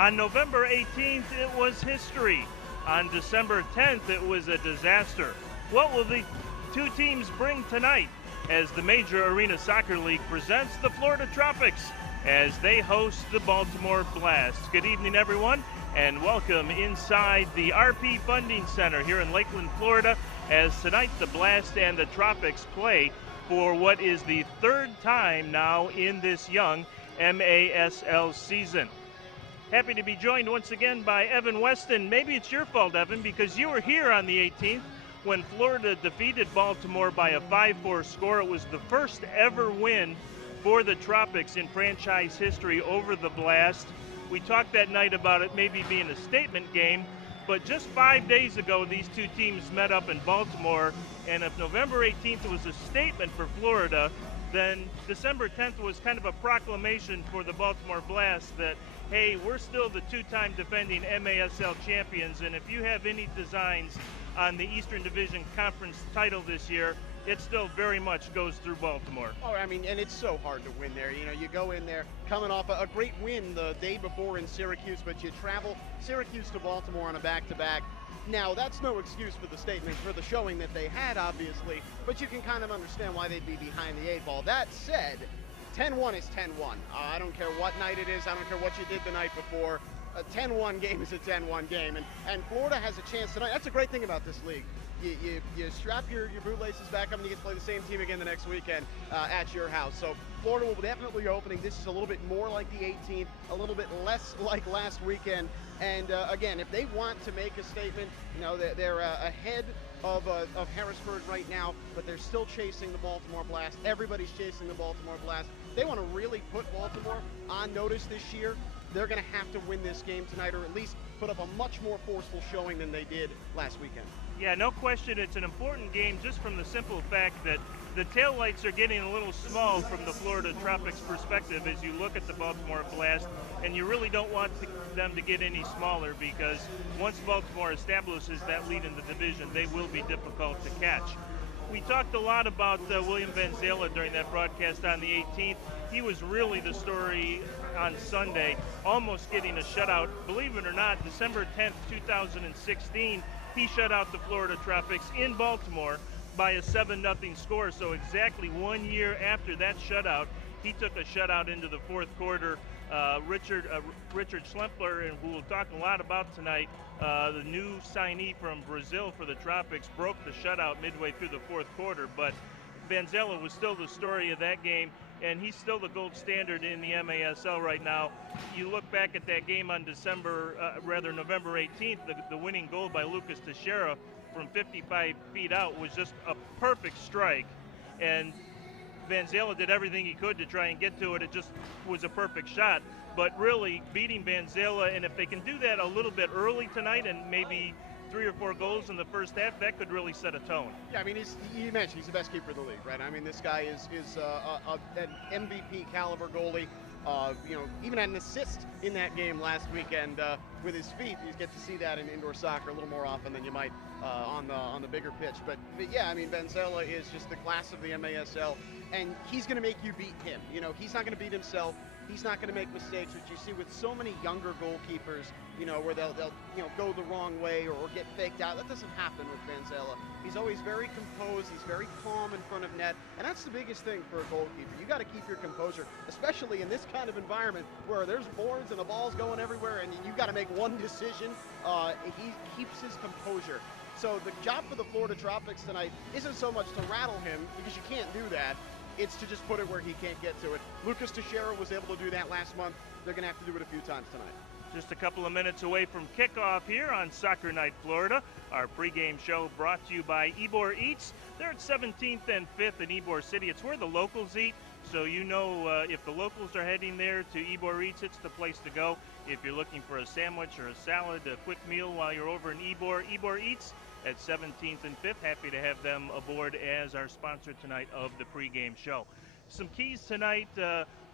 On November 18th, it was history. On December 10th, it was a disaster. What will the two teams bring tonight as the Major Arena Soccer League presents the Florida Tropics as they host the Baltimore Blast? Good evening, everyone, and welcome inside the RP Funding Center here in Lakeland, Florida, as tonight the Blast and the Tropics play for what is the third time now in this young MASL season. Happy to be joined once again by Evan Weston. Maybe it's your fault, Evan, because you were here on the 18th when Florida defeated Baltimore by a 5-4 score. It was the first ever win for the Tropics in franchise history over the Blast. We talked that night about it maybe being a statement game, but just 5 days ago, these two teams met up in Baltimore, and if November 18th was a statement for Florida, then December 10th was kind of a proclamation for the Baltimore Blast that, hey, we're still the two-time defending MASL champions, and if you have any designs on the Eastern Division Conference title this year, it still very much goes through Baltimore. Oh, I mean, and it's so hard to win there. You know, you go in there coming off a great win the day before in Syracuse, but you travel Syracuse to Baltimore on a back-to-back. Now, that's no excuse for the statement, for the showing that they had, obviously, but you can kind of understand why they'd be behind the eight ball. That said, 10-1 is 10-1. I don't care what night it is. I don't care what you did the night before. A 10-1 game is a 10-1 game, and Florida has a chance tonight. That's a great thing about this league. You strap your bootlaces back up and you get to play the same team again the next weekend at your house. So Florida will definitely be opening. This is a little bit more like the 18th, a little bit less like last weekend. And again, if they want to make a statement, you know, they're ahead of Harrisburg right now, but they're still chasing the Baltimore Blast. Everybody's chasing the Baltimore Blast. They want to really put Baltimore on notice this year. They're going to have to win this game tonight, or at least put up a much more forceful showing than they did last weekend. Yeah, no question, it's an important game just from the simple fact that the taillights are getting a little small from the Florida Tropics perspective as you look at the Baltimore Blast, and you really don't want them to get any smaller because once Baltimore establishes that lead in the division, they will be difficult to catch. We talked a lot about William Vanzela during that broadcast on the 18th. He was really the story on Sunday, almost getting a shutout. Believe it or not, December 10th, 2016, he shut out the Florida Tropics in Baltimore by a 7-0 score. So exactly 1 year after that shutout, he took a shutout into the fourth quarter. Richard Schlempler, and who we'll talk a lot about tonight, the new signee from Brazil for the Tropics, broke the shutout midway through the fourth quarter. But Vanzela was still the story of that game, and he's still the gold standard in the MASL right now. You look back at that game on November 18th, the winning goal by Lucas Teixeira from 55 feet out was just a perfect strike, and Vanzela did everything he could to try and get to it. It just was a perfect shot. But really, beating Vanzela, and if they can do that a little bit early tonight and maybe 3 or 4 goals in the first half, that could really set a tone. Yeah, I mean, you mentioned he's the best keeper in the league, right? I mean, this guy is an MVP caliber goalie. You know, even had an assist in that game last weekend with his feet. You get to see that in indoor soccer a little more often than you might on the bigger pitch. But yeah, I mean, Vanzela is just the class of the MASL, and he's going to make you beat him. You know, he's not going to beat himself. He's not going to make mistakes, which you see with so many younger goalkeepers, you know, where they'll you know, go the wrong way or get faked out. That doesn't happen with Vanzela. He's always very composed. He's very calm in front of net, and that's the biggest thing for a goalkeeper. You got to keep your composure, especially in this kind of environment where there's boards and the ball's going everywhere, and you got to make one decision. He keeps his composure. So the job for the Florida Tropics tonight isn't so much to rattle him, because you can't do that. It's to just put it where he can't get to it. Lucas Teixeira was able to do that last month. They're going to have to do it a few times tonight. Just a couple of minutes away from kickoff here on Soccer Night Florida. Our pregame show brought to you by Ybor Eats. They're at 17th and 5th in Ybor City. It's where the locals eat, so you know if the locals are heading there to Ybor Eats, it's the place to go. If you're looking for a sandwich or a salad, a quick meal while you're over in Ybor Eats at 17th and 5th. Happy to have them aboard as our sponsor tonight of the pregame show. Some keys tonight.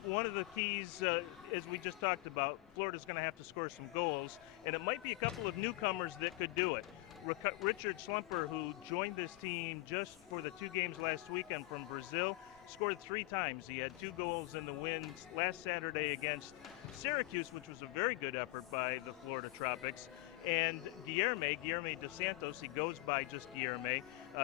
One of the keys, as we just talked about, Florida's going to have to score some goals, and it might be a couple of newcomers that could do it. Richard Schlempler, who joined this team just for the 2 games last weekend from Brazil, scored 3 times. He had 2 goals in the wins last Saturday against Syracuse, which was a very good effort by the Florida Tropics. And Guilherme DeSantos, he goes by just Guilherme.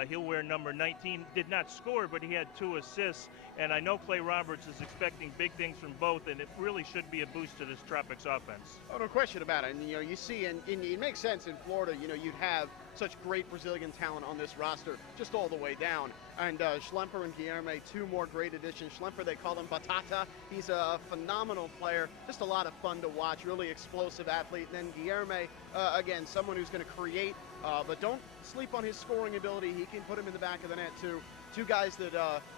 He'll wear number 19. Did not score, but he had 2 assists. And I know Clay Roberts is expecting big things from both, and it really should be a boost to this Tropics offense. Oh, no question about it. And, you see, and it makes sense in Florida, you'd have such great Brazilian talent on this roster just all the way down. And Schlemper and Guilherme, 2 more great additions. Schlemper, they call him Batata. He's a phenomenal player, just a lot of fun to watch, really explosive athlete. And then Guilherme, again, someone who's going to create, but don't sleep on his scoring ability. He can put him in the back of the net, too. 2 guys that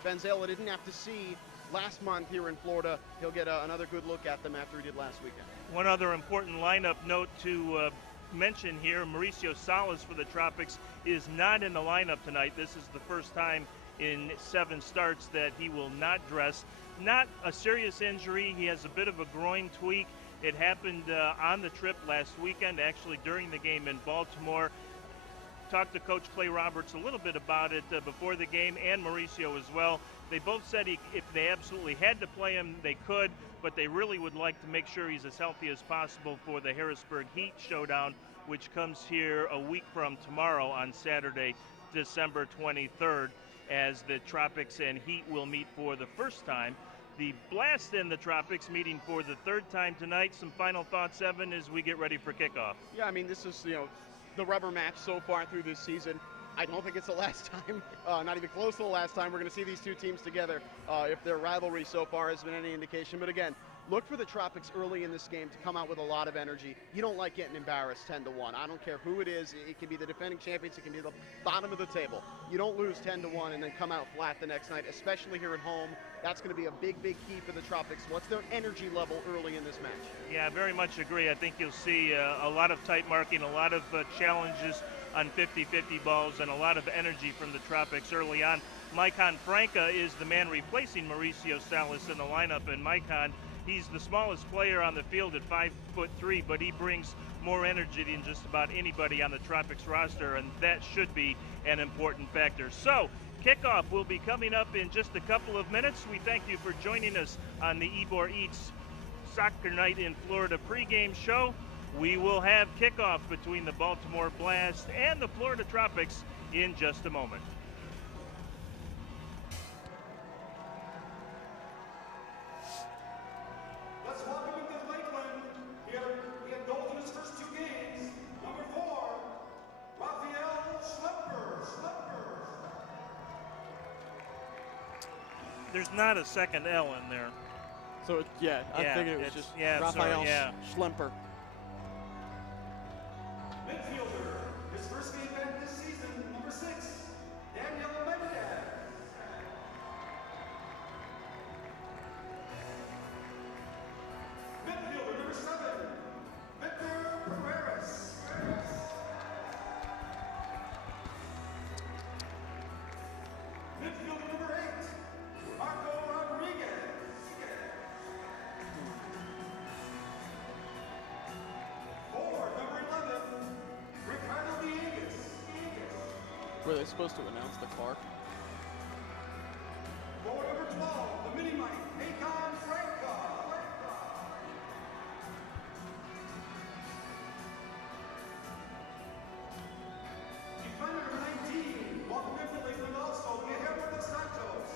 Vanzela didn't have to see last month here in Florida. He'll get another good look at them after he did last weekend. One other important lineup note to mention here, Mauricio Salas for the Tropics is not in the lineup tonight. This is the first time in 7 starts that he will not dress. Not a serious injury. He has a bit of a groin tweak. It happened on the trip last weekend, actually during the game in Baltimore. Talked to Coach Clay Roberts a little bit about it before the game, and Mauricio as well. They both said if they absolutely had to play him, they could, but they really would like to make sure he's as healthy as possible for the Harrisburg Heat Showdown, which comes here a week from tomorrow on Saturday, December 23rd, as the Tropics and Heat will meet for the first time. The Blast and the Tropics meeting for the 3rd time tonight. Some final thoughts, Evan, as we get ready for kickoff. Yeah, I mean, this is, the rubber match so far through this season. I don't think it's the last time, not even close to the last time we're going to see these 2 teams together, if their rivalry so far has been any indication. But again, look for the Tropics early in this game to come out with a lot of energy. You don't like getting embarrassed 10-1. I don't care who it is. It can be the defending champions. It can be the bottom of the table. You don't lose 10-1 and then come out flat the next night, especially here at home. That's going to be a big, big key for the Tropics. What's their energy level early in this match? Yeah, very much agree. I think you'll see a lot of tight marking, a lot of challenges on 50-50 balls, and a lot of energy from the Tropics early on. Maicon Franca is the man replacing Mauricio Salas in the lineup, and Maicon, he's the smallest player on the field at 5'3", but he brings more energy than just about anybody on the Tropics roster, and that should be an important factor. So, kickoff will be coming up in just a couple of minutes. We thank you for joining us on the Ybor Eats Soccer Night in Florida pregame show. We will have kickoff between the Baltimore Blast and the Florida Tropics in just a moment. Let's welcome him to Lakeland. He had goals in his first 2 games. Number 4, Raphael Schlemper. There's not a second L in there. So, I figured it was just Raphael Schlemper. Midfielder, his first game back this season, number 6, Daniel Mendez. Midfielder, number 7, Victor Perez. Midfielder, number 8, Marco Rodriguez. Were they supposed to announce the car? Forward number 12, the mini-mite, Maicon Franca. Defender number 19, welcome him to Lakeland also, Guilherme dos Santos.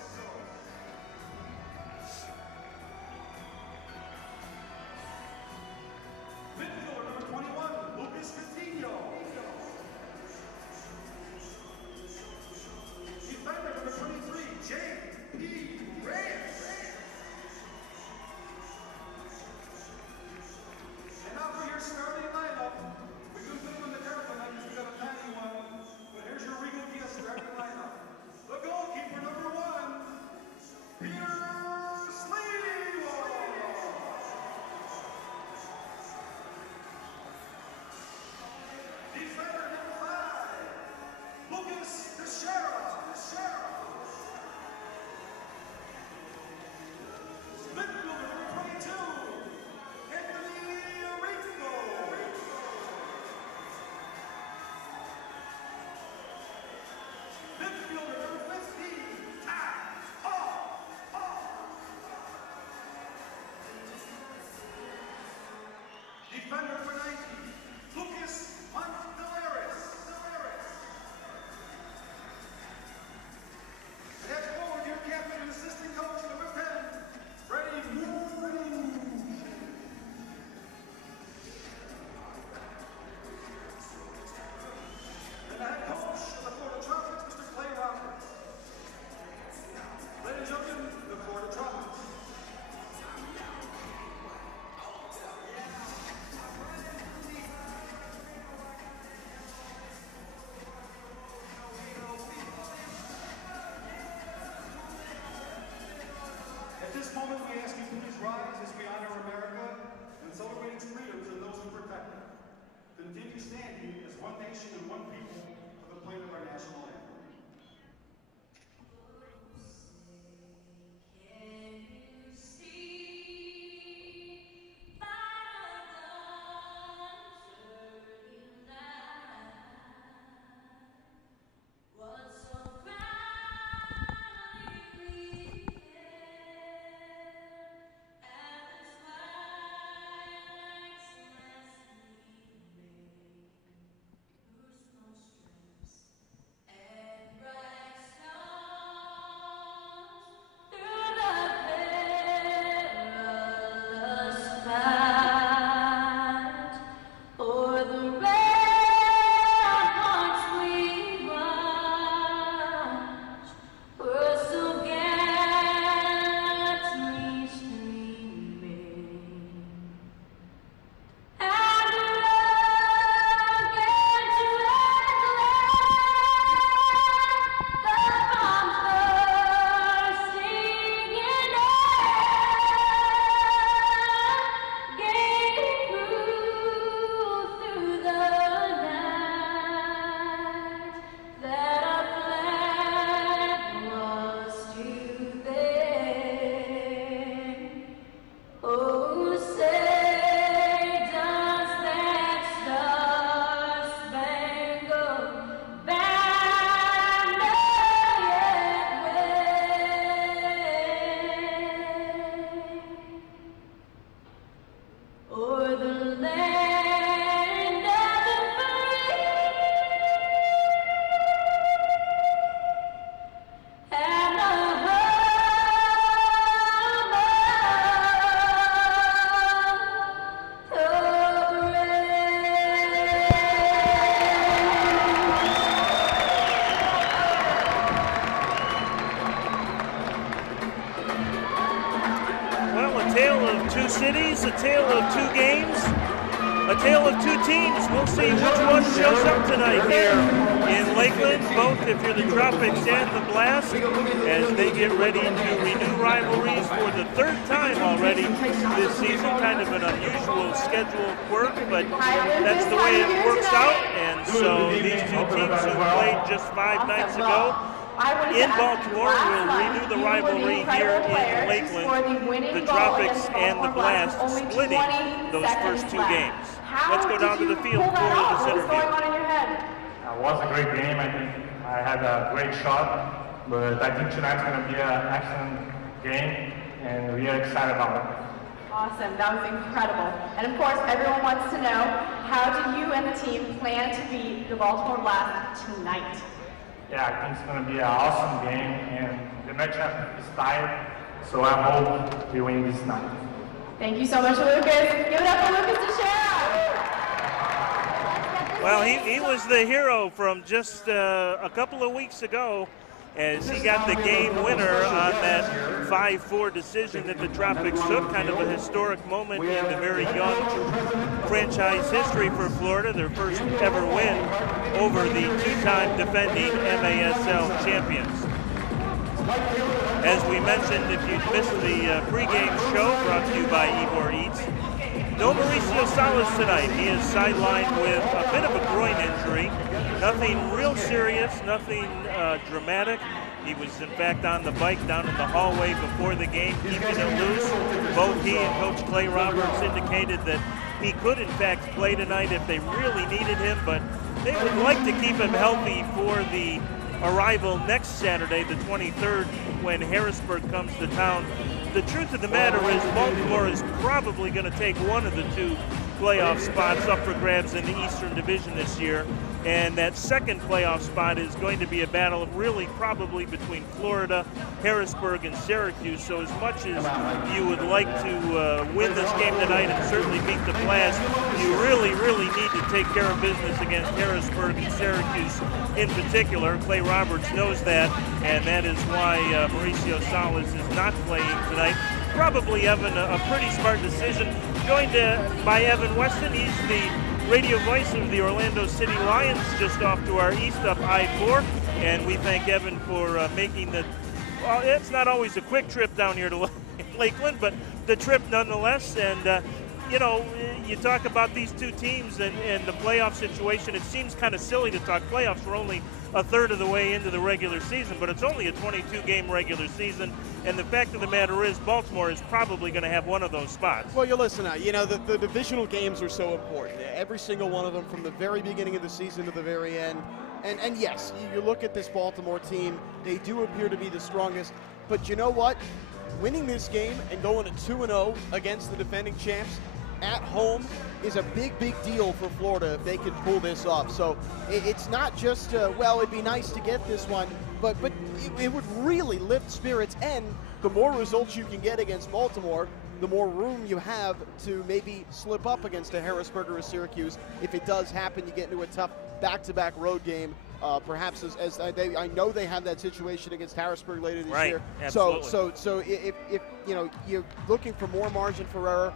Midfielder number 21, Lucas Coutinho. defender for 90, Lucas Montelaris. Head forward, your captain and assistant coach, number 10, Freddie Moore. And the head coach of the Florida Tropics, Mr. Clay Roberts. Ladies and gentlemen, the Florida Tropics. At this moment, we ask you to please rise as we honor America and celebrate its freedoms and those who protect them. Continue standing as one nation and one people for the playing of our national anthem. Cities, a tale of two games, a tale of two teams. We'll see which one shows up tonight here in Lakeland, both if you're the Tropics and the Blast, as they get ready to renew rivalries for the third time already this season. Kind of an unusual schedule quirk, but that's the way it works out. And so these two teams who played just 5 nights ago in Baltimore will renew the rivalry here in Lakeland, the Tropics and the Blast splitting those first 2 games. Let's go down to the field for this interview. It was a great game. I think I had a great shot, but I think tonight's going to be an excellent game, and we are excited about it. Awesome, that was incredible. And of course, everyone wants to know, how do you and the team plan to beat the Baltimore Blast tonight? Yeah, I think it's going to be an awesome game, and the matchup is tight, so I hope we win this night. Thank you so much, Lucas. Give it up for Lucas Teixeira. Well, he was the hero from just a couple of weeks ago, as he got the game winner on that 5-4 decision that the Tropics took. Kind of a historic moment in the very young franchise history for Florida, their first ever win over the 2-time defending MASL champions. As we mentioned, if you missed the pregame show brought to you by Ivor Eats, no Mauricio Salas tonight. He is sidelined with a bit of a groin injury. Nothing real serious, nothing dramatic. He was, in fact, on the bike down in the hallway before the game, keeping it loose. Both he and Coach Clay Roberts indicated that he could, in fact, play tonight if they really needed him, but they would like to keep him healthy for the arrival next Saturday, the 23rd, when Harrisburg comes to town the truth of the matter is Baltimore is probably going to take one of the two playoff spots up for grabs in the Eastern Division this year. And that second playoff spot is going to be a battle of really probably between Florida, Harrisburg, and Syracuse. So as much as you would like to win this game tonight and certainly beat the Blast, you really, really need to take care of business against Harrisburg and Syracuse in particular. Clay Roberts knows that, and that is why Mauricio Salas is not playing tonight. Probably, Evan, a pretty smart decision. Joined by Evan Weston. He's the radio voice of the Orlando City Lions, just off to our east up I-4. And we thank Evan for making the, well, it's not always a quick trip down here to Lakeland, but the trip nonetheless. And, you know, you talk about these two teams and the playoff situation. It seems kind of silly to talk playoffs. We're only a third of the way into the regular season, but it's only a 22-game regular season. And the fact of the matter is Baltimore is probably going to have one of those spots. Well, you listen now, you know, the divisional games are so important. Every single one of them from the very beginning of the season to the very end. And yes, you look at this Baltimore team, they do appear to be the strongest. But you know what? Winning this game and going to 2-0 against the defending champs at home is a big, big deal for Florida if they can pull this off. So it's not just, well, it'd be nice to get this one, but it would really lift spirits. And the more results you can get against Baltimore, the more room you have to maybe slip up against a Harrisburg or a Syracuse. If it does happen, you get into a tough back-to-back road game. Perhaps as I know they have that situation against Harrisburg later this year. Absolutely. So if you know you're looking for more margin for error,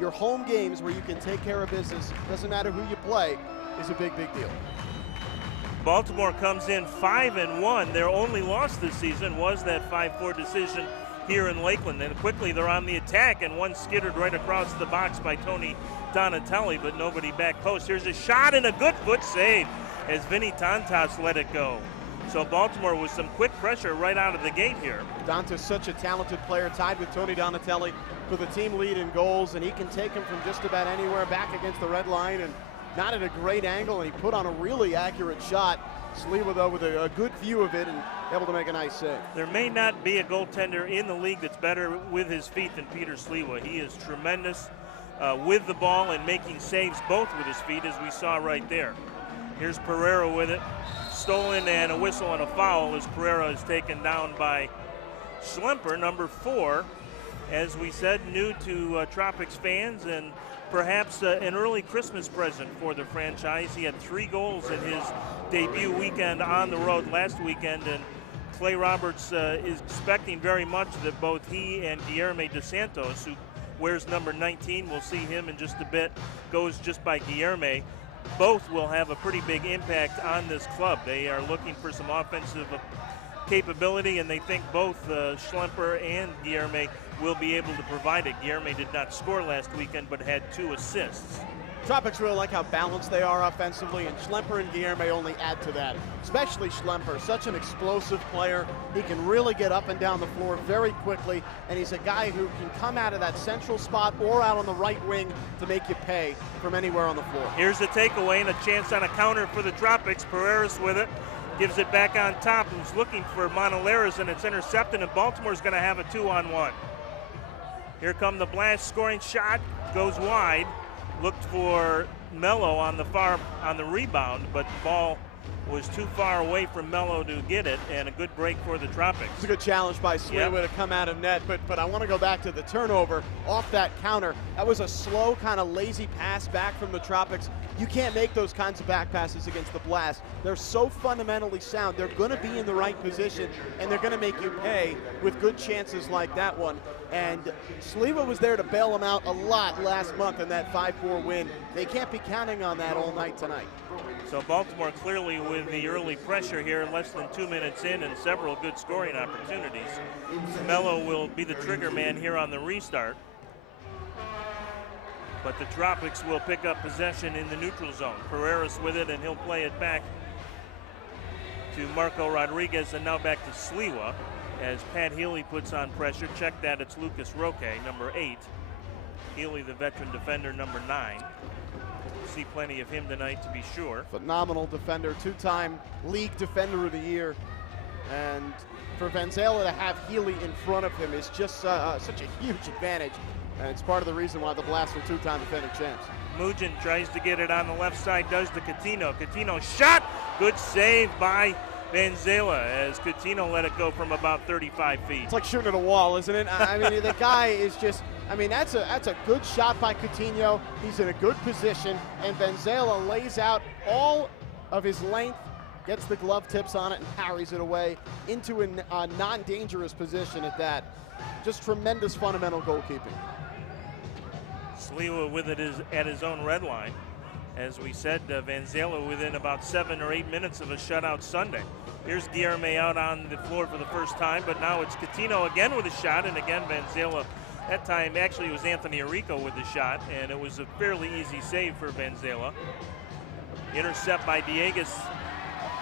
your home games where you can take care of business, doesn't matter who you play, is a big, big deal. Baltimore comes in 5-1. Their only loss this season was that 5-4 decision here in Lakeland. And quickly they're on the attack, and one skittered right across the box by Tony Donatelli, but nobody back post. Here's a shot and a good foot save as Vinny Tantas let it go. So Baltimore with some quick pressure right out of the gate here. Danta's such a talented player, tied with Tony Donatelli for the team lead in goals, and he can take him from just about anywhere back against the red line, and not at a great angle, and he put on a really accurate shot. Sliwa, though, with a good view of it and able to make a nice save. There may not be a goaltender in the league that's better with his feet than Peter Sliwa. He is tremendous with the ball and making saves both with his feet, as we saw right there. Here's Pereira with it. Stolen, and a whistle and a foul as Pereira is taken down by Schlemper, number 4. As we said, new to Tropics fans, and perhaps an early Christmas present for the franchise. He had 3 goals in his debut weekend on the road last weekend, and Clay Roberts is expecting very much that both he and Guilherme dos Santos, who wears number 19, we'll see him in just a bit, goes just by Guilherme, both will have a pretty big impact on this club. They are looking for some offensive capability, and they think both Schlemper and Guilherme will be able to provide it. Guilherme did not score last weekend, but had 2 assists. Tropics really like how balanced they are offensively, and Schlemper and Guilherme only add to that. Especially Schlemper, such an explosive player. He can really get up and down the floor very quickly, and he's a guy who can come out of that central spot or out on the right wing to make you pay from anywhere on the floor. Here's a takeaway and a chance on a counter for the Tropics. Pereira's with it, gives it back on top, who's looking for Monaleras, and it's intercepted, and Baltimore's going to have a 2-on-1. Here come the Blast, scoring shot, goes wide. Looked for Mello on the rebound, but the ball was too far away from Mello to get it, and a good break for the Tropics. It's a good challenge by Sliwa to come out of net, but I want to go back to the turnover off that counter. That was a slow, kind of lazy pass back from the Tropics. You can't make those kinds of back passes against the Blast. They're so fundamentally sound. They're going to be in the right position, and they're going to make you pay with good chances like that one. And Sliwa was there to bail them out a lot last month in that 5-4 win. They can't be counting on that all night tonight. So Baltimore clearly with the early pressure here, less than 2 minutes in, and several good scoring opportunities. Mello will be the trigger man here on the restart. But the Tropics will pick up possession in the neutral zone. Pereira's with it, and he'll play it back to Marco Rodriguez, and now back to Sliwa as Pat Healy puts on pressure. Check that, it's Lucas Roque, number 8. Healy, the veteran defender, number 9. See plenty of him tonight, to be sure. Phenomenal defender, 2-time league defender of the year. And for Vanzela to have Healy in front of him is just such a huge advantage. And it's part of the reason why the Blast are two-time defending champs. Mugin tries to get it on the left side, does to Coutinho. Coutinho shot, good save by Vanzela as Coutinho let it go from about 35 feet. It's like shooting at a wall, isn't it? I mean, the guy is just, I mean, that's a good shot by Coutinho. He's in a good position, and Vanzela lays out all of his length, gets the glove tips on it, and parries it away into a non-dangerous position at that. Just tremendous fundamental goalkeeping. Sliwa with it at his own red line. As we said, Vanzela within about 7 or 8 minutes of a shutout Sunday. Here's Guilherme out on the floor for the first time, but now it's Coutinho again with a shot, and again Vanzela. That time, actually, it was Anthony Arico with the shot, and it was a fairly easy save for Vanzela. Intercept by Dieguez.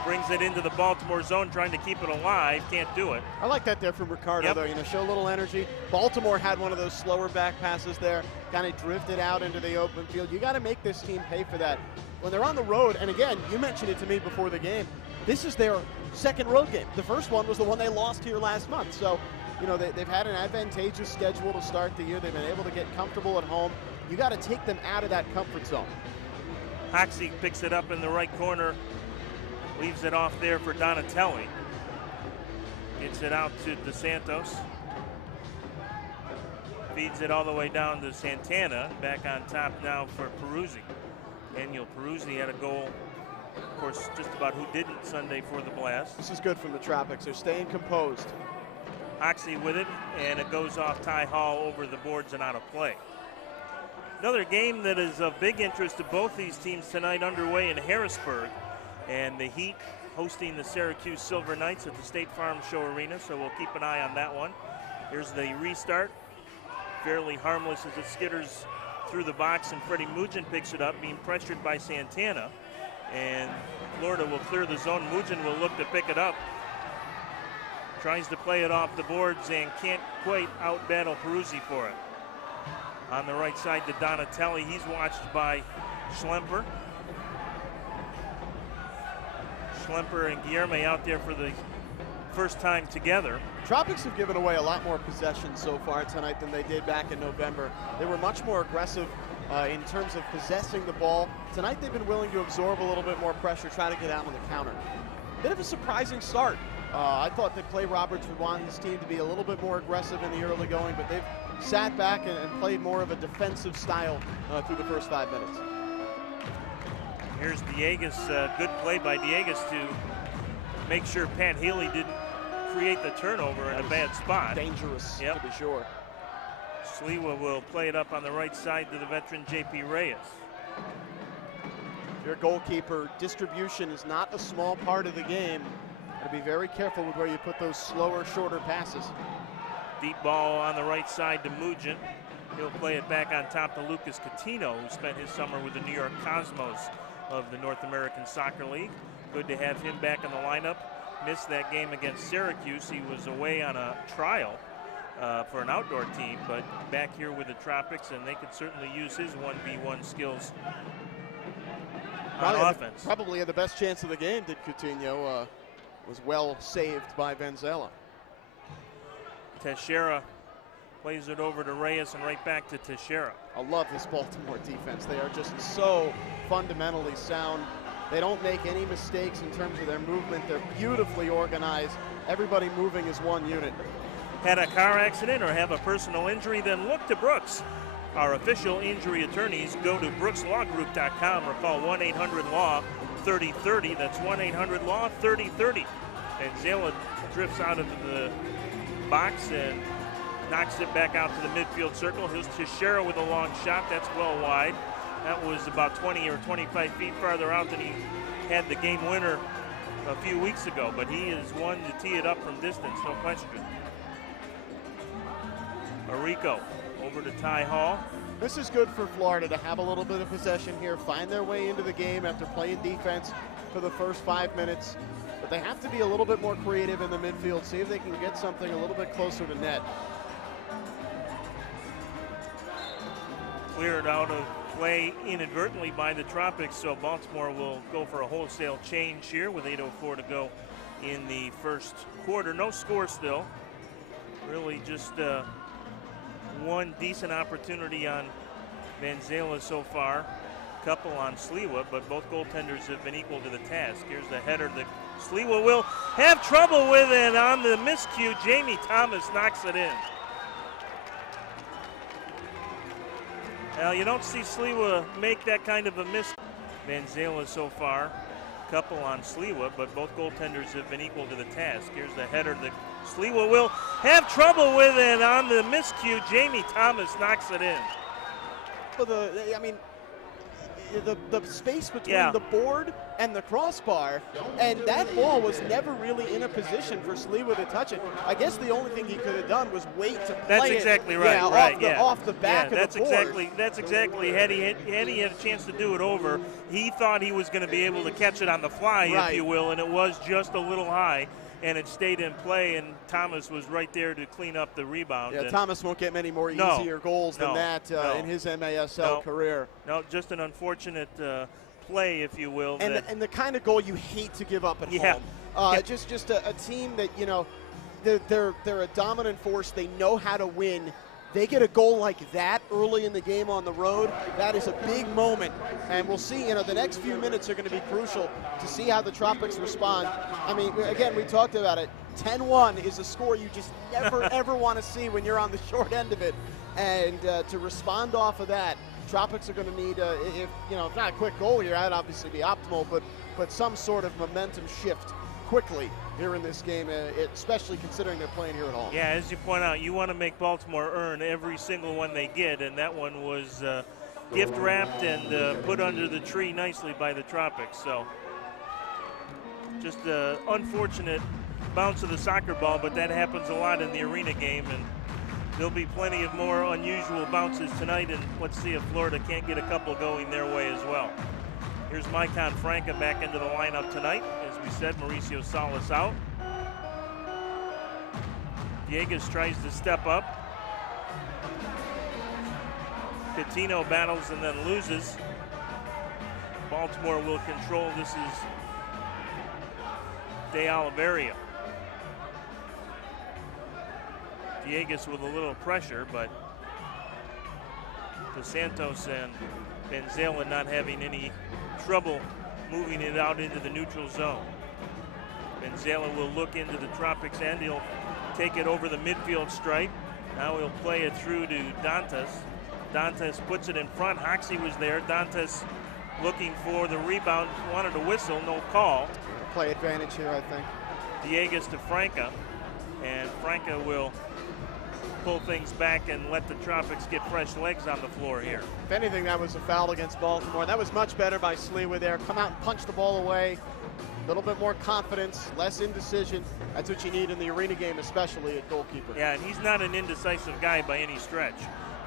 Brings it into the Baltimore zone, trying to keep it alive. Can't do it. I like that there from Ricardo, though. You know, show a little energy. Baltimore had one of those slower back passes there, kind of drifted out into the open field. You got to make this team pay for that. When they're on the road, and again, you mentioned it to me before the game, this is their second road game. The first one was the one they lost here last month. So, you know, they've had an advantageous schedule to start the year. They've been able to get comfortable at home. You got to take them out of that comfort zone. Hoxie picks it up in the right corner. Leaves it off there for Donatelli. Gets it out to DeSantos. Feeds it all the way down to Santana. Back on top now for Peruzzi. Daniel Peruzzi had a goal, of course, just about who didn't Sunday for the Blast. This is good from the Tropics. They're staying composed. Hoxie with it, and it goes off Ty Hall over the boards and out of play. Another game that is of big interest to both these teams tonight underway in Harrisburg. And the Heat hosting the Syracuse Silver Knights at the State Farm Show Arena, so we'll keep an eye on that one. Here's the restart. Fairly harmless as it skitters through the box, and Freddie Mugin picks it up, being pressured by Santana. And Florida will clear the zone. Mugin will look to pick it up. Tries to play it off the boards and can't quite out-battle Peruzzi for it. On the right side to Donatelli. He's watched by Schlemper. Schlemper and Guilherme out there for the first time together. Tropics have given away a lot more possession so far tonight than they did back in November. They were much more aggressive in terms of possessing the ball. Tonight they've been willing to absorb a little bit more pressure, try to get out on the counter. Bit of a surprising start. I thought that Clay Roberts would want his team to be a little bit more aggressive in the early going, but they've sat back and played more of a defensive style through the first 5 minutes. Here's Dieguez, good play by Dieguez to make sure Pat Healy didn't create the turnover in a bad spot. Dangerous, to be sure. Sliwa will play it up on the right side to the veteran J.P. Reyes. Your goalkeeper, distribution is not a small part of the game. Got to be very careful with where you put those slower, shorter passes. Deep ball on the right side to Mugin. He'll play it back on top to Lucas Coutinho, who spent his summer with the New York Cosmos of the North American Soccer League. Good to have him back in the lineup. Missed that game against Syracuse. He was away on a trial for an outdoor team, but back here with the Tropics, and they could certainly use his 1v1 skills on offense. Probably had the best chance of the game, did Coutinho. Was well saved by Vanzela. Teixeira plays it over to Reyes and right back to Teixeira. I love this Baltimore defense. They are just so fundamentally sound. They don't make any mistakes in terms of their movement. They're beautifully organized. Everybody moving as one unit. Had a car accident or have a personal injury? Then look to Brooks. Our official injury attorneys. Go to brookslawgroup.com or call 1-800-LAW-3030. That's 1-800-LAW-3030. And Zela drifts out of the box and knocks it back out to the midfield circle. Here's Teixeira with a long shot. That's well wide. That was about 20 or 25 feet farther out than he had the game winner a few weeks ago. But he is one to tee it up from distance, no question. Arico over to Ty Hall. This is good for Florida to have a little bit of possession here, find their way into the game after playing defense for the first 5 minutes. But they have to be a little bit more creative in the midfield, see if they can get something a little bit closer to net. Cleared out of play inadvertently by the Tropics, so Baltimore will go for a wholesale change here with 8:04 to go in the first quarter. No score still. Really just one decent opportunity on Vanzela so far. Couple on Sliwa, but both goaltenders have been equal to the task. Here's the header that Sliwa will have trouble with, and on the miscue, Jamie Thomas knocks it in. Now, you don't see Sliwa make that kind of a miss. Vanzela so far, couple on Sliwa, but both goaltenders have been equal to the task. Here's the header that Sliwa will have trouble with, and on the miscue, Jamie Thomas knocks it in. Well, the space between the board and the crossbar, and that ball was never really in a position for Sliwa to touch it. I guess the only thing he could have done was wait to play That's exactly right. Off the back of the board. That's exactly. Had he had a chance to do it over, he thought he was going to be able to catch it on the fly, if you will, and it was just a little high. And it stayed in play, and Thomas was right there to clean up the rebound. Yeah, Thomas won't get many more easier goals than that in his MASL career. No, just an unfortunate play, if you will. And the kind of goal you hate to give up at home. Just a team that, you know, they're a dominant force. They know how to win. They get a goal like that early in the game on the road. That is a big moment, and we'll see. You know, the next few minutes are going to be crucial to see how the Tropics respond. I mean, again, we talked about it. 10-1 is a score you just never ever want to see when you're on the short end of it, and to respond off of that, Tropics are going to need, if not a quick goal here, that'd obviously be optimal, but some sort of momentum shift quickly here in this game, especially considering they're playing here at home. Yeah, as you point out, you want to make Baltimore earn every single one they get, and that one was gift wrapped and put under the tree nicely by the Tropics. So just an unfortunate bounce of the soccer ball, but that happens a lot in the arena game, and there'll be plenty of more unusual bounces tonight, and let's see if Florida can't get a couple going their way as well. Here's Maicon Franca back into the lineup tonight. As we said, Mauricio Salas out. Dieguez tries to step up. Coutinho battles and then loses. Baltimore will control. This is De Oliveira. Dieguez with a little pressure, but Dos Santos and Vanzela not having any trouble moving it out into the neutral zone. Vanzela will look into the Tropics and he'll take it over the midfield stripe. Now he'll play it through to Dantas. Dantas puts it in front. Hoxie was there. Dantas looking for the rebound, wanted a whistle, no call. Play advantage here, I think. Dieguez to Franca, and Franca will pull things back and let the Tropics get fresh legs on the floor here. If anything, that was a foul against Baltimore. That was much better by Sliwa there. Come out and punch the ball away. A little bit more confidence, less indecision. That's what you need in the arena game, especially at goalkeeper. Yeah, and he's not an indecisive guy by any stretch.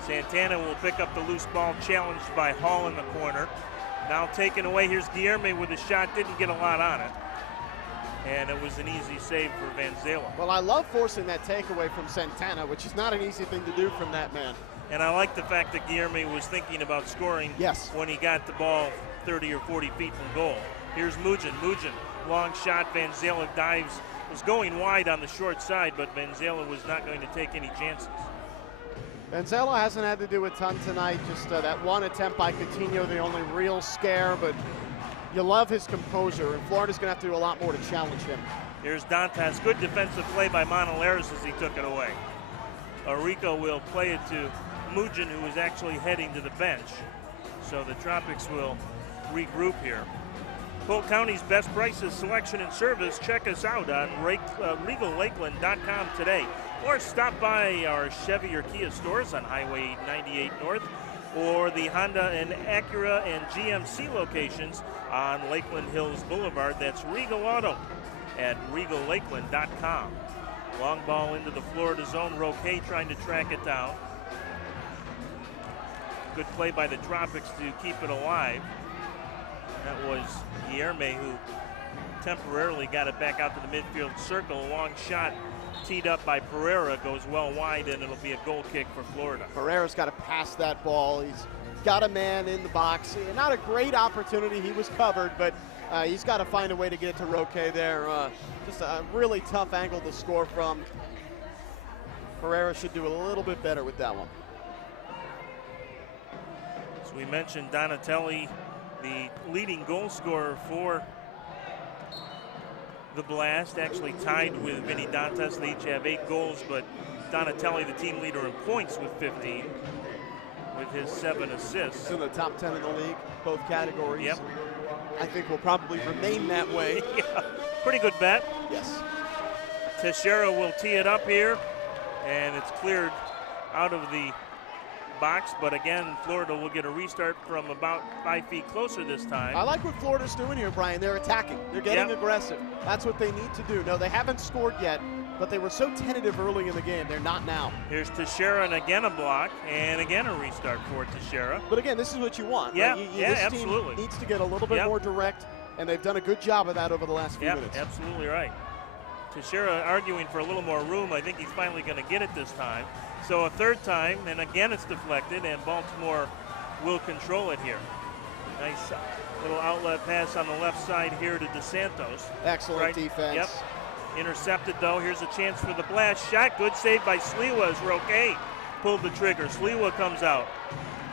Santana will pick up the loose ball, challenged by Hall in the corner. Now taken away. Here's Guilherme with a shot. Didn't get a lot on it. And it was an easy save for Vanzela. Well, I love forcing that takeaway from Santana, which is not an easy thing to do from that man. And I like the fact that Guilherme was thinking about scoring when he got the ball 30 or 40 feet from goal. Here's Mugin. Mugin, long shot. Vanzela dives. Was going wide on the short side, but Vanzela was not going to take any chances. Vanzela hasn't had to do a ton tonight. Just that one attempt by Coutinho, the only real scare, but you love his composure, and Florida's going to have to do a lot more to challenge him. Here's Dantas. Good defensive play by Monaleras as he took it away. Arico will play it to Mugin, who is actually heading to the bench. So the Tropics will regroup here. Polk County's best prices, selection, and service. Check us out on RegalLakeland.com today. Or stop by our Chevy or Kia stores on Highway 98 North, or the Honda and Acura and GMC locations on Lakeland Hills Boulevard. That's Regal Auto at RegalLakeland.com. Long ball into the Florida zone. Roque trying to track it down. Good play by the Tropics to keep it alive. That was Guilherme who temporarily got it back out to the midfield circle. A long shot teed up by Pereira goes well wide, and it'll be a goal kick for Florida. Pereira's got to pass that ball. He's got a man in the box. Not a great opportunity. He was covered, but he's got to find a way to get it to Roque there. Just a really tough angle to score from. Herrera should do a little bit better with that one. As we mentioned, Donatelli, the leading goal scorer for the Blast, actually tied with Vinny Dantas. They each have 8 goals, but Donatelli, the team leader in points with 15, with his 7 assists. He's in the top 10 in the league, both categories. Yep. I think will probably remain that way. Yeah, pretty good bet. Yes. Teixeira will tee it up here, and it's cleared out of the box, but again, Florida will get a restart from about 5 feet closer this time. I like what Florida's doing here, Brian. They're attacking. They're getting aggressive. That's what they need to do. No, they haven't scored yet, but they were so tentative early in the game. They're not now. Here's Teixeira, and again a block, and again a restart for Teixeira. But again, this is what you want. Yeah, right? yeah, this absolutely. Team needs to get a little bit more direct, and they've done a good job of that over the last few minutes. Absolutely right. Teixeira arguing for a little more room. I think he's finally going to get it this time. So a third time, and again it's deflected, and Baltimore will control it here. Nice little outlet pass on the left side here to DeSantos. Excellent defense. Yep. Intercepted though. Here's a chance for the Blast. Shot, good save by Sliwa as Roque pulled the trigger. Sliwa comes out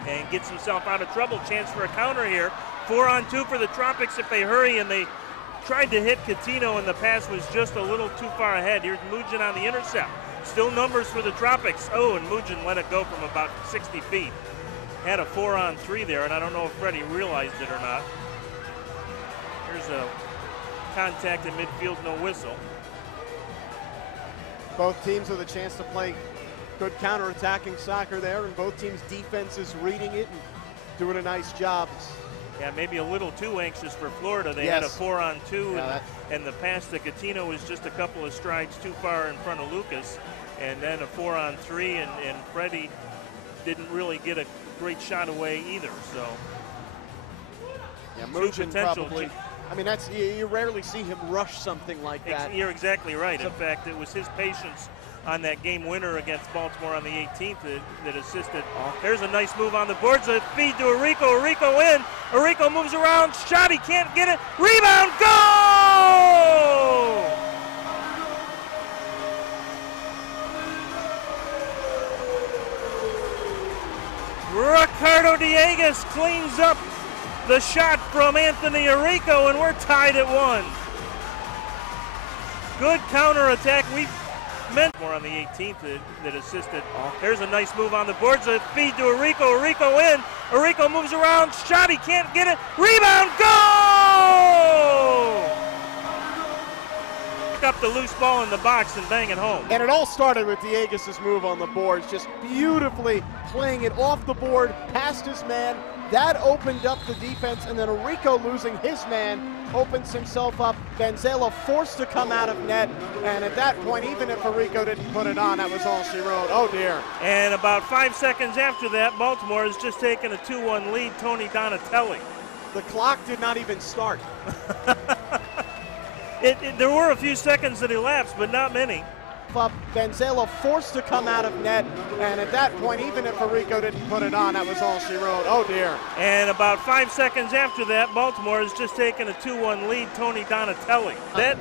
and gets himself out of trouble. Chance for a counter here. 4-on-2 for the Tropics if they hurry, and they tried to hit Coutinho, and the pass was just a little too far ahead. Here's Mugin on the intercept. Still numbers for the Tropics. Oh, and Mugin let it go from about 60 feet. Had a 4-on-3 there, and I don't know if Freddie realized it or not. Here's a contact in midfield, no whistle. Both teams with a chance to play good counter-attacking soccer there, and both teams' defense is reading it and doing a nice job. Yeah, maybe a little too anxious for Florida. They had a 4-on-2, and the pass to Coutinho was just a couple of strides too far in front of Lucas. And then a 4-on-3, and Freddie didn't really get a great shot away either. So, yeah, Mugin probably. I mean, that's, you rarely see him rush something like that. You're exactly right. In fact, it was his patience on that game winner against Baltimore on the 18th that assisted. There's a nice move on the boards. A feed to Arrico. Arrico in. Arrico moves around. Shot. He can't get it. Rebound. Goal! Ricardo Dieguez cleans up the shot from Anthony Arrico, and we're tied at 1. Good counterattack. We meant more on the 18th that assisted. There's a nice move on the boards. A feed to Arrico. Arrico in. Arrico moves around. Shot. He can't get it. Rebound. Goal! Pick up the loose ball in the box and bang it home. And it all started with Dieguez's move on the boards, just beautifully playing it off the board, past his man. That opened up the defense, and then Arrico losing his man opens himself up. Benzela forced to come out of net, and at that point, even if Arrico didn't put it on, that was all she wrote. Oh dear. And about 5 seconds after that, Baltimore has just taken a 2-1 lead. Tony Donatelli. The clock did not even start. There were a few seconds that elapsed, but not many. Benzela forced to come out of net, and at that point, even if Arrico didn't put it on, that was all she wrote. Oh dear. And about 5 seconds after that, Baltimore has just taken a 2-1 lead. Tony Donatelli. That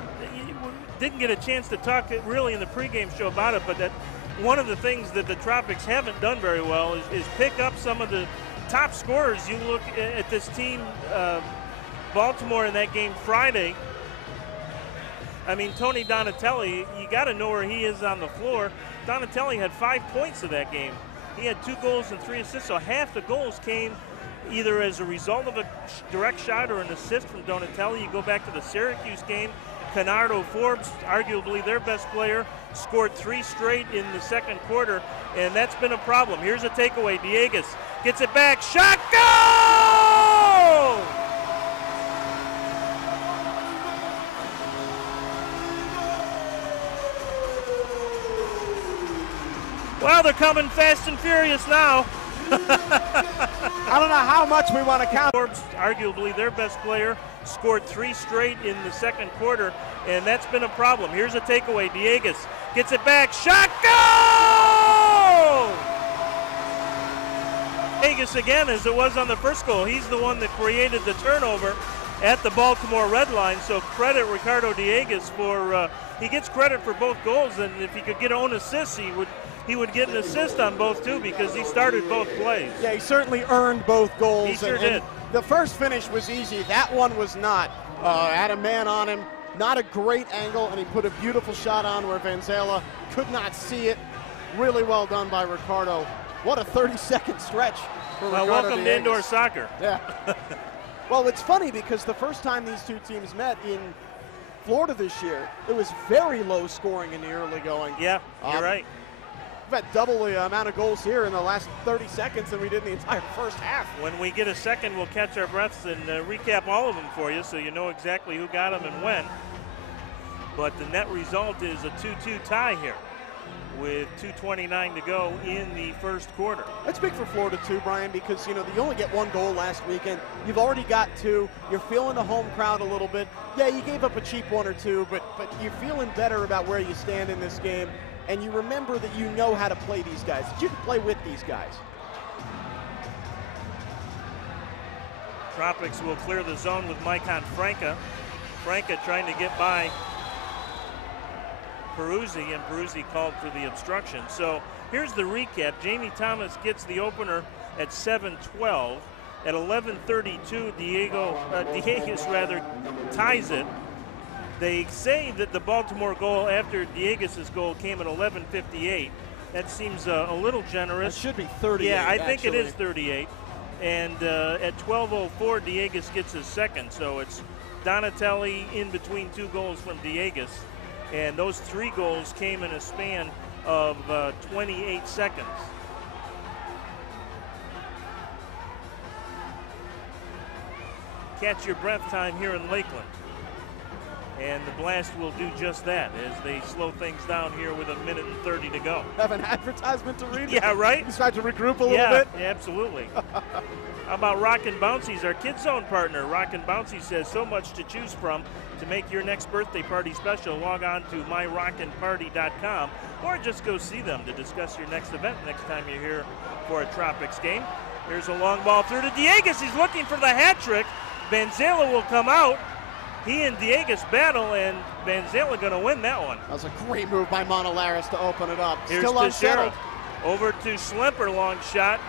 didn't get a chance to talk really in the pregame show about it, but that one of the things that the Tropics haven't done very well is pick up some of the top scorers. You look at this team, Baltimore in that game Friday. I mean, Tony Donatelli, you got to know where he is on the floor. Donatelli had 5 points of that game. He had 2 goals and 3 assists, so half the goals came either as a result of a direct shot or an assist from Donatelli. You go back to the Syracuse game, Canardo Forbes, arguably their best player, scored 3 straight in the second quarter, and that's been a problem. Here's a takeaway. Dieguez gets it back. Shot, goal! Well, they're coming fast and furious now. I don't know how much we want to count. Forbes, arguably their best player, scored 3 straight in the second quarter, and that's been a problem. Here's a takeaway. Dieguez gets it back. Shot, goal! Dieguez again, as it was on the first goal. He's the one that created the turnover at the Baltimore red line, so credit Ricardo Dieguez for, he gets credit for both goals, and if he could get own assists, he would get an assist on both too, because he started both plays. Yeah, he certainly earned both goals. He sure did. The first finish was easy. That one was not. Had a man on him, not a great angle, and he put a beautiful shot on where Vanzela could not see it. Really well done by Ricardo. What a 30-second stretch for Ricardo welcome Dieguez. to indoor soccer. Yeah. Well, it's funny because the first time these two teams met in Florida this year, it was very low scoring in the early going. Yeah, you're right. We've had double the amount of goals here in the last 30 seconds than we did in the entire first half. When we get a second, we'll catch our breaths and recap all of them for you so you know exactly who got them and when. But the net result is a 2-2 tie here with 2:29 to go in the first quarter. That's big for Florida too, Brian, because you only get one goal last weekend. You've already got two. You're feeling the home crowd a little bit. Yeah, you gave up a cheap one or two, but you're feeling better about where you stand in this game. And you remember that you know how to play these guys, that you can play with these guys. Tropics will clear the zone with Maicon Franca. Franca trying to get by Peruzzi, and Peruzzi called for the obstruction. So here's the recap. Jamie Thomas gets the opener at 7:12. At 11:32, Dieguez ties it. They say that the Baltimore goal after Dieguez's goal came at 11:58. That seems a little generous. It should be 38. Yeah, I think actually. it is 38. And at 12:04, Dieguez gets his second. So it's Donatelli in between two goals from Dieguez. And those three goals came in a span of 28 seconds. Catch your breath time here in Lakeland. And the Blast will do just that as they slow things down here with 1:30 to go. Have an advertisement to read? Yeah, right? He's trying to regroup a little bit? Yeah, absolutely. How about Rockin' Bouncy's, our Kids Zone partner? Rockin' Bouncy says so much to choose from. To make your next birthday party special, log on to myrockinparty.com or just go see them to discuss your next event next time you're here for a Tropics game. Here's a long ball through to Dieguez. He's looking for the hat trick. Vanzela will come out. He and Dieguez battle, and Vanzela going to win that one. That was a great move by Monalaris to open it up. Here's Still unsettled. Over to Schlemper, long shot.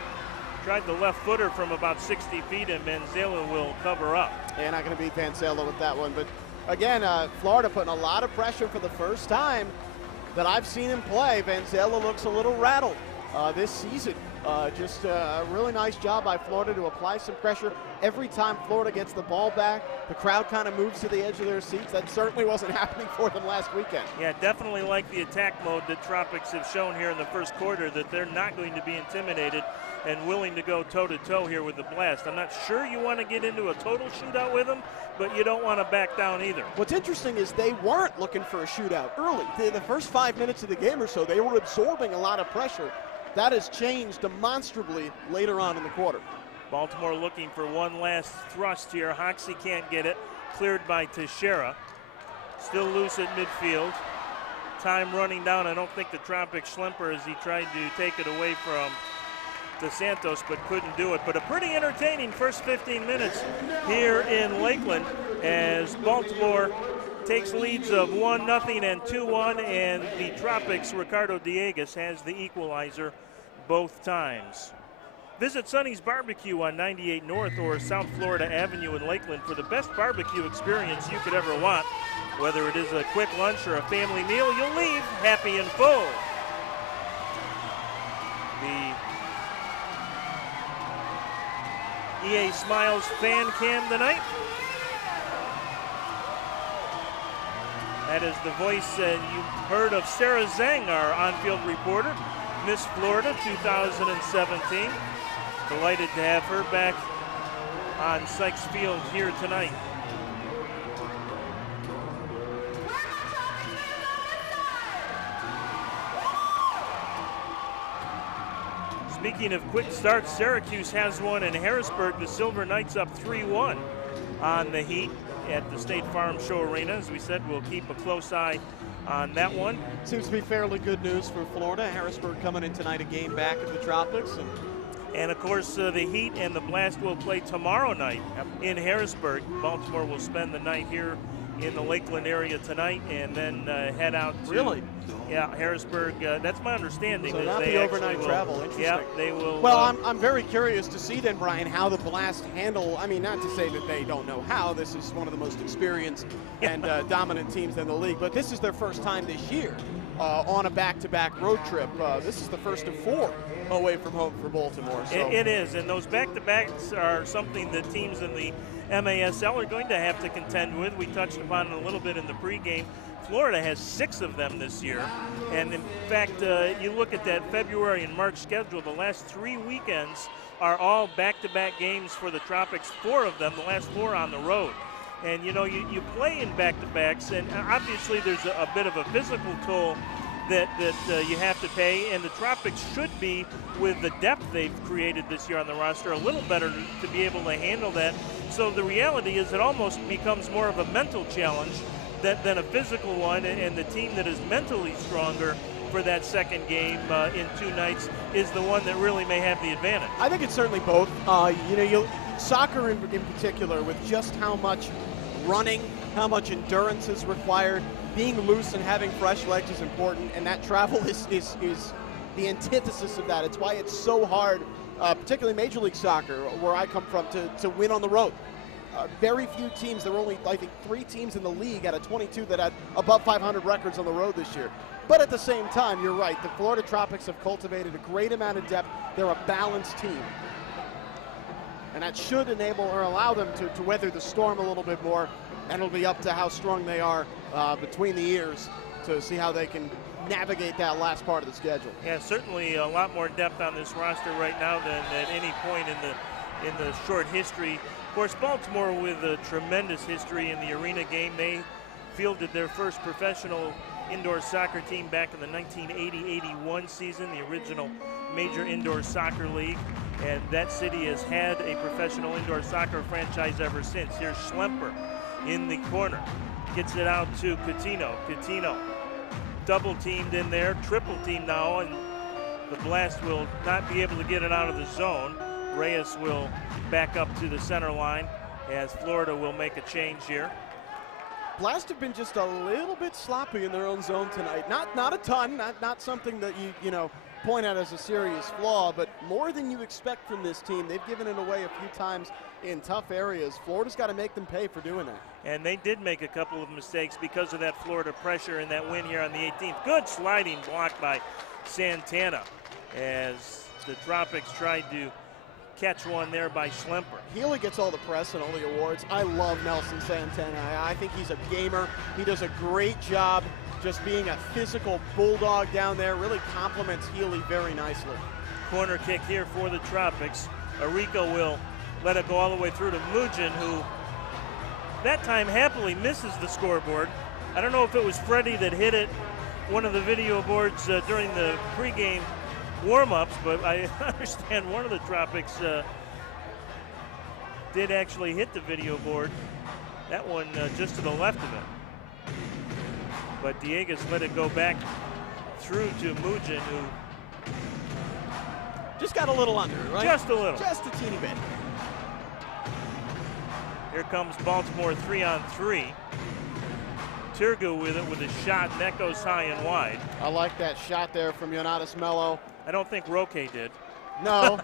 Tried the left footer from about 60 feet, and Vanzela will cover up. Yeah, not going to beat Vanzela with that one. But again, Florida putting a lot of pressure for the first time that I've seen him play. Vanzela looks a little rattled this season. Just a really nice job by Florida to apply some pressure. Every time Florida gets the ball back, the crowd kind of moves to the edge of their seats. That certainly wasn't happening for them last weekend. Yeah, definitely like the attack mode that Tropics have shown here in the first quarter, that they're not going to be intimidated and willing to go toe-to-toe here with the Blast. I'm not sure you want to get into a total shootout with them, but you don't want to back down either. What's interesting is they weren't looking for a shootout early. The first 5 minutes of the game or so, they were absorbing a lot of pressure. That has changed demonstrably later on in the quarter. Baltimore looking for one last thrust here. Hoxie can't get it. Cleared by Teixeira. Still loose at midfield. Time running down. I don't think the Tropics Schlemper as he tried to take it away from DeSantos, but couldn't do it. But a pretty entertaining first 15 minutes here in Lakeland as Baltimore takes leads of 1-0 and 2-1, and the Tropics, Ricardo Dieguez, has the equalizer both times. Visit Sonny's Barbecue on 98 North or South Florida Avenue in Lakeland for the best barbecue experience you could ever want. Whether it is a quick lunch or a family meal, you'll leave happy and full. The EA Smiles fan cam tonight. That is the voice you heard of Sarah Zhang, our on-field reporter, Miss Florida 2017. Delighted to have her back on Sykes Field here tonight. Speaking of quick starts, Syracuse has one in Harrisburg. The Silver Knights up 3-1 on the Heat at the State Farm Show Arena. As we said, we'll keep a close eye on that one. Seems to be fairly good news for Florida. Harrisburg coming in tonight, a game back at the Tropics. And And of course, the Heat and the Blast will play tomorrow night in Harrisburg. Baltimore will spend the night here in the Lakeland area tonight, and then head out to Harrisburg. That's my understanding. So not the overnight travel. Interesting. Yeah, they will. Well, I'm very curious to see then, Brian, how the Blast handle. I mean, not to say that they don't know how. This is one of the most experienced and dominant teams in the league, but this is their first time this year on a back-to-back road trip. This is the first of 4 away from home for Baltimore. So. It is, and those back-to-backs are something that teams in the MASL are going to have to contend with. We touched upon it a little bit in the pregame. Florida has 6 of them this year, and in fact, you look at that February and March schedule, the last 3 weekends are all back-to-back games for the Tropics, 4 of them, the last 4 on the road. And you know, you play in back-to-backs, and obviously there's a bit of a physical toll that you have to pay, and the Tropics should be, with the depth they've created this year on the roster, a little better to be able to handle that. So the reality is it almost becomes more of a mental challenge than a physical one, and the team that is mentally stronger for that second game in 2 nights is the one that really may have the advantage. I think it's certainly both. Soccer in particular, with just how much running, how much endurance is required, being loose and having fresh legs is important, and that travel is the antithesis of that. It's why it's so hard, particularly Major League Soccer, where I come from, to win on the road. Very few teams. There were only, I think, 3 teams in the league out of 22 that had above 500 records on the road this year. But at the same time, you're right. The Florida Tropics have cultivated a great amount of depth. They're a balanced team. And that should enable or allow them to weather the storm a little bit more. And it'll be up to how strong they are between the years to see how they can navigate that last part of the schedule. Yeah, certainly a lot more depth on this roster right now than at any point in the short history. Of course, Baltimore, with a tremendous history in the arena game, they fielded their first professional indoor soccer team back in the 1980-81 season, the original major indoor soccer league, and that city has had a professional indoor soccer franchise ever since. Here's Schlemper in the corner, gets it out to Coutinho. Coutinho double teamed in there, triple teamed now, and the Blast will not be able to get it out of the zone. Reyes will back up to the center line as Florida will make a change here. Blast have been just a little bit sloppy in their own zone tonight. Not a ton, not something that you point out as a serious flaw, but more than you expect from this team. They've given it away a few times in tough areas. Florida's got to make them pay for doing that. And they did make a couple of mistakes because of that Florida pressure in that win here on the 18th. Good sliding block by Santana as the Tropics tried to catch one there by Schlemper. Healy gets all the press and all the awards. I love Nelson Santana. I think he's a gamer. He does a great job just being a physical bulldog down there. Really complements Healy very nicely. Corner kick here for the Tropics. Arico will let it go all the way through to Mujin, who that time happily misses the scoreboard. I don't know if it was Freddie that hit it, one of the video boards during the pregame warm-ups, but I understand one of the Tropics did actually hit the video board. That one just to the left of it. But Diegas let it go back through to Mujin, who just got a little under, right? Just a little. Just a teeny bit. Here comes Baltimore 3-on-3. Turgu with it with a shot, and that goes high and wide. I like that shot there from Yonatas Mello. I don't think Roque did. No.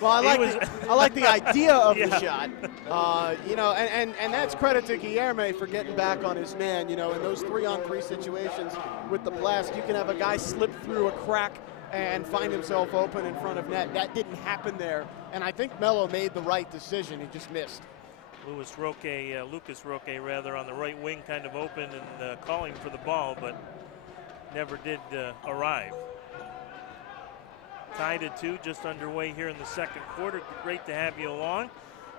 Well, I like the idea of the shot. And that's credit to Guilherme for getting back on his man. In those 3-on-3 situations with the Blast, you can have a guy slip through a crack and find himself open in front of net. That didn't happen there, and I think Mello made the right decision. He just missed. Lucas Roque, on the right wing, kind of open and calling for the ball, but never did arrive. Tied at 2, just underway here in the second quarter. Great to have you along.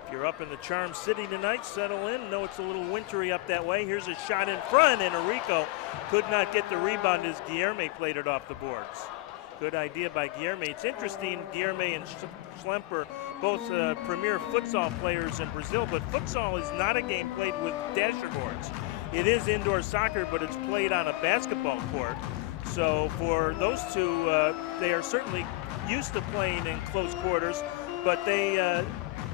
If you're up in the Charm City tonight, settle in. Know it's a little wintry up that way. Here's a shot in front, and Arico could not get the rebound as Guilherme played it off the boards. Good idea by Guilherme. It's interesting, Guilherme and Schlemper, both premier futsal players in Brazil, but futsal is not a game played with dasher boards. It is indoor soccer, but it's played on a basketball court. So for those two, they are certainly used to playing in close quarters, but they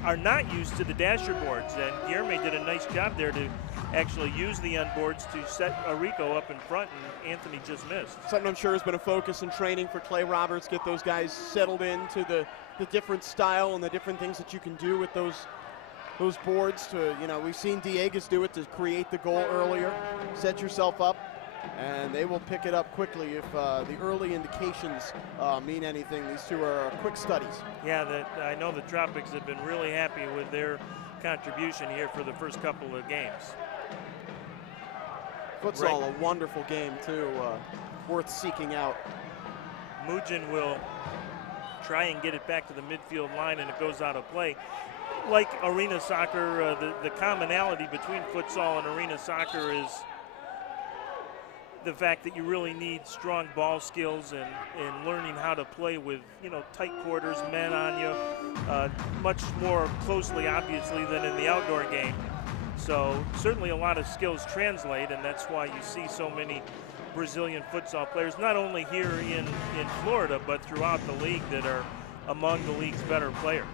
are not used to the dasher boards. And Guillerme did a nice job there to actually use the unboards to set Arico up in front, and Anthony just missed. Something I'm sure has been a focus in training for Clay Roberts, get those guys settled into the different style and the different things that you can do with those boards. We've seen Dieguez do it to create the goal earlier, set yourself up, and they will pick it up quickly if the early indications mean anything. These two are quick studies. Yeah, I know the Tropics have been really happy with their contribution here for the first couple of games. Futsal, a wonderful game too, worth seeking out. Mujin will try and get it back to the midfield line, and it goes out of play. Like arena soccer, the commonality between futsal and arena soccer is the fact that you really need strong ball skills and learning how to play with, tight quarters, men on you, much more closely, obviously, than in the outdoor game. So certainly a lot of skills translate, and that's why you see so many Brazilian futsal players, not only here in Florida, but throughout the league, that are among the league's better players.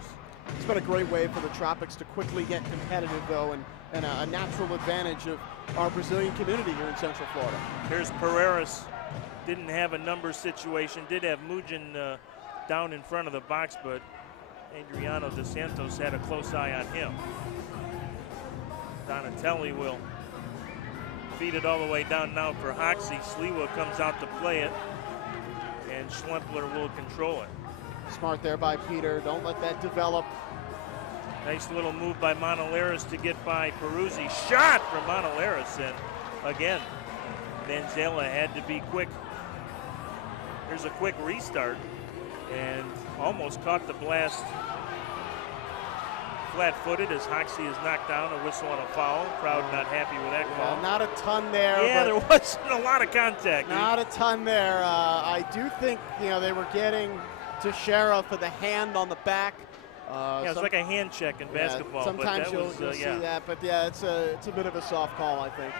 It's been a great way for the Tropics to quickly get competitive, though, and a natural advantage of our Brazilian community here in Central Florida. Here's Pereiras. Didn't have a number situation. Did have Mujin down in front of the box, but Adriano dos Santos had a close eye on him. Donatelli will feed it all the way down now for Hoxie. Sliwa comes out to play it, and Schlempler will control it. Smart there by Peter. Don't let that develop. Nice little move by Monolaris to get by Peruzzi. Shot from Monolaris, and again, Vanzela had to be quick. Here's a quick restart, and almost caught the blast flat-footed as Hoxie is knocked down, a whistle and a foul. Crowd not happy with that call. Not a ton there. Yeah, there wasn't a lot of contact. Not a ton there. I do think, they were getting to Sheriff for the hand on the back. It's like a hand check in basketball. Sometimes but you'll see that, but yeah, it's a bit of a soft call, I think.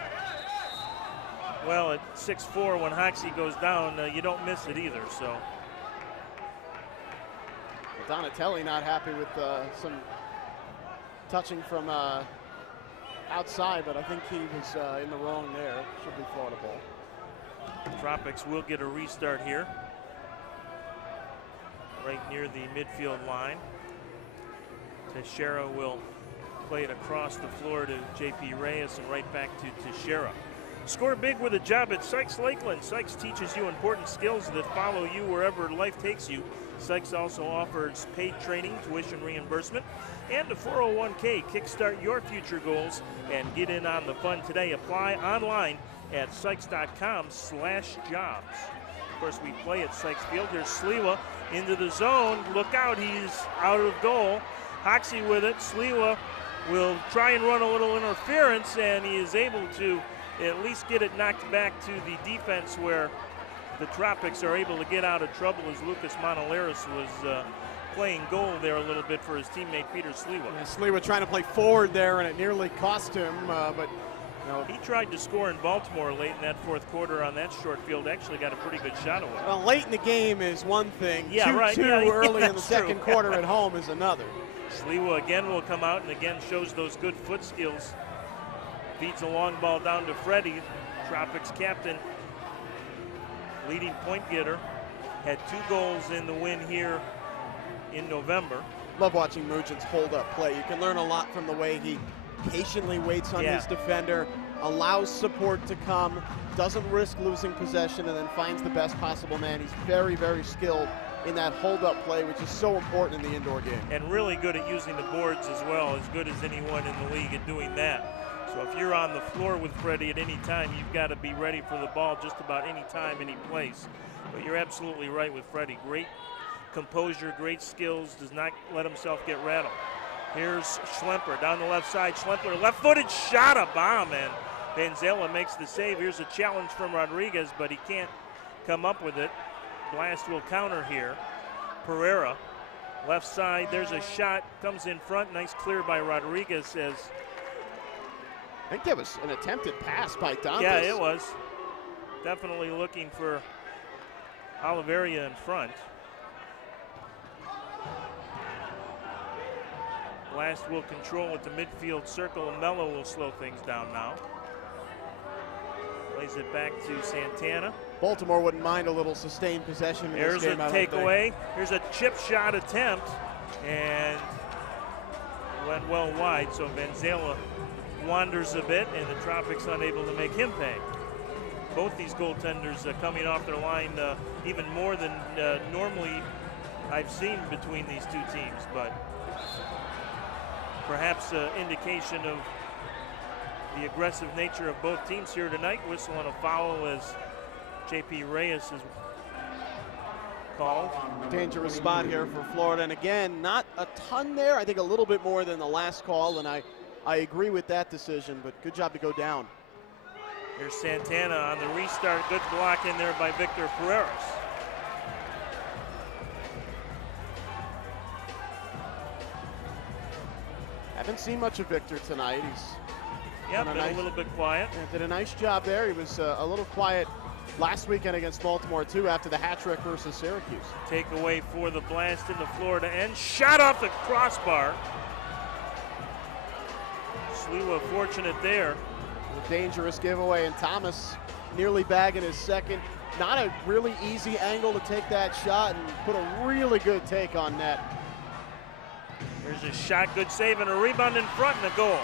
Well, at 6'4", when Hoxie goes down, you don't miss it either. So Donatelli not happy with some touching from outside, but I think he was in the wrong there. Should be Florida ball. Tropics will get a restart here, right near the midfield line. Teixeira will play it across the floor to J.P. Reyes and right back to Teixeira. Score big with a job at Sykes Lakeland. Sykes teaches you important skills that follow you wherever life takes you. Sykes also offers paid training, tuition reimbursement, and a 401k. Kickstart your future goals and get in on the fun today. Apply online at sykes.com/jobs. Of course, we play at Sykes Field. Here's Sliwa into the zone. Look out, he's out of goal. Hoxie with it. Sliwa will try and run a little interference, and he is able to at least get it knocked back to the defense, where the Tropics are able to get out of trouble as Lucas Monolaris was playing goal there a little bit for his teammate Peter Sliwa. Yeah, Sliwa trying to play forward there, and it nearly cost him, but he tried to score in Baltimore late in that fourth quarter on that short field. Actually got a pretty good shot away. Well, late in the game is one thing. Yeah, right. Two early in the second true. quarter at home is another. Sliwa again will come out and again shows those good foot skills. Feeds a long ball down to Freddie, Tropics captain, leading point getter. Had 2 goals in the win here in November. Love watching Mujin's hold-up play. You can learn a lot from the way he patiently waits on his defender, allows support to come, doesn't risk losing possession, and then finds the best possible man. He's very, very skilled in that hold-up play, which is so important in the indoor game. And really good at using the boards as well, as good as anyone in the league at doing that. So if you're on the floor with Freddie at any time, you've got to be ready for the ball just about any time, any place. But you're absolutely right with Freddie. Great composure, great skills, does not let himself get rattled. Here's Schlemper down the left side. Schlemper, left-footed shot, a bomb, and Vanzela makes the save. Here's a challenge from Rodriguez, but he can't come up with it. Blast will counter here. Pereira, left side, there's a shot, comes in front. Nice clear by Rodriguez as I think that was an attempted pass by Dantes. Yeah, it was. Definitely looking for Oliveria in front. Blast will control at the midfield circle, and Mello will slow things down now. Plays it back to Santana. Baltimore wouldn't mind a little sustained possession in There's this game, a takeaway. Here's a chip shot attempt, and went well wide, so Vanzela wanders a bit, and the Tropics unable to make him pay. Both these goaltenders coming off their line even more than normally I've seen between these two teams, but perhaps an indication of the aggressive nature of both teams here tonight. Whistle on a foul as J.P. Reyes is called. Dangerous spot here for Florida, and again, not a ton there. I think a little bit more than the last call, and I agree with that decision, but good job to go down. Here's Santana on the restart. Good block in there by Victor Pereras. Haven't seen much of Victor tonight. He's been a little bit quiet. Did a nice job there. He was a little quiet last weekend against Baltimore, too, after the hat trick versus Syracuse. Takeaway for the Blast into Florida end. Shot off the crossbar. Sliwa fortunate there. A dangerous giveaway, and Thomas nearly bagging his second. Not a really easy angle to take that shot, and put a really good take on net. There's a shot, good save, and a rebound in front and a goal.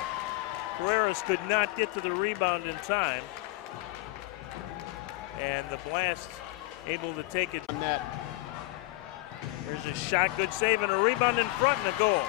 Pereras could not get to the rebound in time. And the Blast able to take it on net. There's a shot, good save, and a rebound in front and a goal.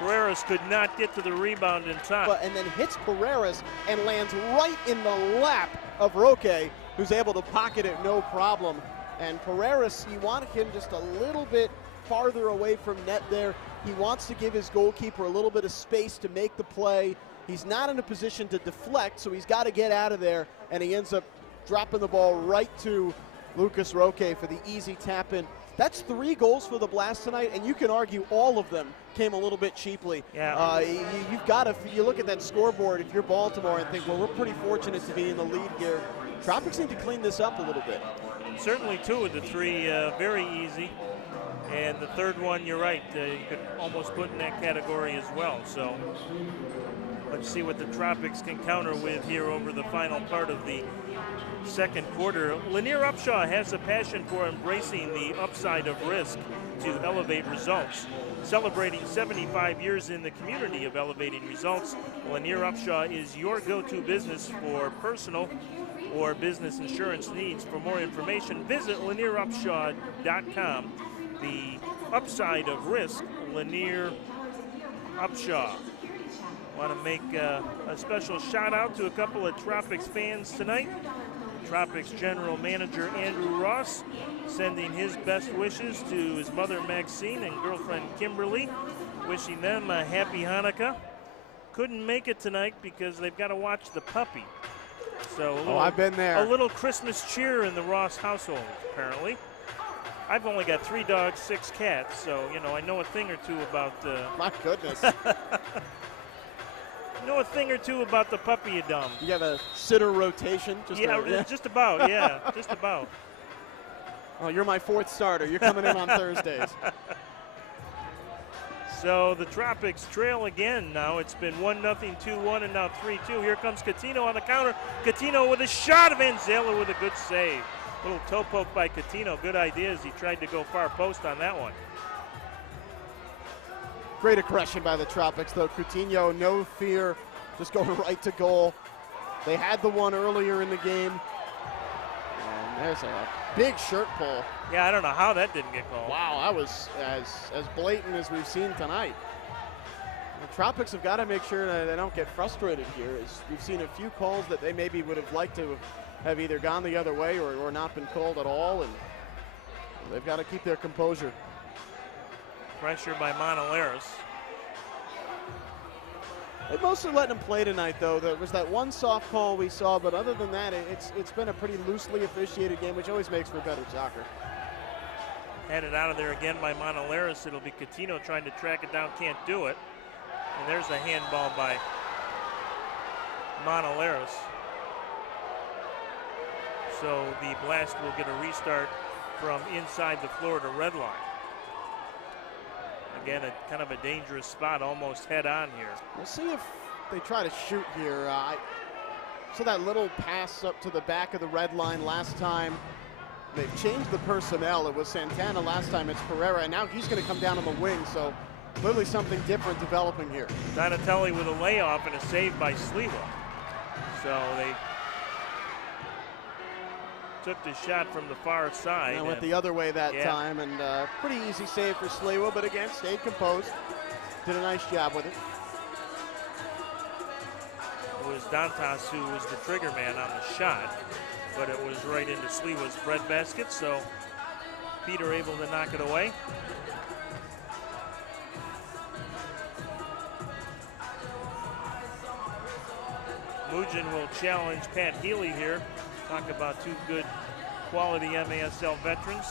Pereras could not get to the rebound in time. And then hits Pereras and lands right in the lap of Roque, who's able to pocket it no problem. And Pereras, you want him just a little bit farther away from net there. He wants to give his goalkeeper a little bit of space to make the play. He's not in a position to deflect, so he's got to get out of there, and he ends up dropping the ball right to Lucas Roque for the easy tap-in. That's 3 goals for the Blast tonight, and you can argue all of them came a little bit cheaply. Yeah. You've got to, you look at that scoreboard if you're Baltimore and think, well, we're pretty fortunate to be in the lead here. Tropics need to clean this up a little bit. Certainly 2 of the 3 very easy. And the third one, you're right, you could almost put in that category as well. So let's see what the Tropics can counter with here over the final part of the second quarter. Lanier Upshaw has a passion for embracing the upside of risk to elevate results. Celebrating 75 years in the community of elevating results, Lanier Upshaw is your go-to business for personal or business insurance needs. For more information, visit lanierupshaw.com. The upside of risk, Lanier Upshaw. Want to make a special shout out to a couple of Tropics fans tonight. Tropics General Manager Andrew Ross sending his best wishes to his mother Maxine and girlfriend Kimberly, wishing them a happy Hanukkah. Couldn't make it tonight because they've got to watch the puppy. So I've been there. A little Christmas cheer in the Ross household, apparently. I've only got 3 dogs, 6 cats, so, you know, I know a thing or two about... My goodness. know a thing or two about the puppy-a-dum. You have a sitter rotation? Just about, yeah, just about. Oh, you're my 4th starter. You're coming in on Thursdays. So the Tropics trail again now. It's been 1-0, 2-1, and now 3-2. Here comes Coutinho on the counter. Coutinho with a shot. Vanzela with a good save. Little toe poke by Coutinho. Good idea as he tried to go far post on that one. Great aggression by the Tropics, though. Coutinho, no fear, just going right to goal. They had the one earlier in the game. And there's a big shirt pull. Yeah, I don't know how that didn't get called. Wow, that was as blatant as we've seen tonight. The Tropics have got to make sure that they don't get frustrated here. As we've seen a few calls that they maybe would have liked to have either gone the other way or not been called at all, and they've got to keep their composure. Pressure by Monaleris. They mostly let him play tonight, though. There was that one soft call we saw, but other than that, it's been a pretty loosely officiated game, which always makes for better soccer. Headed out of there again by Monaleris. It'll be Coutinho trying to track it down, can't do it. And there's a handball by Monaleris. So the Blast will get a restart from inside the Florida red line. Again, kind of a dangerous spot, almost head on here. We'll see if they try to shoot here. So that little pass up to the back of the red line last time. They've changed the personnel. It was Santana last time, it's Pereira, and now he's going to come down on the wing, so clearly something different developing here. Donatelli with a layoff and a save by Sliwa. So they took the shot from the far side. And went the other way that time, and pretty easy save for Sliwa, but again, stayed composed. Did a nice job with it. It was Dantas who was the trigger man on the shot, but it was right into Sliwa's breadbasket, so Peter able to knock it away. Mugin will challenge Pat Healy here. Talk about two good quality MASL veterans.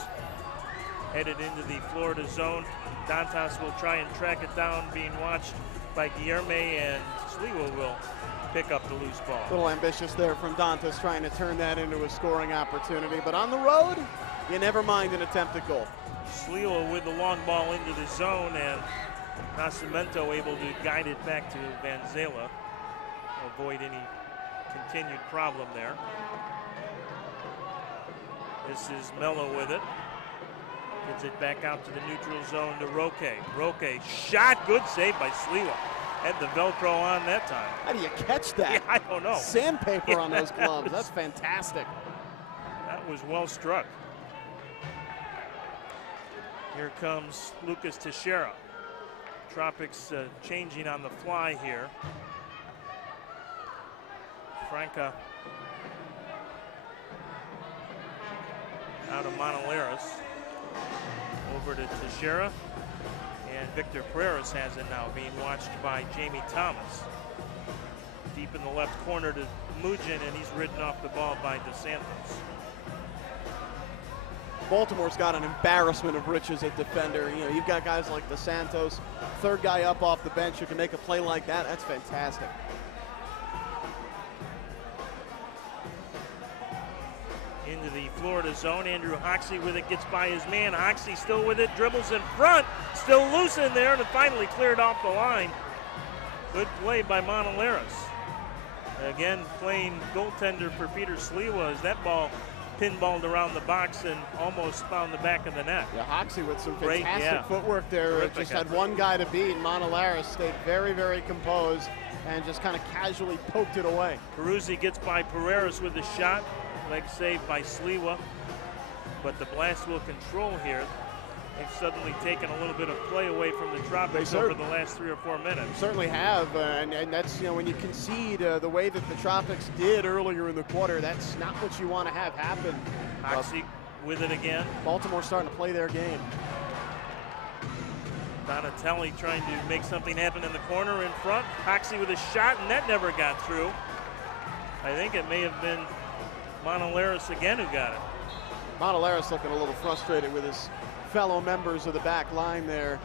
Headed into the Florida zone. Dantas will try and track it down, being watched by Guillerme, and Sliwa will pick up the loose ball. A little ambitious there from Dantas, trying to turn that into a scoring opportunity, but on the road, you never mind an attempted goal. Sliwa with the long ball into the zone, and Nascimento able to guide it back to Van Zela. Avoid any continued problem there. This is Mello with it. Gets it back out to the neutral zone to Roque. Roque shot, good save by Sliwa. Had the Velcro on that time. How do you catch that? Yeah, I don't know. Sandpaper on those gloves. That's fantastic. That was well struck. Here comes Lucas Teixeira. Tropics changing on the fly here. Franca out of Montoleras. Over to Teixeira. And Victor Pereira has it now, being watched by Jamie Thomas. Deep in the left corner to Mugin, and he's ridden off the ball by DeSantos. Baltimore's got an embarrassment of riches at defender. You know, you've got guys like DeSantos, third guy up off the bench who can make a play like that. That's fantastic. Into the Florida zone, Andrew Hoxie with it, gets by his man. Hoxie still with it, dribbles in front, still loose in there, and it finally cleared off the line. Good play by Montoleras. Again, playing goaltender for Peter Sliwa as that ball pinballed around the box and almost found the back of the net. Yeah, Hoxie with some Great, fantastic footwork there. Terrific Just had effort. one guy to beat. Montoleras stayed very, very composed and just kind of casually poked it away. Peruzzi gets by Pereiras with the shot. Leg saved by Sliwa, but the blast will control here. They've suddenly taken a little bit of play away from the Tropics over the last 3 or 4 minutes. Certainly have, and that's, you know, when you concede the way that the Tropics did earlier in the quarter, that's not what you want to have happen. Hoxie with it again. Baltimore starting to play their game. Donatelli trying to make something happen in the corner in front. Hoxie with a shot, and that never got through. I think it may have been Montoleras again who got it. Montoleras looking a little frustrated with his fellow members of the back line there.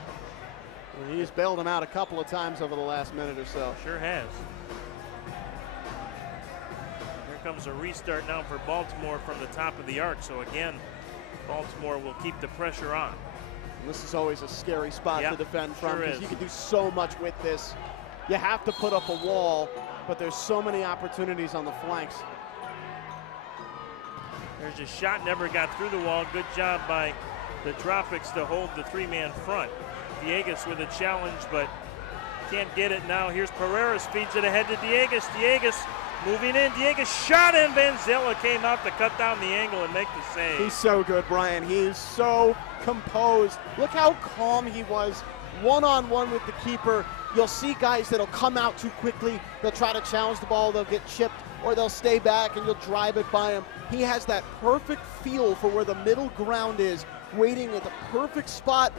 He's bailed him out a couple of times over the last minute or so. Sure has. Here comes a restart now for Baltimore from the top of the arc. So again, Baltimore will keep the pressure on. And this is always a scary spot to defend from, sure because is. you can do so much with this. You have to put up a wall, but there's so many opportunities on the flanks. There's a shot, never got through the wall. Good job by the Tropics to hold the three-man front. Diegues with a challenge, but can't get it now. Here's Pereiras, feeds it ahead to Diegues. Diegues moving in. Diegues shot, and Van Zela came out to cut down the angle and make the save. He's so good, Brian. He's so composed. Look how calm he was one-on-one with the keeper. You'll see guys that'll come out too quickly. They'll try to challenge the ball. They'll get chipped, or they'll stay back and you'll drive it by him. He has that perfect feel for where the middle ground is, waiting at the perfect spot,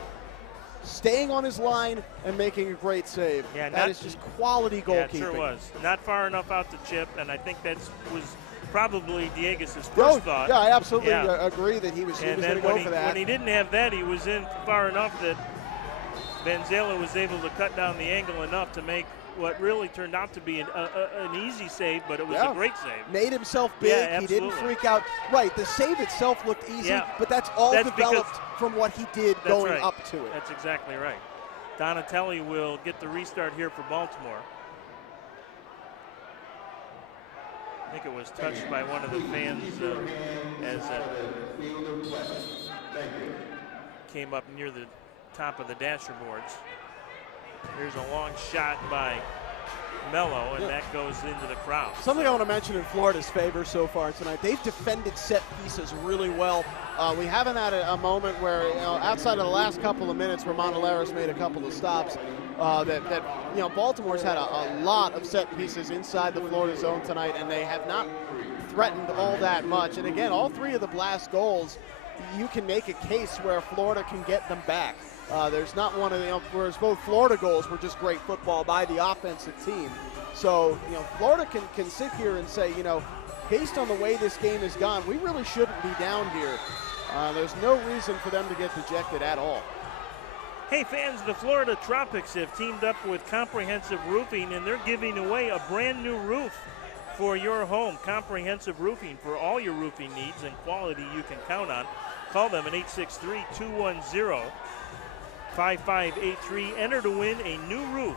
staying on his line and making a great save. Yeah, that is just quality goalkeeping. Yeah, it sure was. Not far enough out to chip, and I think that was probably Diegues' first thought. Yeah, I absolutely agree that he was going to go for that. When he didn't have that, he was in far enough that Van Zela was able to cut down the angle enough to make what really turned out to be an easy save, but it was a great save. Made himself big. Yeah, he didn't freak out. Right, the save itself looked easy, but that's developed from what he did going up to it. That's exactly right. Donatelli will get the restart here for Baltimore. I think it was touched by one of the fans as came up near the top of the dasher boards. Here's a long shot by Mello, and that goes into the crowd. Something I want to mention in Florida's favor so far tonight, they've defended set pieces really well. We haven't had a moment where, outside of the last couple of minutes where Montoleros made a couple of stops, Baltimore's had a lot of set pieces inside the Florida zone tonight, and they have not threatened all that much. And again, all three of the Blast goals, you can make a case where Florida can get them back. There's not one of the, whereas both Florida goals were just great football by the offensive team. So, Florida can sit here and say, based on the way this game has gone, we really shouldn't be down here. There's no reason for them to get dejected at all. Hey fans, the Florida Tropics have teamed up with Comprehensive Roofing, and they're giving away a brand new roof for your home. Comprehensive Roofing, for all your roofing needs and quality you can count on. Call them at 863-210-5583. Enter to win a new roof.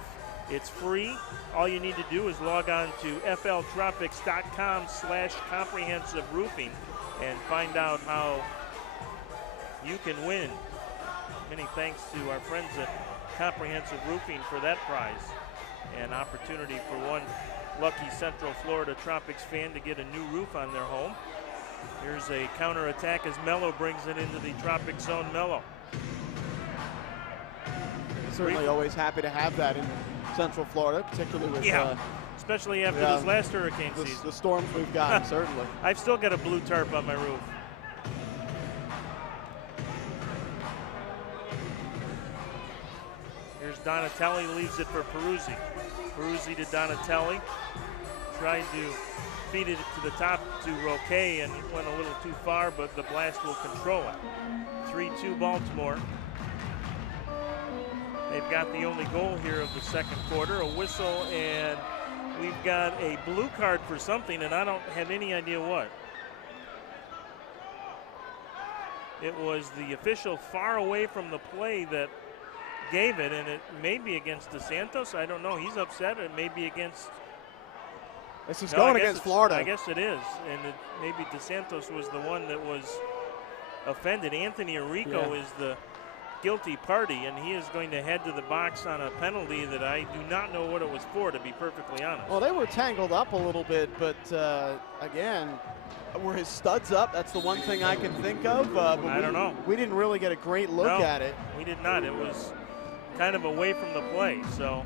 It's free. All you need to do is log on to fltropics.com/comprehensive roofing and find out how you can win. Many thanks to our friends at Comprehensive Roofing for that prize. An opportunity for one lucky Central Florida Tropics fan to get a new roof on their home. Here's a counterattack as Mello brings it into the Tropic zone. Mello. Certainly always happy to have that in Central Florida, particularly with especially after this last hurricane season. The storms we've gotten, certainly. I've still got a blue tarp on my roof. Here's Donatelli, leaves it for Peruzzi. Peruzzi to Donatelli. Tried to feed it to the top to Roque and went a little too far, but the Blast will control it. 3-2 Baltimore. They've got the only goal here of the second quarter, a whistle, and we've got a blue card for something, and I don't have any idea what. It was the official far away from the play that gave it, and it may be against DeSantos. I don't know. He's upset. It may be against. This is going against Florida. I guess it is, and maybe DeSantos was the one that was offended. Anthony Arrico is the guilty party, and he is going to head to the box on a penalty that I do not know what it was for, to be perfectly honest. Well, they were tangled up a little bit, but again, were his studs up? That's the one thing I can think of. I don't know. We didn't really get a great look at it. We did not. It was kind of away from the play. So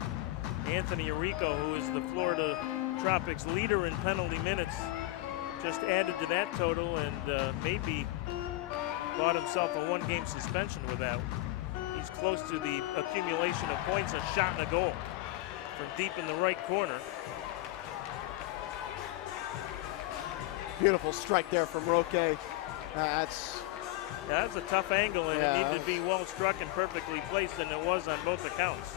Anthony Arrico, who is the Florida Tropics leader in penalty minutes, just added to that total and maybe bought himself a one-game suspension with that. He's close to the accumulation of points, a shot and a goal from deep in the right corner. Beautiful strike there from Roque. That's a tough angle, and it needed to be well struck and perfectly placed, and it was on both accounts.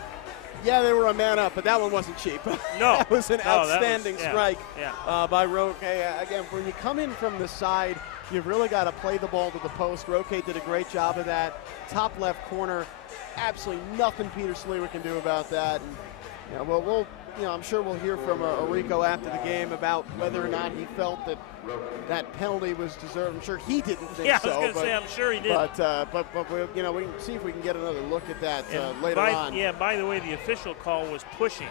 Yeah, they were a man up, but that one wasn't cheap. No. That was an outstanding strike Yeah. By Roque. Again, when you come in from the side, you've really got to play the ball to the post. Roque did a great job of that. Top left corner, absolutely nothing Peter Sleewer can do about that. And, I'm sure we'll hear from Arrico after the game about whether or not he felt that that penalty was deserved. I'm sure he didn't think so. Yeah, I was going to say, I'm sure he did. But we can see if we can get another look at that later on. Yeah, by the way, the official call was pushing.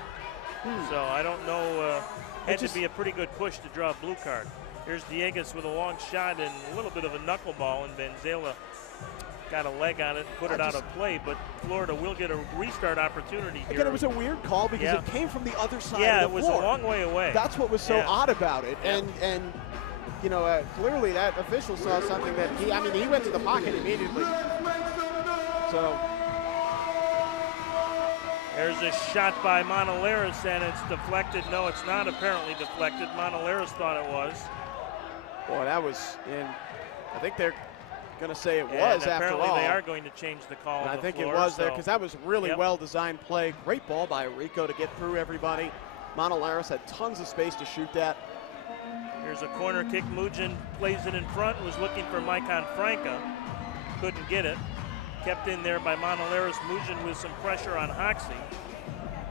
So I don't know. Had to be a pretty good push to draw a blue card. Here's Dieguez with a long shot and a little bit of a knuckleball, and Vanzela got a leg on it and put it out of play, but Florida will get a restart opportunity here. Again, it was a weird call because it came from the other side of the floor. Yeah, it was a long way away. That's what was so odd about it. And clearly that official saw something that he went to the pocket immediately. So there's a shot by Montoleros, and it's deflected. No, it's not apparently deflected. Montoleros thought it was. Boy, that was in. I think they're going to say it was after all. Apparently they are going to change the call. And I think it was there because that was really well-designed play. Great ball by Arrico to get through everybody. Montoleros had tons of space to shoot that. Here's a corner kick. Mugin plays it in front, was looking for Maicon Franca. Couldn't get it. kept in there by Monaleris. Mujin with some pressure on Hoxie.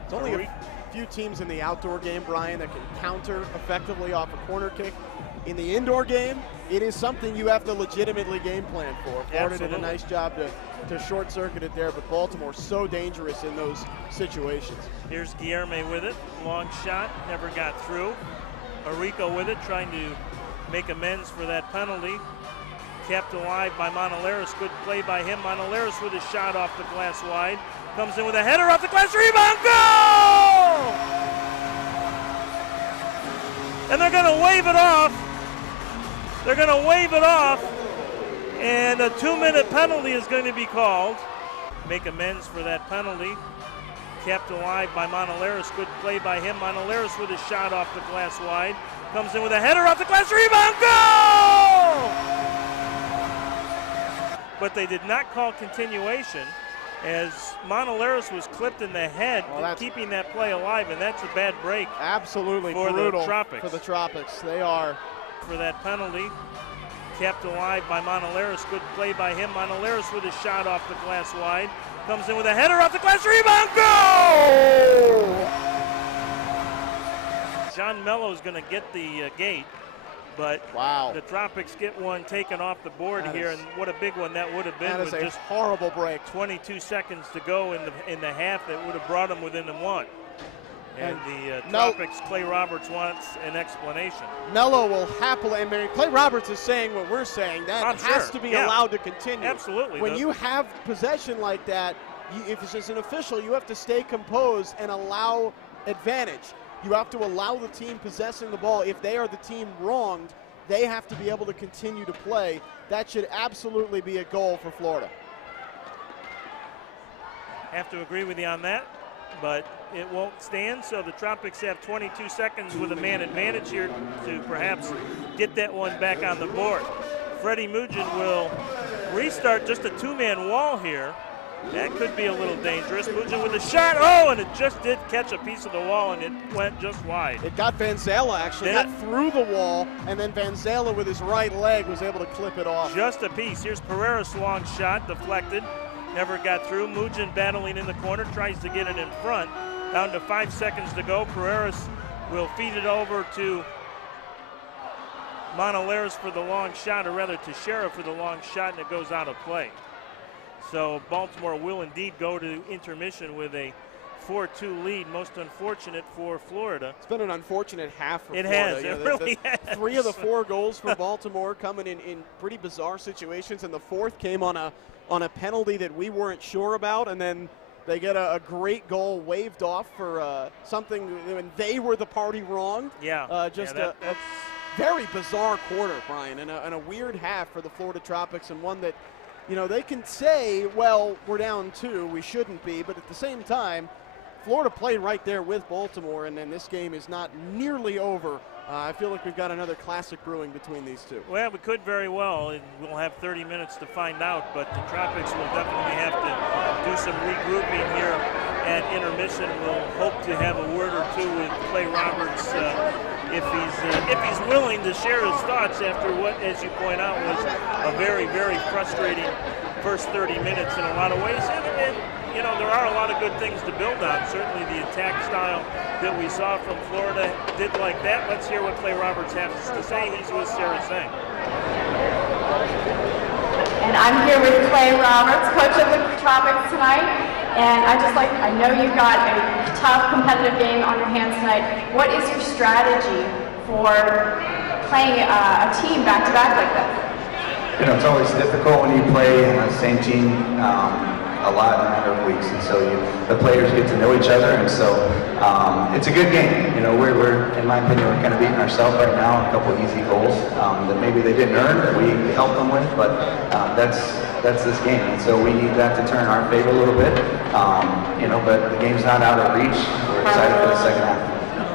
It's only a few teams in the outdoor game, Brian, that can counter effectively off a corner kick. In the indoor game, it is something you have to legitimately game plan for. Florida did a nice job to short circuit it there, but Baltimore so dangerous in those situations. Here's Guilherme with it. Long shot, never got through. Arico with it, trying to make amends for that penalty. Kept alive by Monaleris. Good play by him. Monaleris with a shot off the glass wide. Comes in with a header off the glass. Rebound. Goal! And they're going to wave it off. They're going to wave it off. And a 2-minute penalty is going to be called. Make amends for that penalty. Kept alive by Monaleris. Good play by him. Monaleris with a shot off the glass wide. Comes in with a header off the glass. Rebound. Goal! But they did not call continuation as Monaleris was clipped in the head, keeping that play alive, and that's a bad break. Absolutely for brutal the Tropics. For the Tropics. They are. For that penalty. Kept alive by Monaleris. Good play by him. Monaleris with a shot off the glass wide. Comes in with a header off the glass. Rebound. Goal! John Mello is going to get the gate. But the Tropics get one taken off the board here, and what a big one that would have been. That is with a just horrible break. 22 seconds to go in the half. That would have brought them within the one. And the Tropics, Clay Roberts wants an explanation. Mello will happily, and Clay Roberts is saying what we're saying. That has to be allowed to continue. Absolutely. When you have possession like that, if it's just an official, you have to stay composed and allow advantage. You have to allow the team possessing the ball. If they are the team wronged, they have to be able to continue to play. That should absolutely be a goal for Florida. Have to agree with you on that, but it won't stand. So the Tropics have 22 seconds with a man advantage here to perhaps get that one back on the board. Freddie Mujin will restart just a two-man wall here. That could be a little dangerous. Mujin with a shot. Oh, and it just did catch a piece of the wall, and it went just wide. It got Van Zala, actually. Got through the wall, and then Van Zala with his right leg was able to clip it off. Just a piece. Here's Pereira's long shot, deflected. Never got through. Mujin battling in the corner, tries to get it in front. Down to 5 seconds to go. Pereira will feed it over to Monaleris for the long shot, or rather to Sheriff for the long shot, and it goes out of play. So Baltimore will indeed go to intermission with a 4-2 lead. Most unfortunate for Florida. It's been an unfortunate half for Florida. It has. It really has. 3 of the 4 goals for Baltimore coming in pretty bizarre situations, and the 4th came on a penalty that we weren't sure about, and then they get a great goal waved off for something when they were the party wronged. Yeah. Just a very bizarre quarter, Brian, and a weird half for the Florida Tropics, and one that, you know, they can say, well, we're down 2, we shouldn't be, but at the same time, Florida played right there with Baltimore, and then this game is not nearly over. I feel like we've got another classic brewing between these two. Well, we could very well, and we'll have 30 minutes to find out, but the Tropics will definitely have to do some regrouping here at intermission. We'll hope to have a word or two with Clay Roberts if he's willing to share his thoughts after what, as you point out, was a very, very frustrating first 30 minutes in a lot of ways. And you know, there are a lot of good things to build on. Certainly the attack style that we saw from Florida did like that. Let's hear what Clay Roberts has to say. He's with Sarah Singh. And I'm here with Clay Roberts, coach of the Tropics tonight. And I know you've got a tough competitive game on your hands tonight. What is your strategy for playing a team back-to-back like this? You know, it's always difficult when you play in the same team a lot in a matter of weeks, and so the players get to know each other, and so it's a good game. You know, we're in my opinion, we're kind of beating ourselves right now. A couple easy goals that maybe they didn't earn, that we helped them with, but that's this game, and so we need that to turn our favor a little bit. You know, but the game's not out of reach. We're excited for the second half.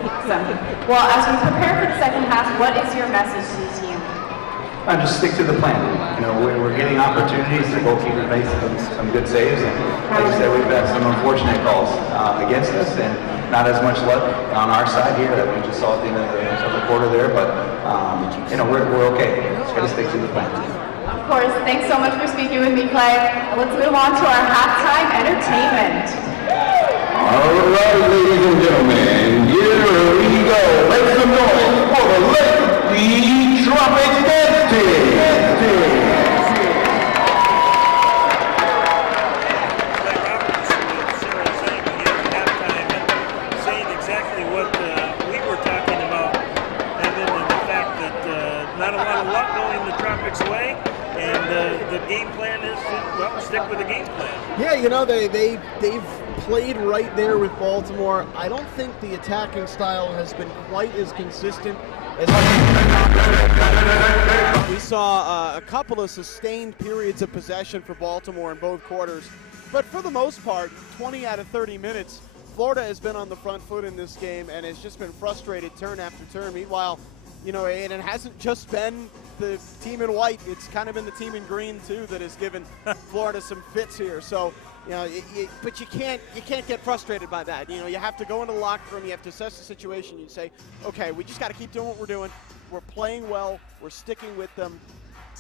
Awesome. Well, as we prepare for the second half, what is your message to the team? Just stick to the plan. You know, we're getting opportunities. The goalkeeper makes some good saves, and like I said, we've had some unfortunate calls against us, and not as much luck on our side here that we just saw at the end of the quarter there. But you know, we're okay. Just got to stick to the plan. Of course, thanks so much for speaking with me, Clay. Let's move on to our halftime entertainment. All right, ladies and gentlemen, here we go. Make some noise for the Lady Tropics Dance Team. Saying exactly what we were talking about, Evan, and the fact that not a lot of luck going the Tropics' way, and the game plan is to, well, stick with the game plan. Yeah, you know, they've played right there with Baltimore. I don't think the attacking style has been quite as consistent as we saw a couple of sustained periods of possession for Baltimore in both quarters. But for the most part, 20 out of 30 minutes, Florida has been on the front foot in this game and has just been frustrated turn after turn. Meanwhile, you know, and it hasn't just been the team in white. It's kind of been the team in green, too, that has given Florida some fits here. So, you know, but you can't get frustrated by that. You know, you have to go into the locker room. You have to assess the situation. You say, okay, we just got to keep doing what we're doing. We're playing well. We're sticking with them.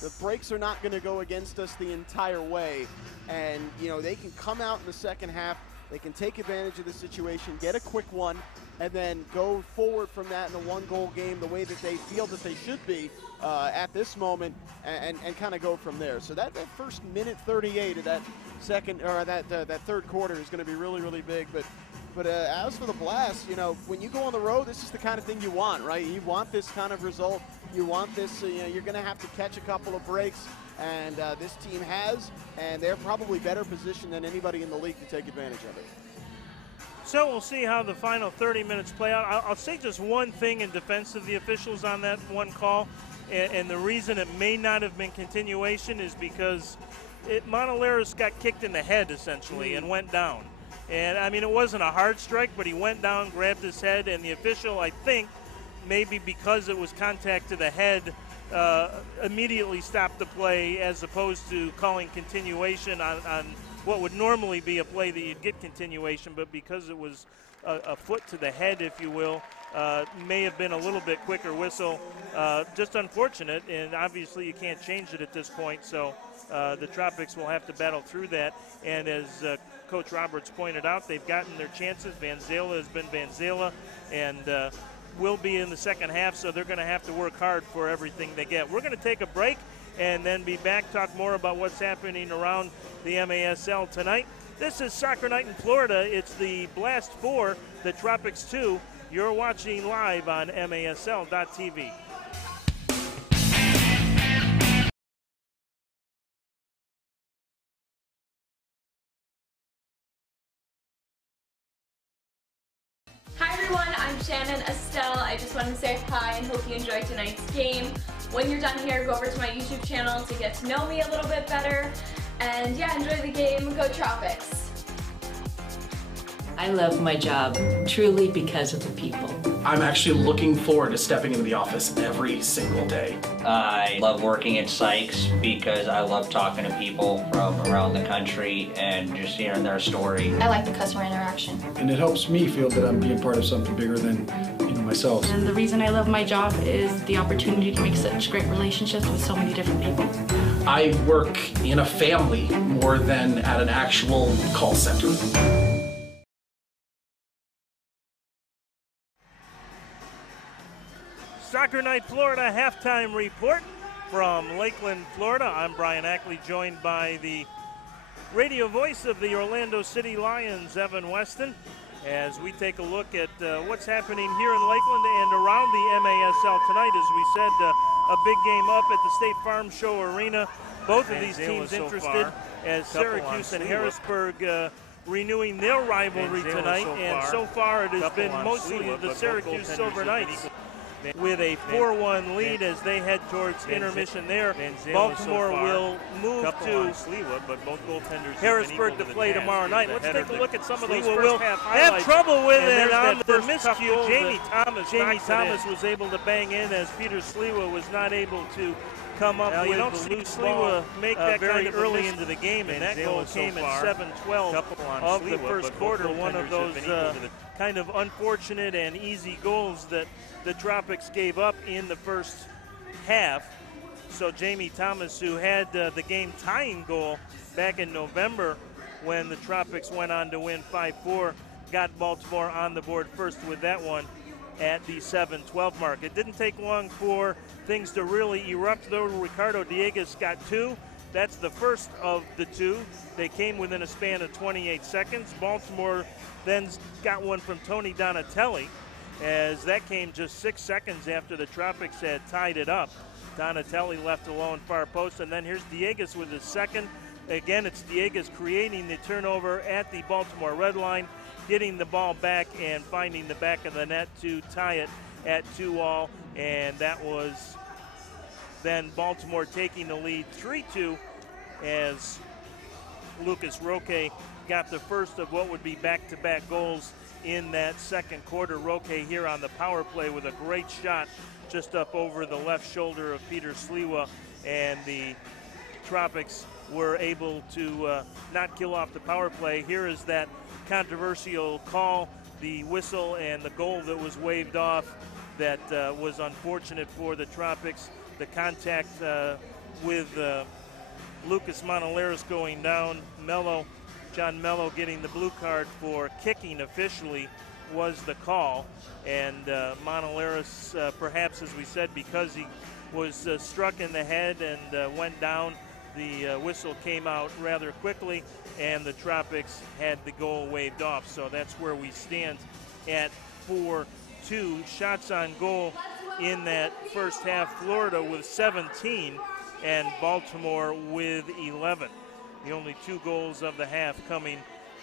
The breaks are not going to go against us the entire way. And, you know, they can come out in the second half. They can take advantage of the situation, get a quick one, and then go forward from that in a one-goal game the way that they feel that they should be at this moment, and kind of go from there. So that first minute 38 of that second or that third quarter is going to be really, really big. But as for the Blast, you know, when you go on the road, this is the kind of thing you want, right? You want this kind of result. You want this. You know, you're going to have to catch a couple of breaks. And this team has, and they're probably better positioned than anybody in the league to take advantage of it. So we'll see how the final 30 minutes play out. I'll say just one thing in defense of the officials on that one call, and the reason it may not have been continuation is because Montoleros got kicked in the head, essentially, and went down. And, I mean, it wasn't a hard strike, but he went down, grabbed his head, and the official, I think, maybe because it was contact to the head, immediately stopped the play as opposed to calling continuation on what would normally be a play that you'd get continuation, but because it was a foot to the head, if you will, may have been a little bit quicker whistle. Just unfortunate, and obviously you can't change it at this point, so the Tropics will have to battle through that. And as Coach Roberts pointed out, they've gotten their chances. Van Zela has been Van Zela, and will be in the second half, so they're going to have to work hard for everything they get. We're going to take a break and then be back, talk more about what's happening around the MASL tonight. This is Soccer Night in Florida. It's the Blast 4, the Tropics 2. You're watching live on MASL.tv. Hi everyone, I'm Shannon Estelle. I just wanted to say hi and hope you enjoyed tonight's game. When you're done here, go over to my YouTube channel to get to know me a little bit better. And yeah, enjoy the game. Go Tropics! I love my job, truly because of the people. I'm actually looking forward to stepping into the office every single day. I love working at Sykes because I love talking to people from around the country and just hearing their story. I like the customer interaction. And it helps me feel that I'm being part of something bigger than myself. And the reason I love my job is the opportunity to make such great relationships with so many different people. I work in a family more than at an actual call center. Soccer Night Florida halftime report from Lakeland, Florida. I'm Brian Ackley, joined by the radio voice of the Orlando City Lions, Evan Weston, as we take a look at what's happening here in Lakeland and around the MASL tonight. As we said, a big game up at the State Farm Show Arena. Both of these teams interested as Syracuse and Harrisburg renewing their rivalry tonight. And so far it has been mostly the Syracuse Silver Knights with a 4-1 lead as they head towards intermission there. Baltimore will move to Harrisburg to play tomorrow night. Let's take a look at some of those first half highlights. Have trouble with it on the miscue. Jamie Thomas was able to bang in as Peter Sliwa was not able to come up with the loose ball make that very early into the game, and that goal came at 7-12 of the first quarter. One of those kind of unfortunate and easy goals that the Tropics gave up in the first half So Jamie Thomas, who had the game tying goal back in November when the Tropics went on to win 5-4, got Baltimore on the board first with that one at the 7-12 mark. It didn't take long for things to really erupt, though. Ricardo Dieguez got 2. That's the first of the 2. They came within a span of 28 seconds. Baltimore then got one from Tony Donatelli, as that came just 6 seconds after the Tropics had tied it up. Donatelli left alone far post, and then here's Dieguez with his second. Again, it's Dieguez creating the turnover at the Baltimore red line, getting the ball back and finding the back of the net to tie it at 2-all, and that was then Baltimore taking the lead 3-2 as Lucas Roque got the first of what would be back-to-back goals in that second quarter. Roque here on the power play with a great shot just up over the left shoulder of Peter Sliwa, and the Tropics were able to not kill off the power play. Here is that controversial call, the whistle and the goal that was waved off that was unfortunate for the Tropics. The contact with Lucas Monaleras going down. John Mello getting the blue card for kicking officially was the call. And Monaleras, perhaps as we said, because he was struck in the head and went down, the whistle came out rather quickly, and the Tropics had the goal waved off. So that's where we stand at 4-2. Shots on goal in that first half, Florida with 17 and Baltimore with 11. The only 2 goals of the half coming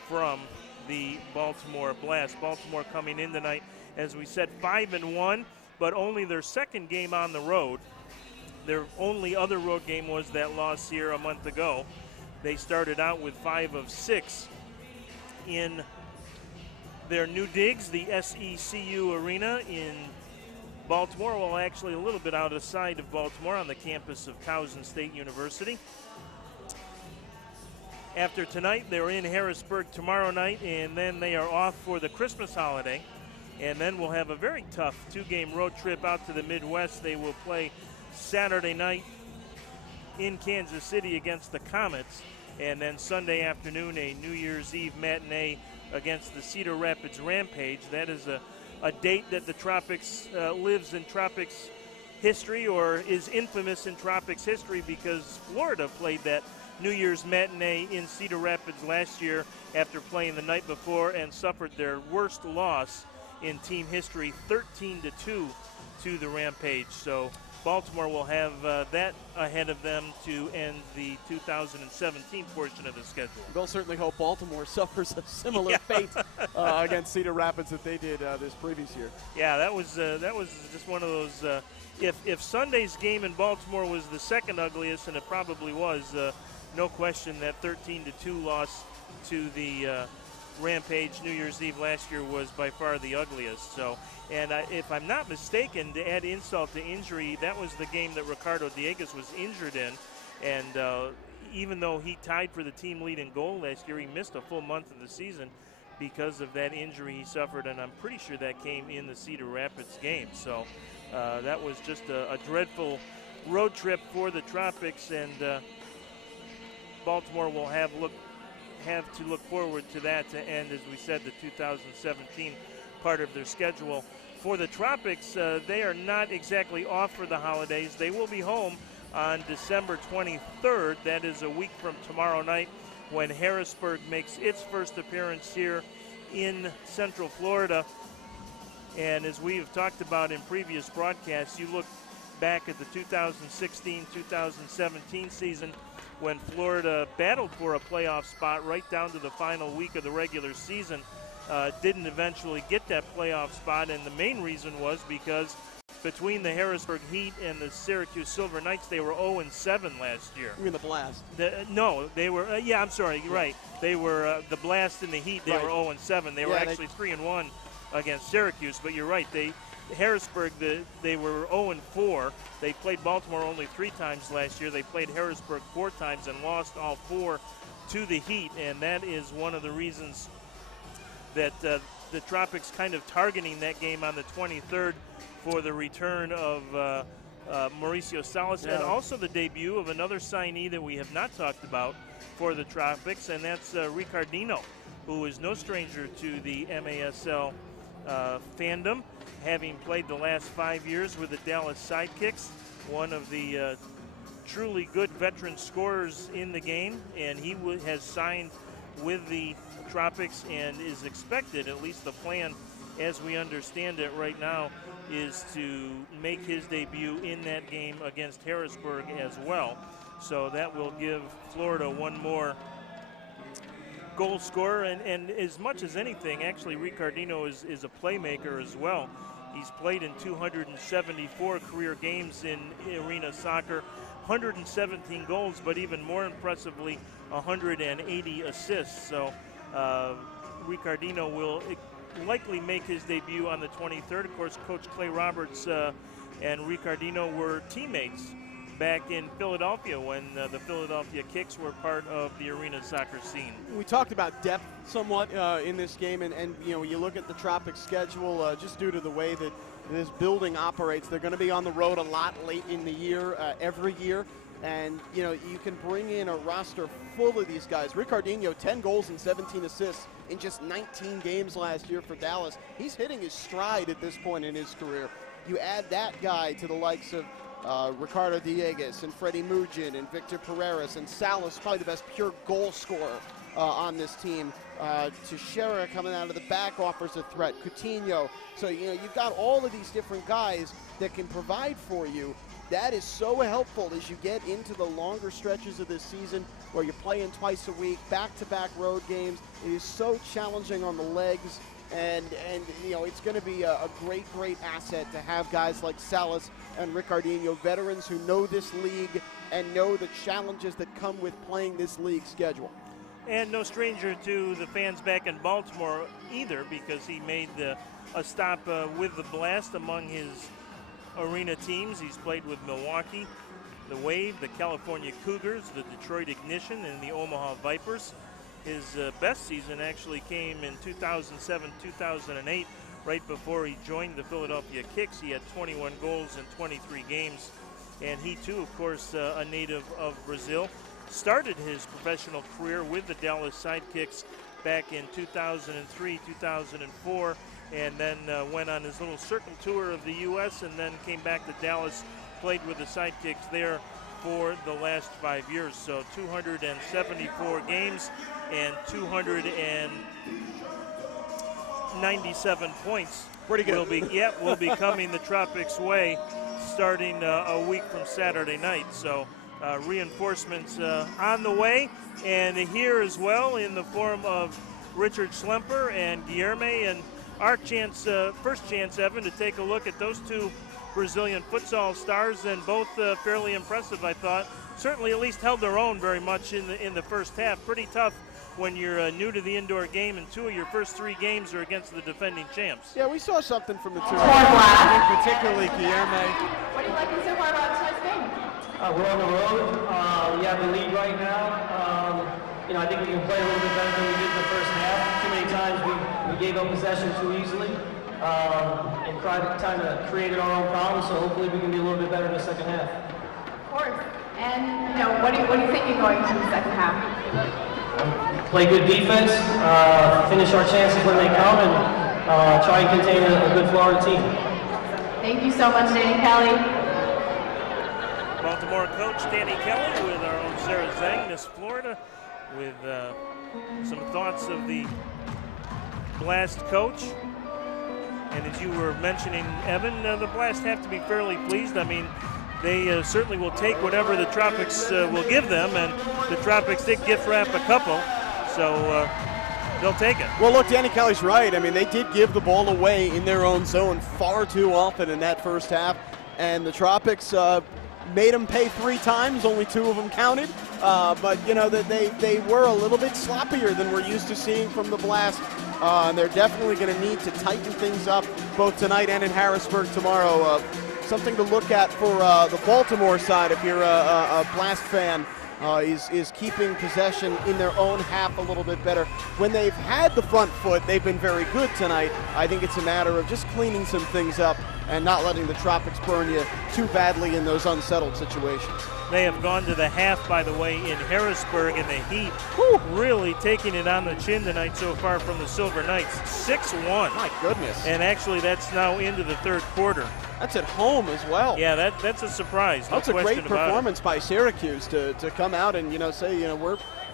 from the Baltimore Blast. Baltimore coming in tonight, as we said, 5-1, but only their second game on the road. Their only other road game was that loss here a month ago. They started out with 5 of 6 in their new digs, the SECU Arena in Baltimore. Well, actually a little bit outside of Baltimore on the campus of Towson State University. After tonight, they're in Harrisburg tomorrow night, and then they are off for the Christmas holiday. And then we'll have a very tough 2-game road trip out to the Midwest. They will play Saturday night in Kansas City against the Comets, and then Sunday afternoon a New Year's Eve matinee against the Cedar Rapids Rampage. That is a date that the Tropics lives in Tropics history, or is infamous in Tropics history, because Florida played that New Year's matinee in Cedar Rapids last year after playing the night before and suffered their worst loss in team history, 13-2 to the Rampage. So Baltimore will have that ahead of them to end the 2017 portion of the schedule. We'll certainly hope Baltimore suffers a similar fate against Cedar Rapids that they did this previous year. Yeah, that was just one of those. If Sunday's game in Baltimore was the second ugliest, and it probably was, no question that 13-2 loss to the Rampage New Year's Eve last year was by far the ugliest. So, and if I'm not mistaken, to add insult to injury, that was the game that Ricardo Dieguez was injured in, and even though he tied for the team lead in goal last year, he missed a full month of the season because of that injury he suffered, and I'm pretty sure that came in the Cedar Rapids game. So that was just a dreadful road trip for the Tropics, and Baltimore will have to look forward to that to end, as we said, the 2017 part of their schedule. For the Tropics, they are not exactly off for the holidays. They will be home on December 23rd. That is a week from tomorrow night, when Harrisburg makes its first appearance here in Central Florida. And as we have talked about in previous broadcasts, you look back at the 2016-2017 season, when Florida battled for a playoff spot right down to the final week of the regular season, didn't eventually get that playoff spot, and the main reason was because between the Harrisburg Heat and the Syracuse Silver Knights, they were 0-7 last year. You mean the Blast? No, they were, I'm sorry, you're right. They were the Blast and the Heat, they were 0-7. They were actually 3-1 against Syracuse, but you're right. Harrisburg, they were 0-4. They played Baltimore only 3 times last year. They played Harrisburg 4 times and lost all 4 to the Heat, and that is one of the reasons that the Tropics kind of targeting that game on the 23rd for the return of Mauricio Salas, and also the debut of another signee that we have not talked about for the Tropics, and that's Ricardino, who is no stranger to the MASL fandom, having played the last 5 years with the Dallas Sidekicks, one of the truly good veteran scorers in the game, and he has signed with the Tropics and is expected, at least the plan as we understand it right now, is to make his debut in that game against Harrisburg as well. So that will give Florida one more goal scorer, and as much as anything, actually, Ricardino is a playmaker as well. He's played in 274 career games in arena soccer, 117 goals, but even more impressively, 180 assists. So Ricardino will likely make his debut on the 23rd. Of course, Coach Clay Roberts and Ricardino were teammates back in Philadelphia when the Philadelphia Kicks were part of the arena soccer scene. We talked about depth somewhat in this game, and you know, you look at the Tropics schedule, just due to the way that this building operates, they're going to be on the road a lot late in the year, every year. And, you know, you can bring in a roster full of these guys. Ricardino, 10 goals and 17 assists in just 19 games last year for Dallas. He's hitting his stride at this point in his career. You add that guy to the likes of Ricardo Dieguez and Freddie Mugin and Victor Pereras, and Salas, probably the best pure goal scorer on this team. Teixeira coming out of the back offers a threat. Coutinho. So, you know, you've got all of these different guys that can provide for you. That is so helpful as you get into the longer stretches of this season where you're playing twice a week, back-to-back road games. It is so challenging on the legs, and you know, it's going to be a great asset to have guys like Salas and Ricardino, veterans who know this league and know the challenges that come with playing this league schedule. And no stranger to the fans back in Baltimore either, because he made a stop with the Blast among his arena teams. He's played with Milwaukee, the Wave, the California Cougars, the Detroit Ignition, and the Omaha Vipers. His best season actually came in 2007-2008, right before he joined the Philadelphia Kicks. He had 21 goals in 23 games, and he too, of course, a native of Brazil. Started his professional career with the Dallas Sidekicks back in 2003-2004, and then went on his little circle tour of the U.S. and then came back to Dallas, played with the Sidekicks there for the last 5 years. So 274 games and 297 points. Pretty good. will be coming the Tropics' way starting a week from Saturday night. So reinforcements on the way, and here as well in the form of Richard Schlemper and Guilherme, and our chance, first chance, Evan, to take a look at those two Brazilian futsal stars, and both fairly impressive, I thought. Certainly at least held their own very much in the first half. Pretty tough when you're new to the indoor game, and two of your first 3 games are against the defending champs. Yeah, we saw something from the two of them, particularly Guilherme. What do you like so far about tonight's game? We're on the road. We have the lead right now. You know, I think we can play a little bit better than we did in the first half. Too many times we gave up possession too easily, and trying to create our own problems. So hopefully we can be a little bit better in the second half. Of course. And you know, what are you thinking going into the second half? Play good defense, finish our chances when they come, and try and contain a good Florida team. Thank you so much, Danny Kelly. Baltimore coach Danny Kelly with our own Sarah Zhang, Miss Florida, with some thoughts of the Blast coach. And as you were mentioning, Evan, the Blast have to be fairly pleased. I mean, they certainly will take whatever the Tropics will give them, and the Tropics did gift wrap a couple, so they'll take it. Well, look, Danny Kelly's right. I mean, they did give the ball away in their own zone far too often in that first half, and the Tropics made them pay 3 times, only 2 of them counted. But, you know, they were a little bit sloppier than we're used to seeing from the Blast. And they're definitely going to need to tighten things up both tonight and in Harrisburg tomorrow. Something to look at for the Baltimore side if you're a Blast fan. Is keeping possession in their own half a little bit better. When they've had the front foot, they've been very good tonight. I think it's a matter of just cleaning some things up and not letting the Tropics burn you too badly in those unsettled situations. They have gone to the half, by the way, in Harrisburg, and the Heat really taking it on the chin tonight so far from the Silver Knights. 6-1. My goodness. And actually, that's now into the third quarter. That's at home as well. Yeah, that's a surprise. No That's a great question about it. performance by Syracuse to come out and, say,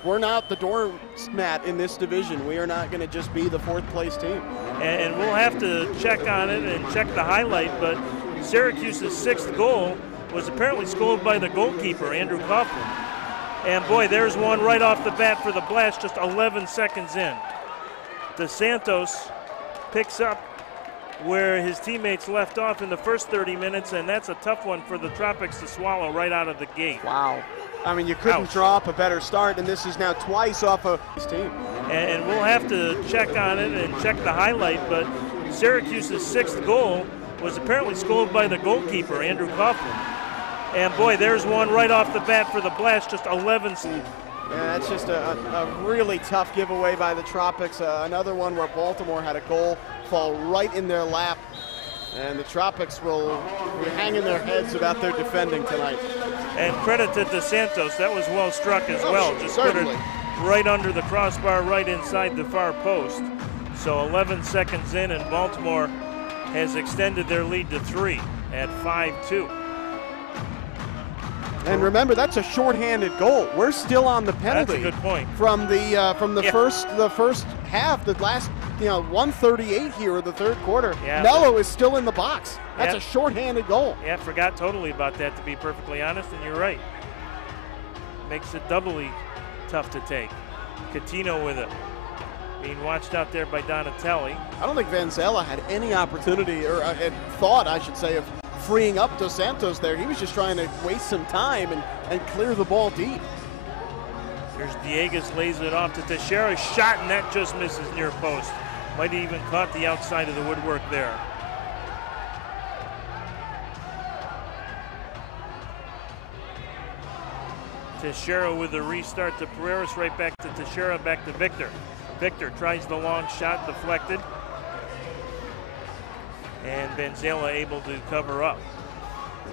we're not the doormat in this division. We are not going to just be the fourth place team. And we'll have to check on it and check the highlight, but Syracuse's sixth goal was apparently scored by the goalkeeper, Andrew Coughlin. And boy, there's one right off the bat for the Blast, just 11 seconds in. DeSantos picks up where his teammates left off in the first 30 minutes, and that's a tough one for the Tropics to swallow right out of the gate. Wow. I mean, you couldn't draw up a better start, and this is now twice off of his team. And we'll have to check on it and check the highlight, but Syracuse's sixth goal was apparently scored by the goalkeeper, Andrew Coughlin. And boy, there's one right off the bat for the Blast, just 11. Yeah, that's just a really tough giveaway by the Tropics. Another one where Baltimore had a goal fall right in their lap. And the Tropics will be hanging their heads about their defending tonight. And credit to DeSantos, that was well struck as well. Just certainly. put it right under the crossbar, right inside the far post. So 11 seconds in, and Baltimore has extended their lead to 3 at 5-2. And remember, that's a shorthanded goal. We're still on the penalty. That's a good point. From the first half, the last 1:38 here of the third quarter. Yeah, Mello is still in the box. That's a shorthanded goal. Yeah, forgot totally about that, to be perfectly honest, and you're right. Makes it doubly tough to take. Catino with it. Being watched out there by Donatelli. I don't think Vanzella had any opportunity, or had thought, I should say, of freeing up DeSantos there. He was just trying to waste some time and clear the ball deep. Here's Diegues, lays it off to Teixeira. Shot, and that just misses near post. Might have even caught the outside of the woodwork there. Teixeira with the restart to Pereiras, right back to Teixeira, back to Victor. Victor tries the long shot, deflected. And Vanzella able to cover up.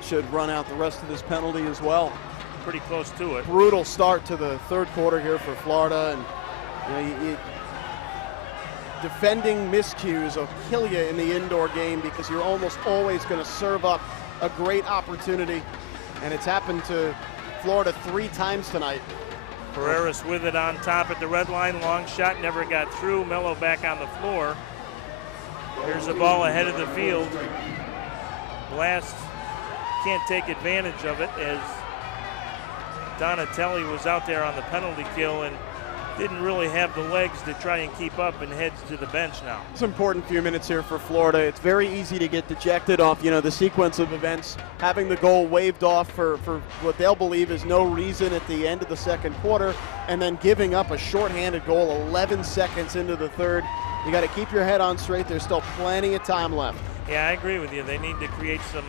Should run out the rest of this penalty as well. Pretty close to it. Brutal start to the third quarter here for Florida, and defending miscues will kill you in the indoor game because you're almost always going to serve up a great opportunity, and it's happened to Florida 3 times tonight. Pereiras with it on top at the red line. Long shot, never got through. Mello back on the floor. Here's the ball ahead of the field. Blast can't take advantage of it as Donatelli was out there on the penalty kill and didn't really have the legs to try and keep up, and heads to the bench now. It's an important few minutes here for Florida. It's very easy to get dejected off, the sequence of events, having the goal waved off for what they'll believe is no reason at the end of the second quarter, and then giving up a shorthanded goal 11 seconds into the third. You got to keep your head on straight. There's still plenty of time left. Yeah, I agree with you. They need to create some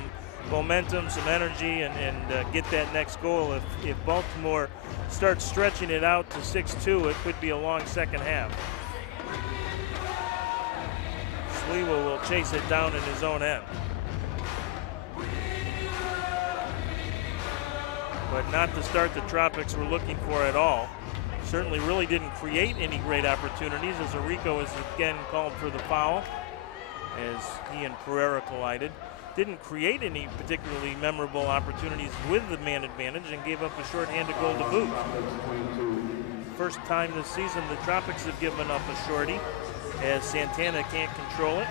momentum, some energy, and get that next goal. If Baltimore starts stretching it out to 6-2, it could be a long second half. Sliwa will chase it down in his own end. But not the start the Tropics were looking for at all. Certainly really didn't create any great opportunities, as Arico is again called for the foul as he and Pereira collided. Didn't create any particularly memorable opportunities with the man advantage and gave up a shorthanded goal to boot. First time this season the Tropics have given up a shorty as Santana can't control it.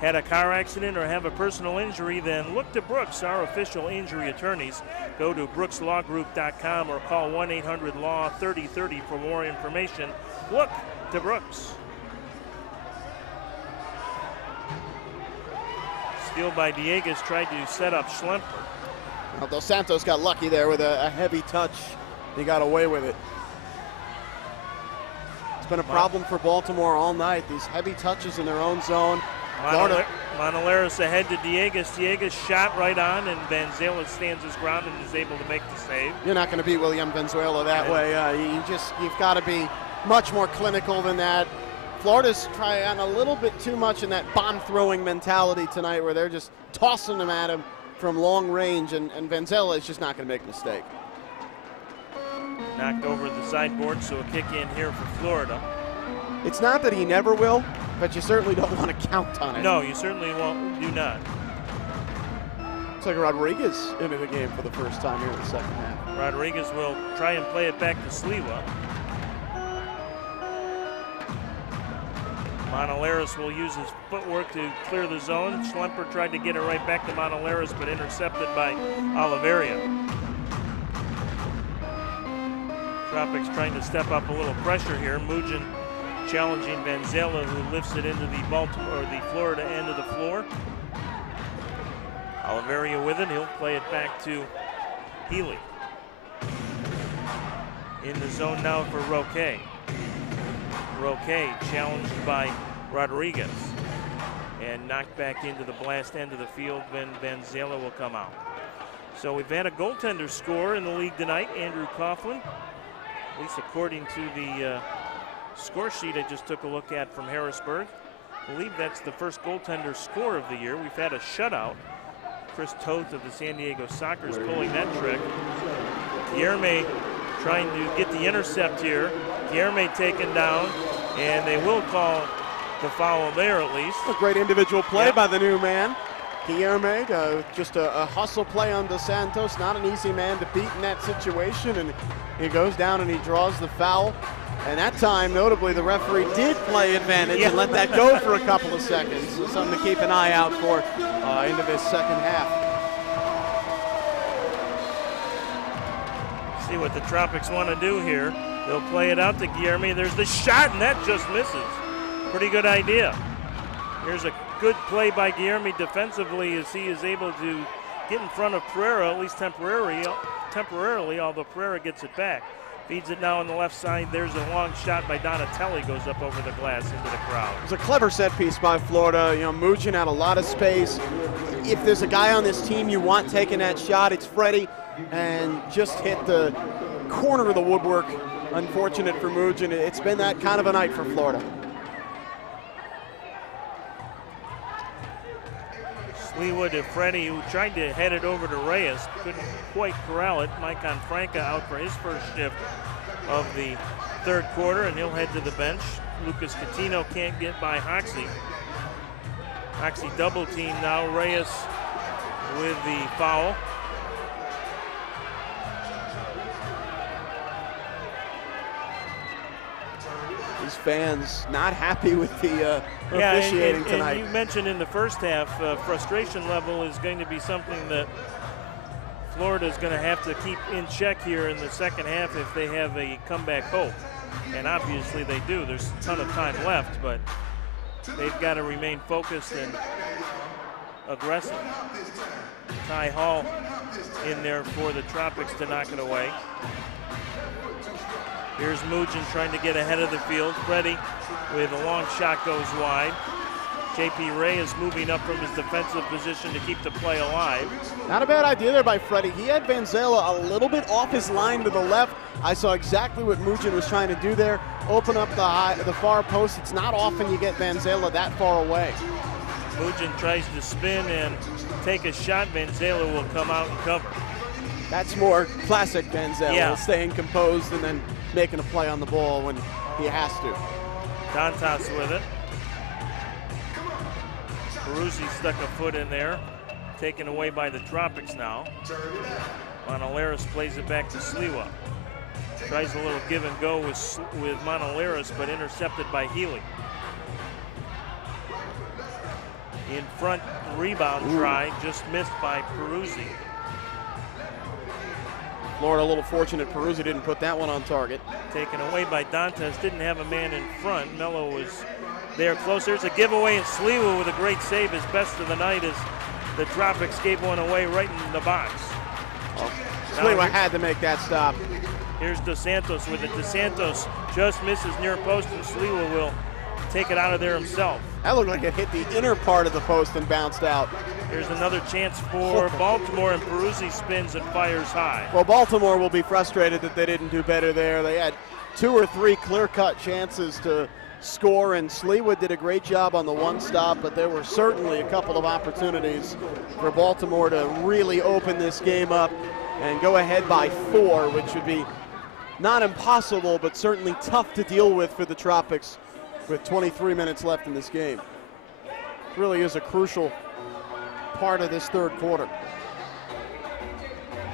Had a car accident or have a personal injury, then look to Brooks, our official injury attorneys. Go to brookslawgroup.com or call 1-800-LAW-3030 for more information. Look to Brooks. Steal by Diegues, tried to set up Schlemper. Well, Dos Santos got lucky there with a heavy touch. He got away with it. It's been a problem for Baltimore all night. These heavy touches in their own zone. Monaleris ahead to Diegues. Diegues shot right on, and Vanzella stands his ground and is able to make the save. You're not going to beat William Venezuela that way. You've got to be much more clinical than that. Florida's trying a little bit too much in that bomb-throwing mentality tonight where they're just tossing them at him from long range, and Vanzella is just not going to make a mistake. Knocked over the sideboard, so a kick in here for Florida. It's not that he never will, but you certainly don't want to count on it. No, you certainly do not. Looks like Rodriguez into the game for the first time here in the second half. Rodriguez will try and play it back to Sliwa. Monolaris will use his footwork to clear the zone. Schlemper tried to get it right back to Monolaris, but intercepted by Oliveria. Tropics trying to step up a little pressure here. Mugin challenging Vanzella, who lifts it into the the Florida end of the floor. Oliveria with it. He'll play it back to Healy. In the zone now for Roque. Roque challenged by Rodriguez and knocked back into the blast end of the field when Vanzella will come out. So we've had a goaltender score in the league tonight, Andrew Coughlin. At least according to the score sheet I just took a look at from Harrisburg. I believe that's the first goaltender score of the year. We've had a shutout. Chris Toth of the San Diego Sockers pulling that trick. Guilherme trying to get the intercept here. Guilherme taken down, and they will call the foul there at least. A great individual play by the new man. Guilherme, just a hustle play on Dos Santos. Not an easy man to beat in that situation, and he goes down and he draws the foul. And that time, notably, the referee did play advantage and let that go for a couple of seconds. So something to keep an eye out for into this second half. See what the Tropics want to do here. They'll play it out to Guilherme. There's the shot, and that just misses. Pretty good idea. Here's a good play by Guilherme defensively as he is able to get in front of Pereira, at least temporarily, although Pereira gets it back. Feeds it now on the left side. There's a long shot by Donatelli, goes up over the glass into the crowd. It was a clever set piece by Florida. You know, Mugin had a lot of space. If there's a guy on this team you want taking that shot, it's Freddie, and just hit the corner of the woodwork. Unfortunate for Mugin. It's been that kind of a night for Florida. Sliwa to Freddie, who tried to head it over to Reyes, couldn't quite corral it. Mike Franca out for his first shift of the third quarter, and he'll head to the bench. Lucas Catino can't get by Hoxie. Hoxie double team now. Reyes with the foul. These fans not happy with the officiating tonight. And you mentioned in the first half, frustration level is going to be something that Florida is going to have to keep in check here in the second half if they have a comeback hope. And obviously they do. There's a ton of time left, but they've got to remain focused and aggressive. Ty Hall in there for the Tropics to knock it away. Here's Mugin trying to get ahead of the field. Freddie with a long shot goes wide. J.P. Ray is moving up from his defensive position to keep the play alive. Not a bad idea there by Freddie. He had Vanzella a little bit off his line to the left. I saw exactly what Mugin was trying to do there. Open up the far post. It's not often you get Vanzella that far away. Mugin tries to spin and take a shot. Vanzella will come out and cover. That's more classic Vanzella, staying composed and then making a play on the ball when he has to. Dantas with it. Peruzzi stuck a foot in there. Taken away by the Tropics now. Monolaris plays it back to Sliwa. Tries a little give and go with Monolaris, but intercepted by Healy. In front rebound try, just missed by Peruzzi. Florida a little fortunate Peruzzi didn't put that one on target. Taken away by Dantas, didn't have a man in front. Mello was there close. There's a giveaway, and Sliwa with a great save, his best of the night as the Tropics gave one away right in the box. Sliwa had to make that stop. Here's Dos Santos with it. Dos Santos just misses near post, and Sliwa will take it out of there himself. That looked like it hit the inner part of the post and bounced out. Here's another chance for Baltimore, and Peruzzi spins and fires high. Well, Baltimore will be frustrated that they didn't do better there. They had 2 or 3 clear-cut chances to score, and Sliwa did a great job on the one stop, but there were certainly a couple of opportunities for Baltimore to really open this game up and go ahead by 4, which would be not impossible, but certainly tough to deal with for the Tropics with 23 minutes left in this game. It really is a crucial part of this third quarter.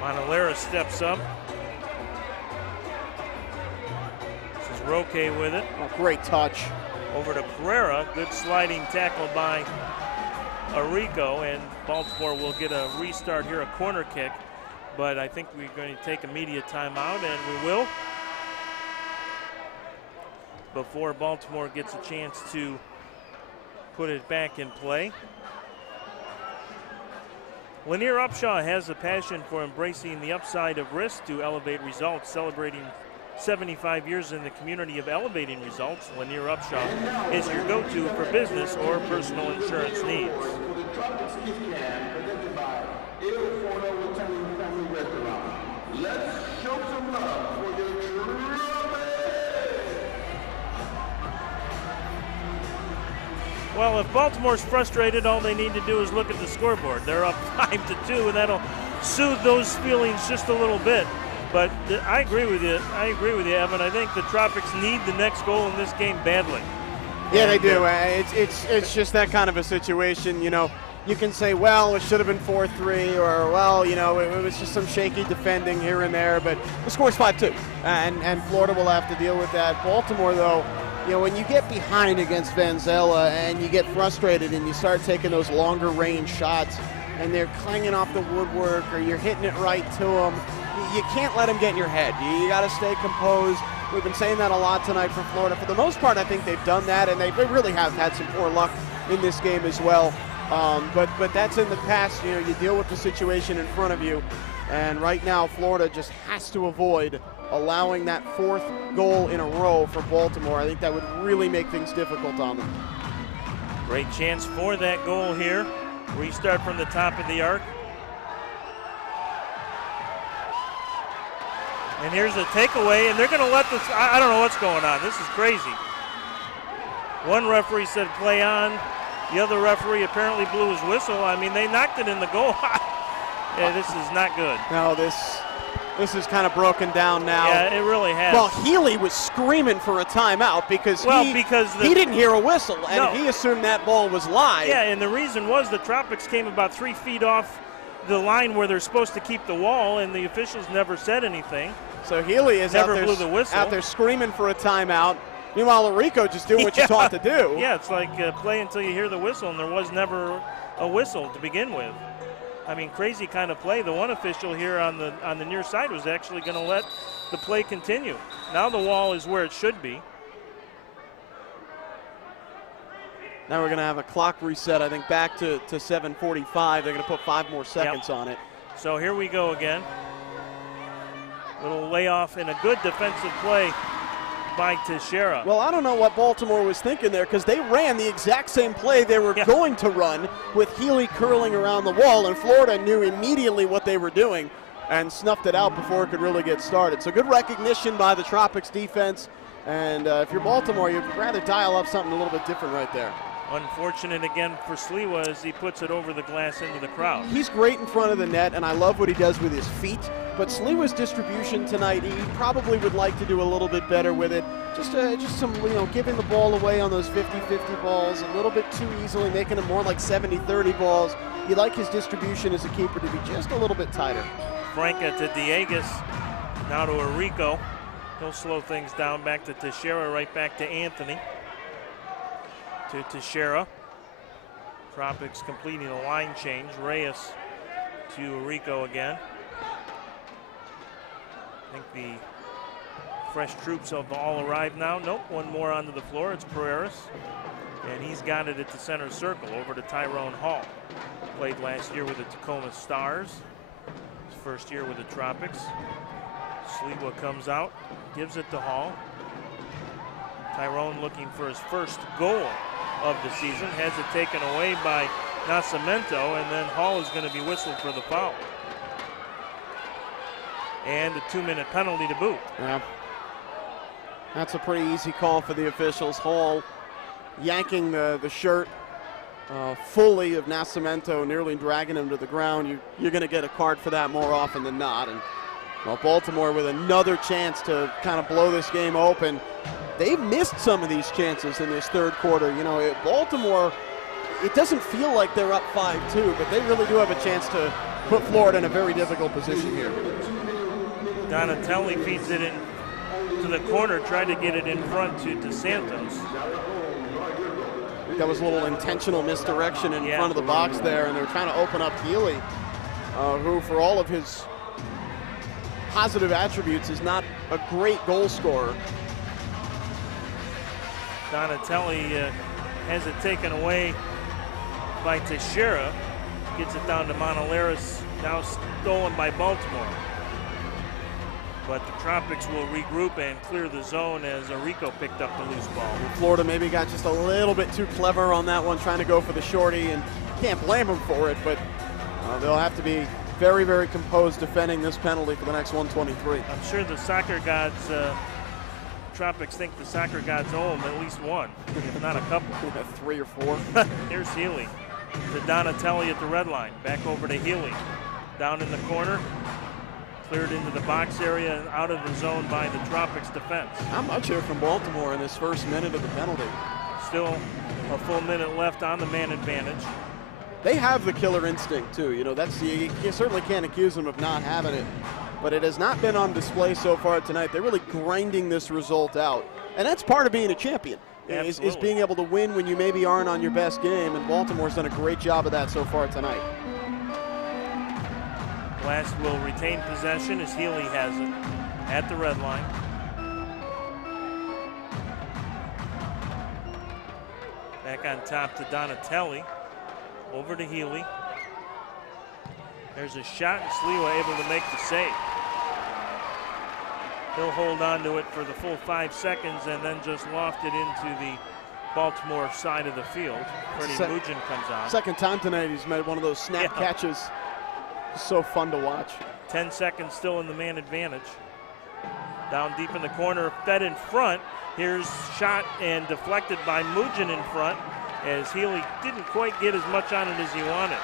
Monalera steps up. This is Roque with it. Oh, great touch. Over to Pereira. Good sliding tackle by Arrico, and Baltimore will get a restart here, a corner kick. But I think we're going to take immediate timeout, and we will, before Baltimore gets a chance to put it back in play. Lanier Upshaw has a passion for embracing the upside of risk to elevate results, celebrating 75 years in the community of elevating results. Lanier Upshaw is your go-to for business or personal insurance needs. Let's show some love for the Well, if Baltimore's frustrated, all they need to do is look at the scoreboard. They're up 5-2, and that'll soothe those feelings just a little bit. But I agree with you. I agree with you, Evan. I think the Tropics need the next goal in this game badly. Yeah, they do. It's just that kind of a situation. You know, you can say, well, it should have been 4-3, or, well, you know, it was just some shaky defending here and there. But the score's 5-2, and Florida will have to deal with that. Baltimore, though, you know, when you get behind against Vanzella and you get frustrated and you start taking those longer range shots and they're clanging off the woodwork or you're hitting it right to them, you can't let them get in your head. You got to stay composed. We've been saying that a lot tonight for Florida. For the most part, I think they've done that, and they really have had some poor luck in this game as well. But that's in the past. You know, you deal with the situation in front of you, and right now Florida just has to avoid allowing that 4th goal in a row for Baltimore. I think that would really make things difficult on them. Great chance for that goal here. Restart from the top of the arc. And here's a takeaway, and they're going to let this, I don't know what's going on. This is crazy. One referee said play on. The other referee apparently blew his whistle. I mean, they knocked it in the goal. Yeah, this is not good. No, this is kind of broken down now. Yeah, it really has. Well, Healy was screaming for a timeout because he didn't hear a whistle, and he assumed that ball was live. Yeah, and the reason was the Tropics came about 3 feet off the line where they're supposed to keep the wall, and the officials never said anything. So Healy is never blew the whistle. Out there screaming for a timeout. Meanwhile, Arrico just doing what you're taught to do. Yeah, it's like play until you hear the whistle, and there was never a whistle to begin with. I mean, crazy kind of play. The one official here on the near side was actually going to let the play continue. Now the wall is where it should be. Now we're going to have a clock reset, I think, back to 7:45. They're going to put 5 more seconds on it. So here we go again. Little layoff and a good defensive play by Teixeira. Well, I don't know what Baltimore was thinking there, because they ran the exact same play they were going to run with Healy curling around the wall, and Florida knew immediately what they were doing and snuffed it out before it could really get started. So good recognition by the Tropics defense, and if you're Baltimore, you'd rather dial up something a little bit different right there. Unfortunate again for Sliwa as he puts it over the glass into the crowd. He's great in front of the net, and I love what he does with his feet. But Sliwa's distribution tonight, he probably would like to do a little bit better with it. Just some, you know, giving the ball away on those 50-50 balls a little bit too easily, making them more like 70-30 balls. You like his distribution as a keeper to be just a little bit tighter. Franca to Diegues, now to Arrico. He'll slow things down, back to Teixeira, right back to Anthony. To Teixeira. Tropics completing a line change. Reyes to Arrico again. I think the fresh troops have all arrived now. Nope, one more onto the floor. It's Pereiras. And he's got it at the center circle over to Tyrone Hall. Played last year with the Tacoma Stars. His first year with the Tropics. Sliwa comes out, gives it to Hall. Tyrone looking for his first goal of the season, has it taken away by Nascimento, and then Hall is going to be whistled for the foul. And a 2-minute penalty to boot. Yeah. That's a pretty easy call for the officials. Hall yanking the shirt fully of Nascimento, nearly dragging him to the ground. You're going to get a card for that more often than not. And well, Baltimore with another chance to kind of blow this game open. They've missed some of these chances in this third quarter. You know, Baltimore, it doesn't feel like they're up 5-2, but they really do have a chance to put Florida in a very difficult position here. Donatelli feeds it in to the corner, tried to get it in front to DeSantos. That was a little intentional misdirection in front of the box there, and they were trying to open up Healy, who for all of his positive attributes is not a great goal scorer. Donatelli has it taken away by Teixeira. Gets it down to Monaleras, now stolen by Baltimore. But the Tropics will regroup and clear the zone as Arico picked up the loose ball. Florida maybe got just a little bit too clever on that one, trying to go for the shorty, and can't blame them for it, but they'll have to be very, very composed defending this penalty for the next 123. I'm sure the soccer gods, Tropics think the soccer gods owe them at least one, if not a couple. 3 or 4. Here's Healy to Donatelli at the red line. Back over to Healy. Down in the corner. Cleared into the box area and out of the zone by the Tropics defense. Not much here from Baltimore in this first minute of the penalty. Still a full minute left on the man advantage. They have the killer instinct too. You know, you certainly can't accuse them of not having it, but it has not been on display so far tonight. They're really grinding this result out, and that's part of being a champion. Is being able to win when you maybe aren't on your best game, and Baltimore's done a great job of that so far tonight. Blast will retain possession as Healy has it at the red line. Back on top to Donatelli. Over to Healy. There's a shot, and Sliwa able to make the save. He'll hold on to it for the full 5 seconds and then just loft it into the Baltimore side of the field. Freddie Mugin comes on. Second time tonight he's made one of those snap catches. So fun to watch. 10 seconds still in the man advantage. Down deep in the corner, fed in front. Here's shot and deflected by Mugin in front as Healy didn't quite get as much on it as he wanted.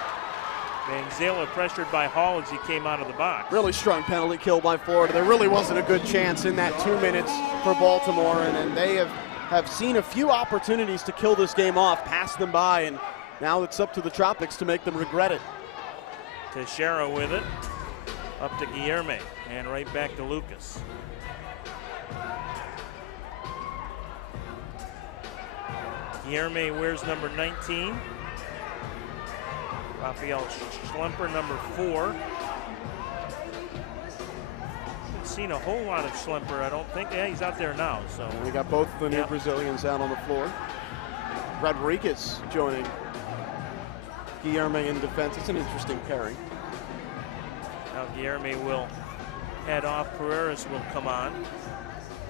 Manzala pressured by Hall as he came out of the box. Really strong penalty kill by Florida. There really wasn't a good chance in that 2 minutes for Baltimore, and they have seen a few opportunities to kill this game off, pass them by, and now it's up to the Tropics to make them regret it. Teixeira with it, up to Guilherme, and right back to Lucas. Guilherme wears number 19. Rafael Schlemper, number 4. Haven't seen a whole lot of Schlemper, I don't think. Yeah, he's out there now. So we got both of the new Brazilians out on the floor. Rodriguez joining Guilherme in defense. It's an interesting pairing. Now Guilherme will head off. Pereiras will come on.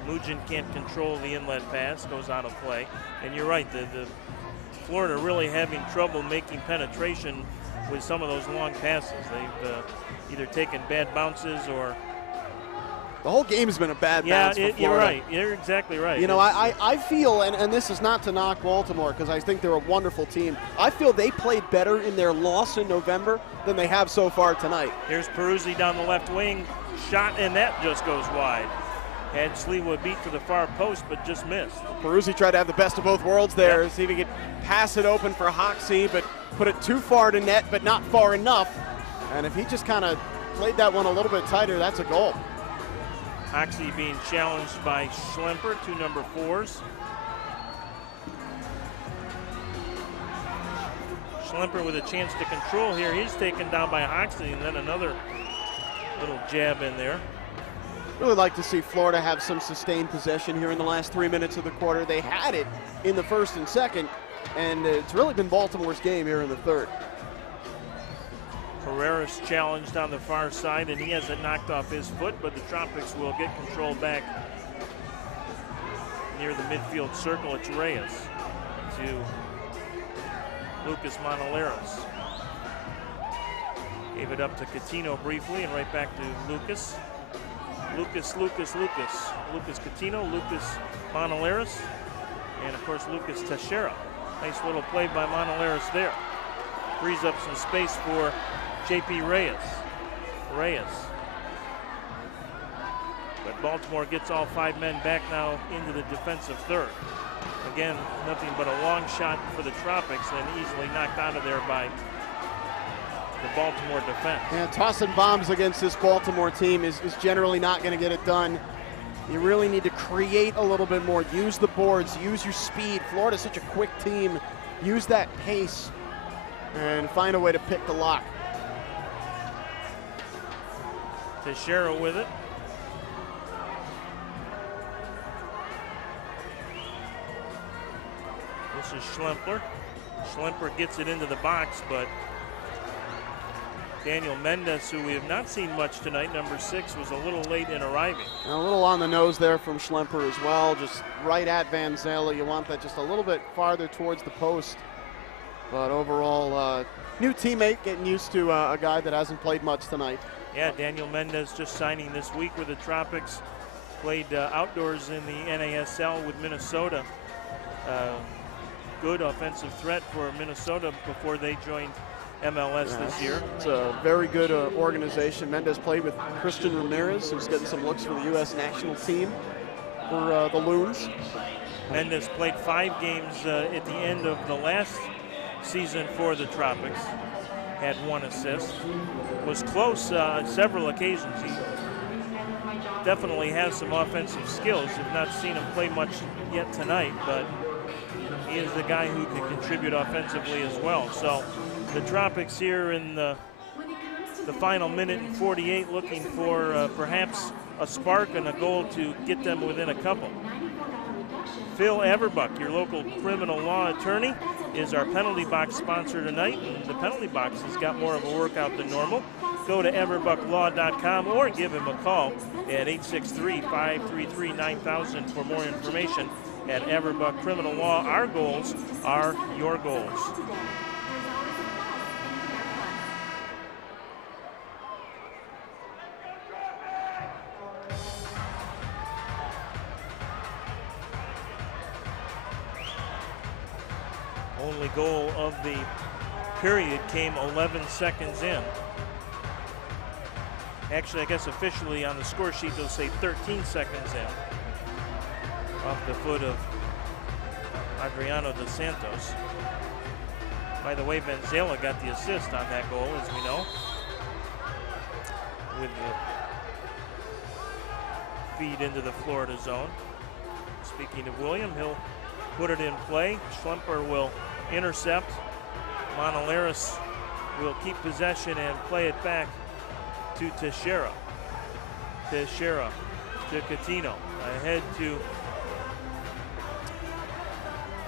Mugin can't control the inlet pass, goes out of play. And you're right, the Florida really having trouble making penetration with some of those long passes. They've either taken bad bounces or... The whole game has been a bad bounce for Florida. You're right. You're exactly right. You know, I feel, and this is not to knock Baltimore because I think they're a wonderful team. I feel they played better in their loss in November than they have so far tonight. Here's Peruzzi down the left wing. Shot, and that just goes wide. Had Sliwa beat to the far post, but just missed. Peruzzi tried to have the best of both worlds there. See if he could pass it open for Hoxie, but put it too far to net, but not far enough. And if he just kind of played that one a little bit tighter, that's a goal. Hoxie being challenged by Schlemper, 2 number 4s. Schlemper with a chance to control here. He's taken down by Hoxie, and then another little jab in there. Really like to see Florida have some sustained possession here in the last 3 minutes of the quarter. They had it in the first and second, and it's really been Baltimore's game here in the third. Pereiras challenged on the far side, and he has it knocked off his foot, but the Tropics will get control back near the midfield circle. It's Reyes to Lucas Monaleras. Gave it up to Coutinho briefly, and right back to Lucas. Lucas Coutinho, Lucas Monaleras, and of course Lucas Teixeira. Nice little play by Monaleras there. Frees up some space for J.P. Reyes. But Baltimore gets all 5 men back now into the defensive third. Again, nothing but a long shot for the Tropics and easily knocked out of there by the Baltimore defense. And tossing bombs against this Baltimore team is generally not going to get it done. You really need to create a little bit more. Use the boards, use your speed. Florida's such a quick team. Use that pace and find a way to pick the lock. Teixeira with it. This is Schlemper. Schlemper gets it into the box, but Daniel Mendez, who we have not seen much tonight, number 6, was a little late in arriving. And a little on the nose there from Schlemper as well, just right at Van Zela. You want that just a little bit farther towards the post. But overall, new teammate getting used to a guy that hasn't played much tonight. Yeah, Daniel Mendez just signing this week with the Tropics. Played outdoors in the NASL with Minnesota. Good offensive threat for Minnesota before they joined MLS this year. It's a very good organization. Mendez played with Christian Ramirez, who's getting some looks for the U.S. national team for the Loons. Mendez played 5 games at the end of the last season for the Tropics. Had 1 assist. Was close on several occasions. He definitely has some offensive skills. Have not seen him play much yet tonight, but he is the guy who can contribute offensively as well. So the Tropics here in the final minute and 48 looking for perhaps a spark and a goal to get them within a couple. Phil Everbuck, your local criminal law attorney, is our penalty box sponsor tonight. And the penalty box has got more of a workout than normal. Go to everbucklaw.com or give him a call at 863-533-9000 for more information. At Everbuck Criminal Law, our goals are your goals. Only goal of the period came 11 seconds in. Actually, I guess officially on the score sheet they'll say 13 seconds in. Off the foot of Adriano dos Santos. By the way, Van Zela got the assist on that goal, as we know, with the feed into the Florida zone. Speaking of William, he'll put it in play. Schlemper will intercept. Monaleras will keep possession and play it back to Teixeira. Teixeira to Coutinho. Ahead to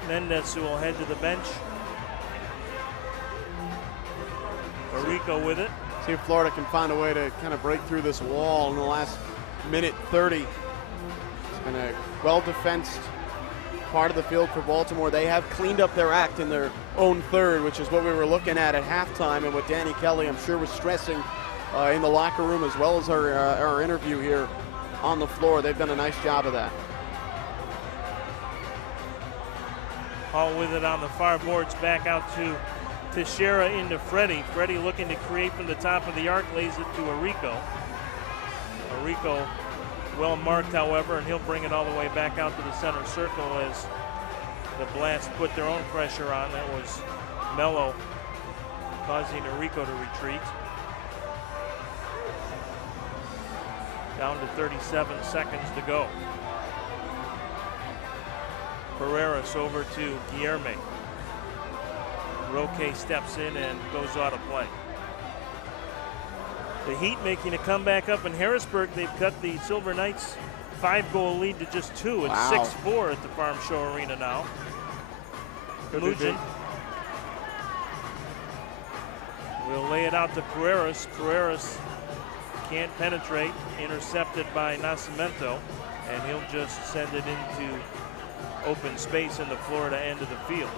Mendez, who will head to the bench. Rico with it. See if Florida can find a way to kind of break through this wall in the last minute 30. It's been a well-defensed part of the field for Baltimore. They have cleaned up their act in their own third, which is what we were looking at halftime and what Danny Kelly, I'm sure, was stressing in the locker room as well as our interview here on the floor. They've done a nice job of that. Hall with it on the far boards, back out to Teixeira into Freddie. Freddie looking to create from the top of the arc, lays it to Arico. Arico well marked, however, and he'll bring it all the way back out to the center circle as the Blast put their own pressure on. That was Mello causing Arico to retreat. Down to 37 seconds to go. Pereiras over to Guilherme. Roque steps in and goes out of play. The Heat making a comeback up in Harrisburg. They've cut the Silver Knights 5-goal lead to just 2. It's 6-4 at the Farm Show Arena now. Mugin will lay it out to Pereiras. Pereiras can't penetrate, intercepted by Nascimento, and he'll just send it into open space in the Florida end of the field.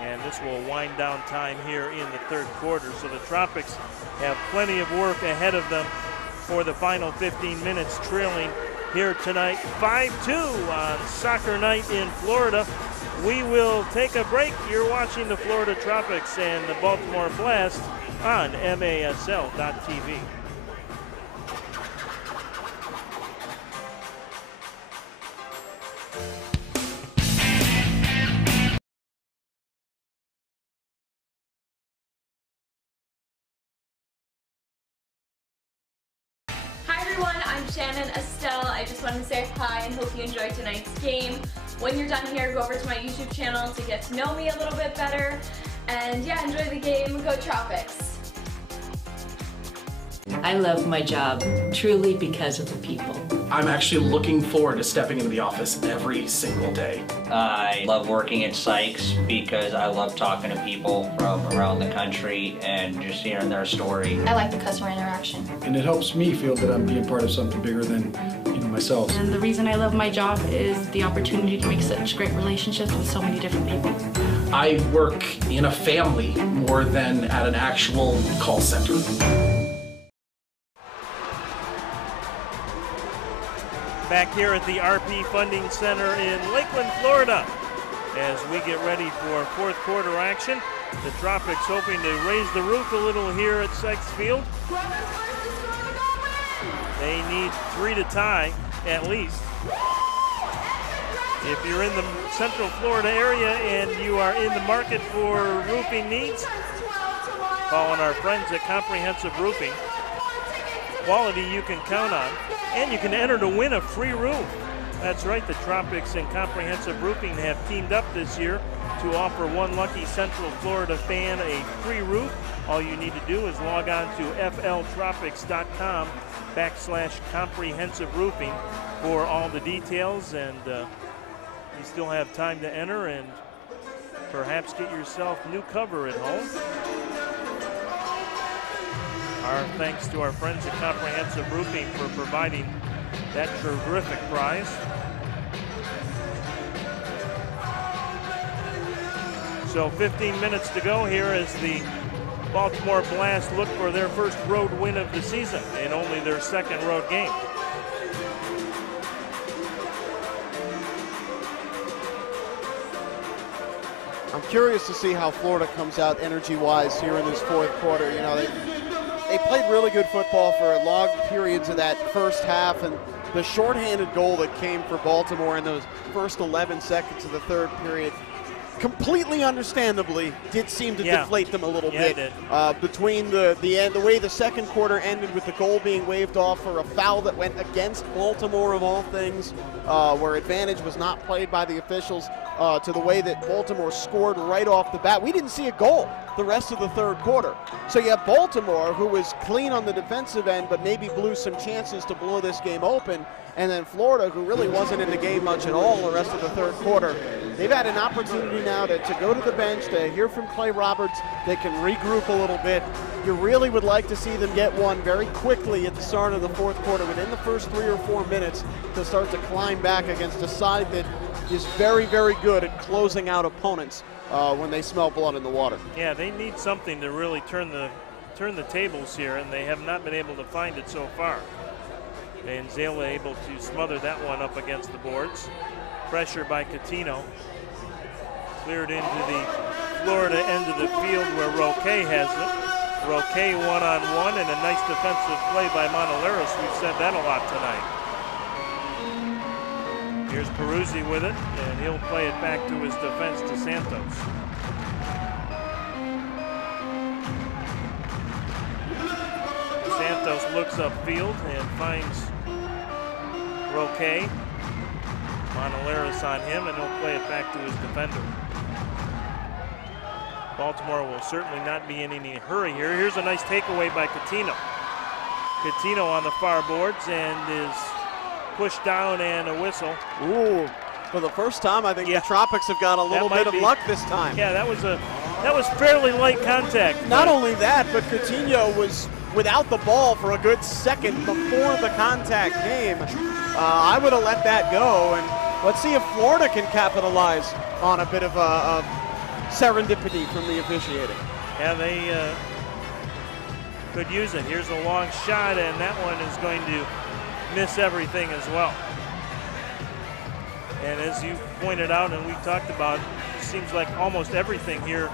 And this will wind down time here in the third quarter. So the Tropics have plenty of work ahead of them for the final 15 minutes, trailing here tonight 5-2 on soccer night in Florida. We will take a break. You're watching the Florida Tropics and the Baltimore Blast on MASL.TV. I'm Shannon Estelle. I just wanted to say hi and hope you enjoyed tonight's game. When you're done here, go over to my YouTube channel to get to know me a little bit better. And yeah, enjoy the game. Go Tropics. I love my job, truly because of the people. I'm actually looking forward to stepping into the office every single day. I love working at Sykes because I love talking to people from around the country and just hearing their story. I like the customer interaction. And it helps me feel that I'm being part of something bigger than myself. And the reason I love my job is the opportunity to make such great relationships with so many different people. I work in a family more than at an actual call center. Back here at the RP Funding Center in Lakeland, Florida, as we get ready for fourth quarter action. The Tropics hoping to raise the roof a little here at Sykes Field. They need 3 to tie, at least. If you're in the Central Florida area and you are in the market for roofing needs, call on our friends at Comprehensive Roofing. Quality you can count on, and you can enter to win a free roof. That's right, the Tropics and Comprehensive Roofing have teamed up this year to offer one lucky Central Florida fan a free roof. All you need to do is log on to fltropics.com/comprehensive roofing for all the details, and you still have time to enter and perhaps get yourself new cover at home. Our thanks to our friends at Comprehensive Roofing for providing that terrific prize. So 15 minutes to go here as the Baltimore Blast look for their first road win of the season and only their second road game. I'm curious to see how Florida comes out energy-wise here in this fourth quarter. You know, they played really good football for long periods of that first half, and the shorthanded goal that came for Baltimore in those first 11 seconds of the third period, completely understandably, did seem to deflate them a little bit. Between the way the second quarter ended with the goal being waved off for a foul that went against Baltimore of all things, where advantage was not played by the officials, to the way that Baltimore scored right off the bat. We didn't see a goal the rest of the third quarter. So you have Baltimore, who was clean on the defensive end, but maybe blew some chances to blow this game open. And then Florida, who really wasn't in the game much at all the rest of the third quarter. They've had an opportunity now to go to the bench, to hear from Clay Roberts. They can regroup a little bit. You really would like to see them get one very quickly at the start of the fourth quarter, within the first 3 or 4 minutes, to start to climb back against a side that is very, very good at closing out opponents when they smell blood in the water. Yeah, they need something to really turn the tables here, and they have not been able to find it so far. And Zala able to smother that one up against the boards. Pressure by Catino. Cleared into the Florida end of the field where Roque has it. Roque one-on-one, and a nice defensive play by Montoleros. We've said that a lot tonight. Here's Peruzzi with it, and he'll play it back to his defense to Santos. Santos looks upfield and finds Roque. Montoleros on him, and he'll play it back to his defender. Baltimore will certainly not be in any hurry here. Here's a nice takeaway by Catino. Catino on the far boards and is pushed down, and a whistle. Ooh, for the first time, I think the Tropics have got a little bit of luck this time. Yeah, that was fairly light contact. Not only that, but Coutinho was without the ball for a good second before the contact came. I would have let that go, and let's see if Florida can capitalize on a bit of a serendipity from the officiating. Yeah, could use it. Here's a long shot, and that one is going to miss everything as well. And as you pointed out and we talked about, it seems like almost everything here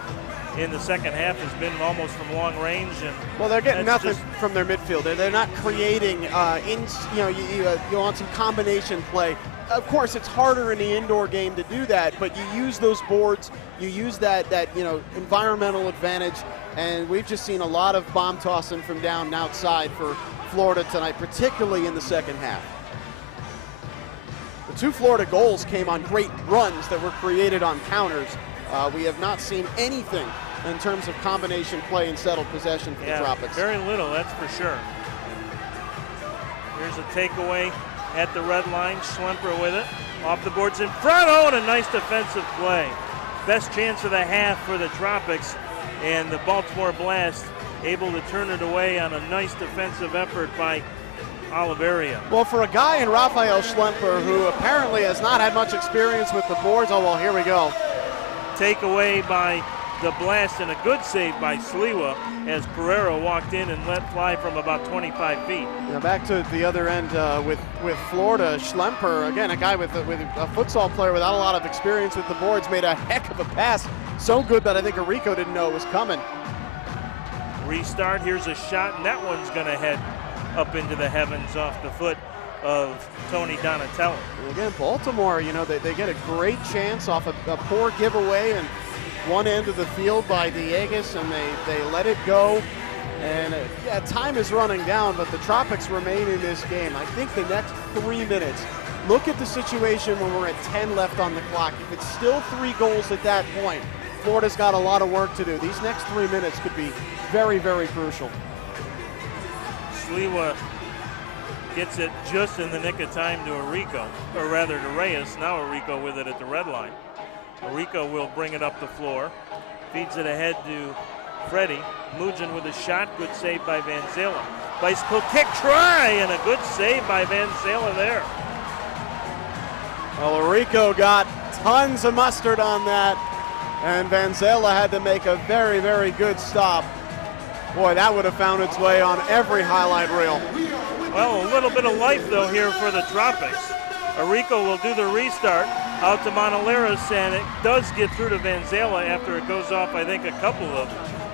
in the second half has been almost from long range. And well, they're getting nothing from their midfield. They're not creating. You want some combination play. Of course, it's harder in the indoor game to do that, but you use those boards, you use that environmental advantage, and we've just seen a lot of bomb tossing from down and outside for Florida tonight, particularly in the second half. The 2 Florida goals came on great runs that were created on counters. We have not seen anything in terms of combination play and settled possession for the Tropics. Very little, that's for sure. Here's a takeaway at the red line. Schlemper with it. Off the boards in front. Oh, and a nice defensive play. Best chance of the half for the Tropics, and the Baltimore Blast able to turn it away on a nice defensive effort by Oliveria. Well, for a guy in Rafael Schlemper, who apparently has not had much experience with the boards, oh, well, here we go. Takeaway by the Blast and a good save by Sliwa as Pereira walked in and let fly from about 25 feet. Now back to the other end with Florida. Schlemper, again, a guy with a futsal player without a lot of experience with the boards, made a heck of a pass. So good that I think Arico didn't know it was coming. Restart, here's a shot, and that one's gonna head up into the heavens off the foot of Tony Donatelli. And again, Baltimore, they get a great chance off a poor giveaway and one end of the field by Diegues, and they let it go. And time is running down, but the Tropics remain in this game. I think the next 3 minutes, look at the situation when we're at 10 left on the clock. If it's still 3 goals at that point, Florida's got a lot of work to do. These next 3 minutes could be very, very crucial. Sliwa gets it just in the nick of time to Arico, or rather to Reyes. Now Arico with it at the red line. Arico will bring it up the floor, feeds it ahead to Freddie. Mugen with a shot, good save by Van Zela. Bicycle kick try, and a good save by Van Zela there. Well, Arico got tons of mustard on that, and Van Zela had to make a very, very good stop. Boy, that would have found its way on every highlight reel. Well, a little bit of life, though, here for the Tropics. Arico will do the restart out to Monaleras, and it does get through to Van Zela after it goes off, I think, a couple of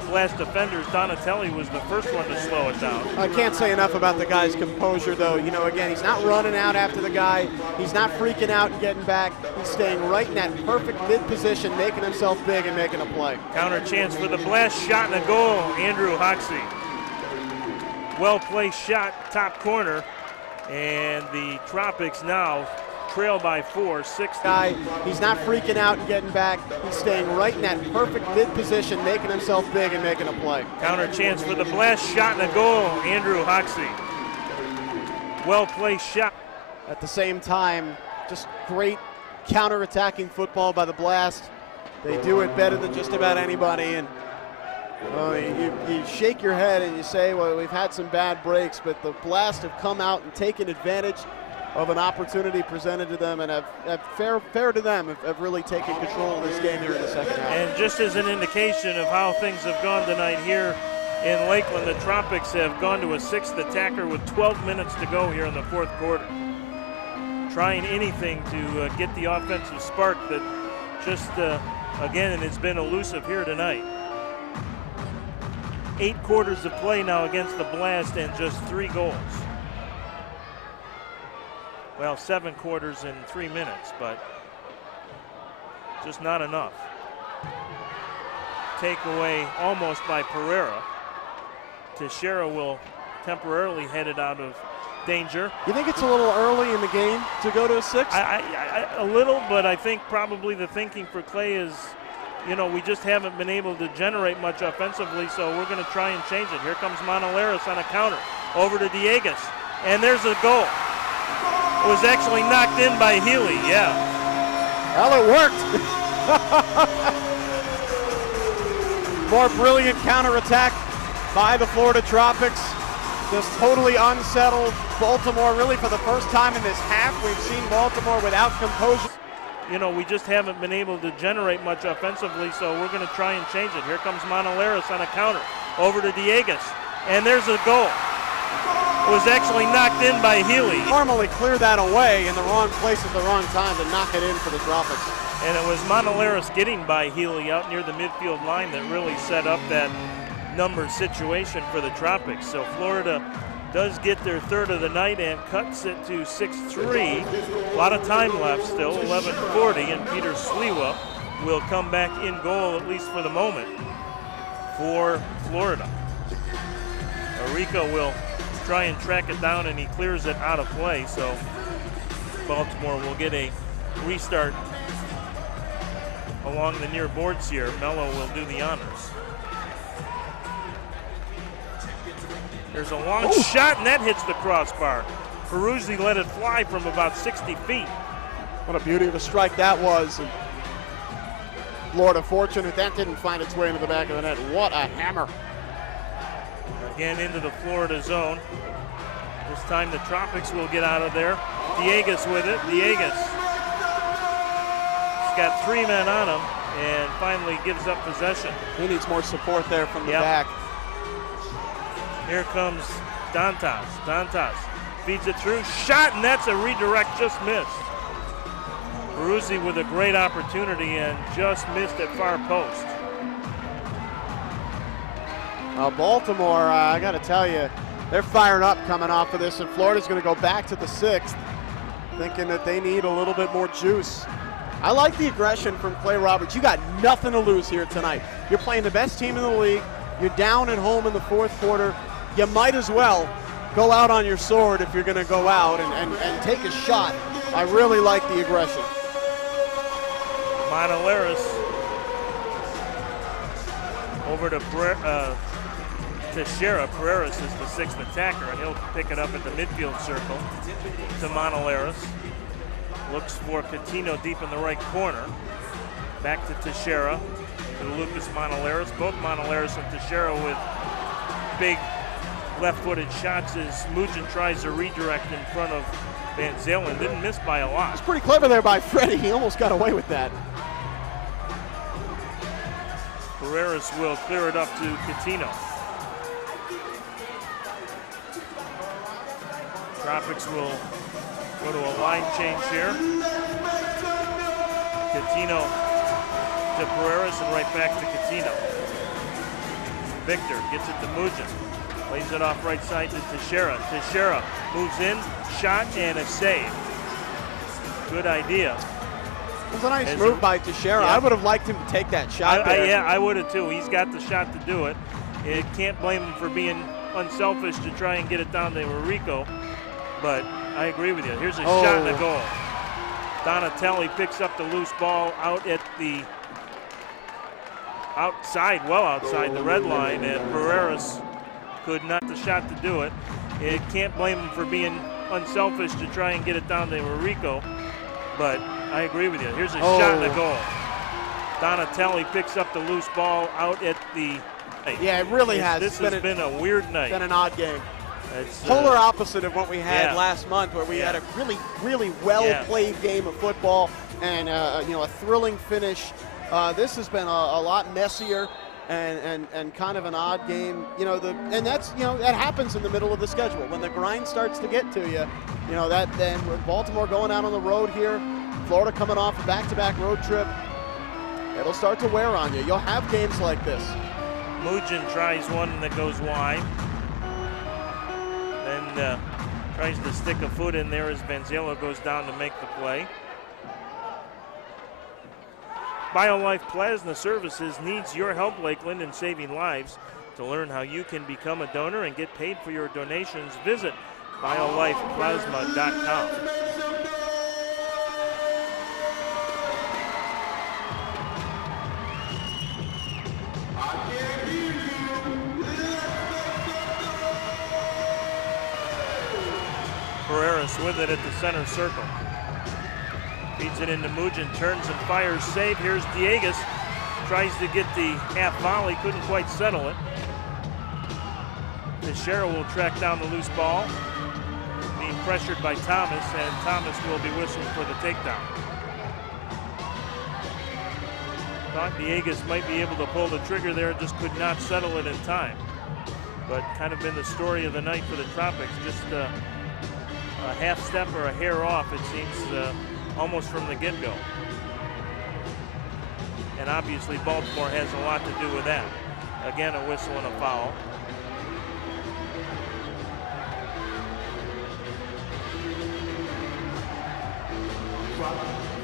Blast defenders. Donatelli was the first one to slow it down. I can't say enough about the guy's composure, though. Again, he's not running out after the guy. He's not freaking out and getting back. He's staying right in that perfect mid position, making himself big and making a play. Counter chance for the Blast, shot and a goal, Andrew Hoxie. Well-placed shot, top corner, and the Tropics now trail by 4, 6. He's not freaking out and getting back. He's staying right in that perfect mid position, making himself big and making a play. Counter chance for the Blast, shot and a goal, Andrew Hoxie. Well-placed shot. At the same time, just great counter-attacking football by the Blast. They do it better than just about anybody, and you shake your head and you say, well, we've had some bad breaks, but the Blast have come out and taken advantage of an opportunity presented to them, and have fair to them, have really taken control of this game here in the second half. And just as an indication of how things have gone tonight here in Lakeland, the Tropics have gone to a 6th attacker with 12 minutes to go here in the 4th quarter. Trying anything to get the offensive spark that just, again, it's been elusive here tonight. 8 quarters of play now against the Blast and just 3 goals. Well, 7 quarters in 3 minutes, but just not enough. Takeaway almost by Pereira. Teixeira will temporarily head it out of danger. You think it's a little early in the game to go to a 6? A little, but I think probably the thinking for Clay is, we just haven't been able to generate much offensively, so we're going to try and change it. Here comes Monaleras on a counter. Over to Diegues, and there's a goal. It was actually knocked in by Healy, yeah. Well, it worked. More brilliant counterattack by the Florida Tropics. Just totally unsettled Baltimore. Really, for the first time in this half, we've seen Baltimore without composure. We just haven't been able to generate much offensively, so we're going to try and change it. Here comes Monaleras on a counter. Over to Diegues, And there's a goal. It was actually knocked in by Healy. Normally clear that away in the wrong place at the wrong time to knock it in for the Tropics. And it was Monaleris getting by Healy out near the midfield line that really set up that number situation for the Tropics. So Florida does get their third of the night and cuts it to 6-3. A lot of time left still, 11:40, and Peter Sliwa will come back in goal, at least for the moment, for Florida. Rico will try and track it down, and he clears it out of play, so Baltimore will get a restart along the near boards here. Mello will do the honors. There's a long shot, and that hits the crossbar. Peruzzi let it fly from about 60 feet. What a beauty of a strike that was. And Florida fortunate that didn't find its way into the back of the net. What a hammer. Again into the Florida zone. This time the Tropics will get out of there. Diegas with it. Diegas. He's got 3 men on him and finally gives up possession. He needs more support there from the back. Here comes Dantas. Dantas feeds it through. Shot, and that's a redirect, just missed. Peruzzi with a great opportunity and just missed at far post. Baltimore, I got to tell you, they're fired up coming off of this, and Florida's going to go back to the 6th, thinking that they need a little bit more juice. I like the aggression from Clay Roberts. You got nothing to lose here tonight. You're playing the best team in the league. You're down at home in the 4th quarter. You might as well go out on your sword if you're going to go out and take a shot. I really like the aggression. Monaleris over to Teixeira. Pereira is the 6th attacker, and he'll pick it up at the midfield circle to Monaleris. Looks for Coutinho deep in the right corner. Back to Teixeira, to Lucas Monaleris. Both Monaleris and Teixeira with big left-footed shots as Mugen tries to redirect in front of Van Zalen. Didn't miss by a lot. It's pretty clever there by Freddie. He almost got away with that. Pereira will clear it up to Coutinho. Tropics will go to a line change here. Coutinho to Pereira and right back to Coutinho. Victor gets it to Mugen. Lays it off right side to Teixeira. Teixeira moves in, shot, and a save. Good idea. It was a nice move by Teixeira. Yeah. I would have liked him to take that shot there. Yeah, I would have too. He's got the shot to do it. You can't blame him for being unselfish to try and get it down to Rico, but I agree with you. Here's a shot and a goal. Donatelli picks up the loose ball out at the outside, well outside the red line, and Pereira's could not the shot to do it. You can't blame him for being unselfish to try and get it down to Rico, but I agree with you. Here's a shot and a goal. Donatelli picks up the loose ball out at the... Yeah, it really has. This has been a weird night. It's been an odd game. It's polar opposite of what we had last month, where we had a really, really well-played game of football and a thrilling finish. This has been a lot messier and kind of an odd game. And that's that happens in the middle of the schedule when the grind starts to get to you. Then with Baltimore going out on the road here, Florida coming off a back-to-back road trip, it'll start to wear on you. You'll have games like this. Mugen tries one that goes wide. Then tries to stick a foot in there as Vanzelo goes down to make the play. BioLife Plasma Services needs your help, Lakeland, in saving lives. To learn how you can become a donor and get paid for your donations, visit biolifeplasma.com. Pereira's with it at the center circle. Feeds it into Mugen, turns and fires, save. Here's Diegas, tries to get the half volley, couldn't quite settle it. Teixeira will track down the loose ball, being pressured by Thomas, and Thomas will be whistling for the takedown. Thought Diegas might be able to pull the trigger there, just could not settle it in time. but kind of been the story of the night for the Tropics. Just a half step or a hair off, it seems, almost from the get-go. And obviously Baltimore has a lot to do with that. Again, a whistle and a foul.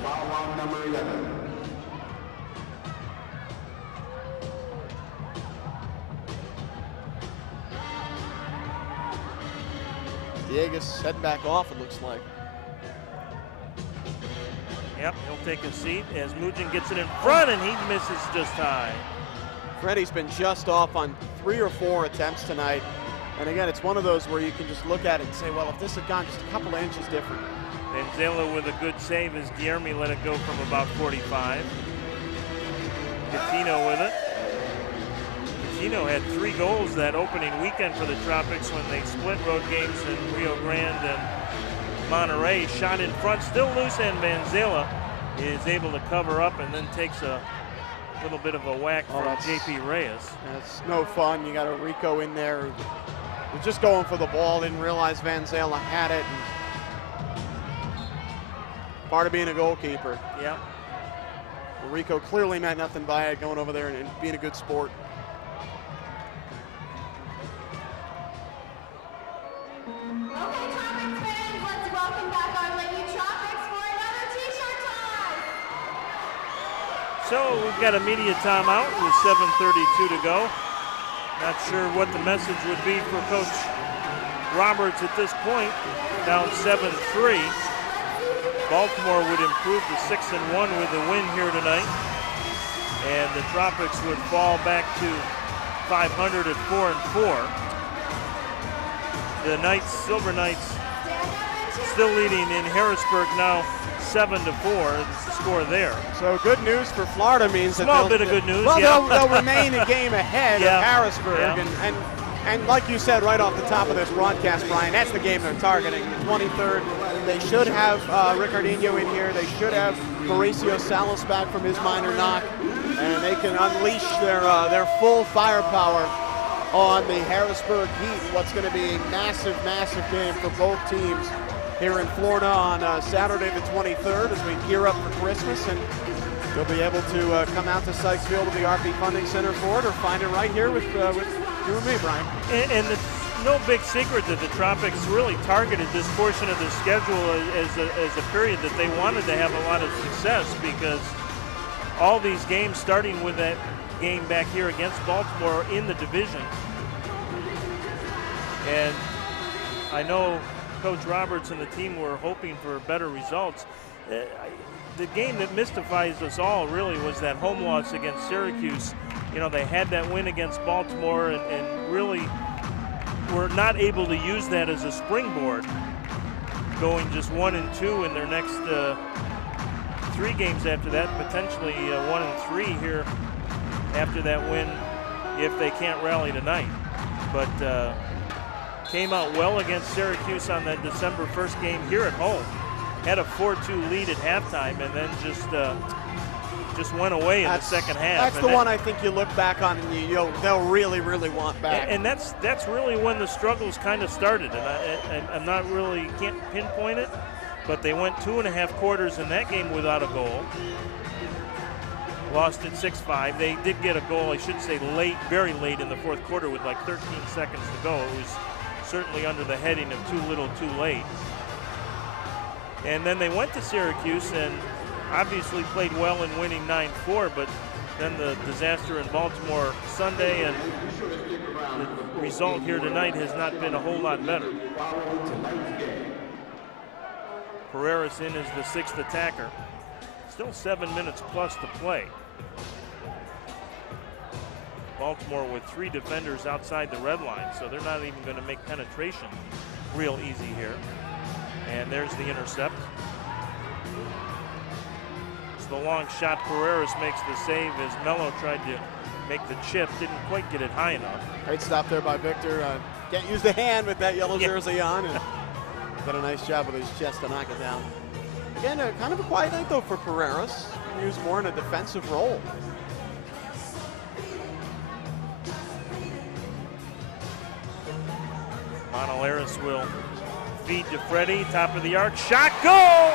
Foul on number 11. Diegues heading back off, it looks like. Yep, he'll take a seat as Mugin gets it in front, and he misses just high. Freddie's been just off on 3 or 4 attempts tonight. And again, it's one of those where you can just look at it and say, well, if this had gone just a couple of inches different. Manzella with a good save as Guillermi let it go from about 45. Catino with it. Catino had 3 goals that opening weekend for the Tropics when they split road games in Rio Grande and Monterey. Shot in front, still loose, and Manzella is able to cover up and then takes a little bit of a whack from J.P. Reyes. That's no fun. You got a Rico in there who was just going for the ball, didn't realize Manzella had it. Part of being a goalkeeper. Yep. Rico clearly meant nothing by it, going over there and being a good sport. Okay, Tropics fans, let's welcome back our Lady Tropics for another t-shirt time. So we've got a media timeout with 7:32 to go. Not sure what the message would be for Coach Roberts at this point. Down 7-3. Baltimore would improve to 6-1 with the win here tonight. And the Tropics would fall back to 500 at 4-4. The Knights, Silver Knights, still leading in Harrisburg now 7-4, the score there. So good news for Florida means that small bit of good news. Well, yeah. they'll remain a game ahead of Harrisburg, and like you said right off the top of this broadcast, Brian, that's the game they're targeting. The 23rd. They should have Ricardinho in here. They should have Mauricio Salas back from his minor knock, and they can unleash their full firepower on the Harrisburg Heat. What's going to be a massive, massive game for both teams here in Florida on Saturday the 23rd as we gear up for Christmas, and you'll be able to come out to Sykes Field at the RP Funding Center for it, or find it right here with you and me, Brian. And it's no big secret that the Tropics really targeted this portion of the schedule as a period that they wanted to have a lot of success, because all these games, starting with that game back here against Baltimore in the division. And I know Coach Roberts and the team were hoping for better results. The game that mystifies us all really was that home loss against Syracuse. You know, they had that win against Baltimore and really were not able to use that as a springboard, going just 1-2 in their next 3 games after that, potentially 1-3 here after that win if they can't rally tonight. But came out well against Syracuse on that December 1st game here at home. Had a 4-2 lead at halftime, and then just went away in the second half. That's the one I think you look back on and they'll really, really want back. And that's really when the struggles kind of started. And I'm not really, can't pinpoint it, but they went 2.5 quarters in that game without a goal. Lost it 6-5. They did get a goal, I should say, late, very late in the 4th quarter with like 13 seconds to go. It was certainly under the heading of too little, too late. And then they went to Syracuse and obviously played well in winning 9-4, but then the disaster in Baltimore Sunday, and the result here tonight has not been a whole lot better. Pereiras in as the 6th attacker. Still 7 minutes plus to play. Baltimore with 3 defenders outside the red line, so they're not even going to make penetration real easy here. And there's the intercept. It's the long shot. Pereiras makes the save as Mello tried to make the chip, didn't quite get it high enough. Great stop there by Victor. Can't use the hand with that yellow jersey on, and did a nice job with his chest to knock it down. Again, kind of a quiet night though for Pereiras. Used more in a defensive role. Monalaris will feed to Freddie, top of the arc, shot, goal!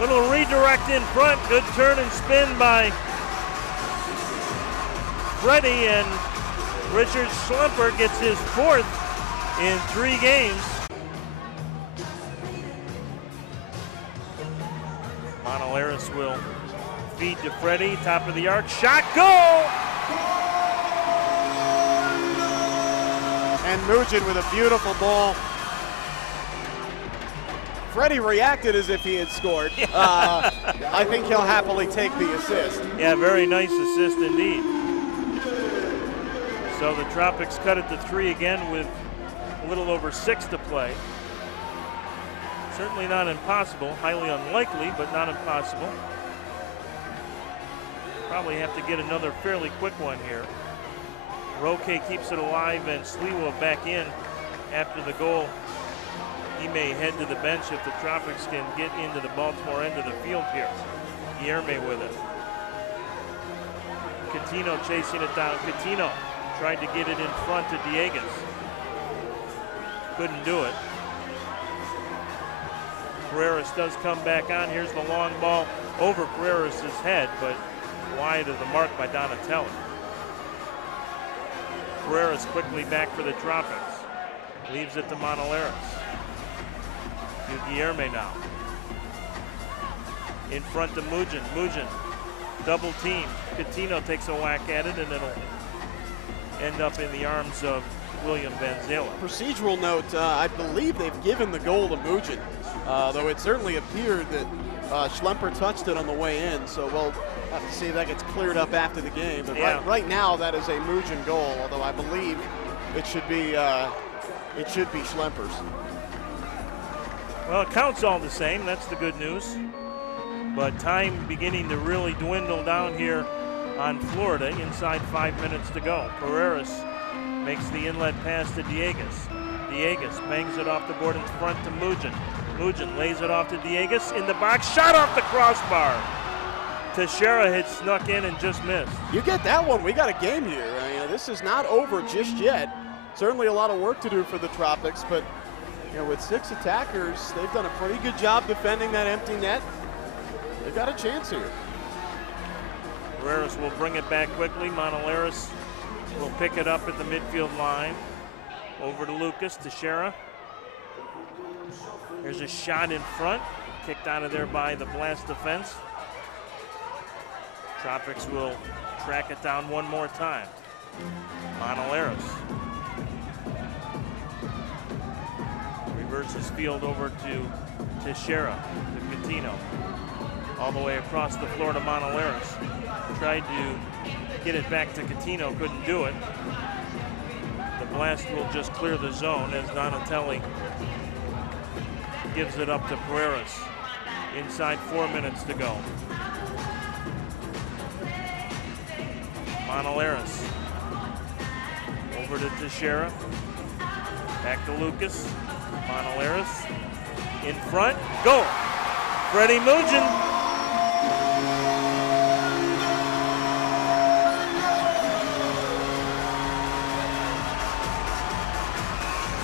Little redirect in front, good turn and spin by Freddie, and Richard Schlemper gets his 4th in 3 games. Monalaris will feed to Freddie, top of the arc, shot, goal! And Mugin with a beautiful ball. Freddie reacted as if he had scored. I think he'll happily take the assist. Yeah, very nice assist indeed. So the Tropics cut it to 3 again with a little over 6 to play. Certainly not impossible, highly unlikely, but not impossible. Probably have to get another fairly quick one here. Roque keeps it alive, and Sliwa back in after the goal. He may head to the bench if the Tropics can get into the Baltimore end of the field here. Guilherme with it. Coutinho chasing it down. Coutinho tried to get it in front to Dieguez. Couldn't do it. Carreras does come back on. Here's the long ball over Carreras' head, but wide of the mark by Donatelli. Carreras quickly back for the Tropics. Leaves it to Monalaris. To Guilherme now. In front to Mugin. Mugin, double team. Coutinho takes a whack at it, and it'll end up in the arms of William Vanzela. Procedural note, I believe they've given the goal to Mugin, though it certainly appeared that Schlemper touched it on the way in, so we'll have to see if that gets cleared up after the game. But yeah, right now, that is a Mugin goal, although I believe it should be Schlemper's. Well, it counts all the same. That's the good news. But time beginning to really dwindle down here on Florida. Inside 5 minutes to go. Carreras makes the inlet pass to Dieguez. Dieguez bangs it off the board in front to Mugin. Mugin lays it off to Dieguez in the box. Shot off the crossbar. Teixeira had snuck in and just missed. You get that one. We got a game here. This is not over just yet. Certainly a lot of work to do for the Tropics, but with 6 attackers, they've done a pretty good job defending that empty net. They've got a chance here. Carreras will bring it back quickly. Monalaris will pick it up at the midfield line. Over to Lucas, Teixeira. There's a shot in front. Kicked out of there by the Blast defense. Tropics will track it down one more time. Monalaris. Reverses field over to Teixeira, to Coutinho. All the way across the floor to Monalaris. Tried to get it back to Coutinho, couldn't do it. The Blast will just clear the zone as Donatelli gives it up to Carreras. Inside 4 minutes to go. Monalaris. Over to Teixeira. Back to Lucas. Monalaris. In front. Goal. Freddie Mugin.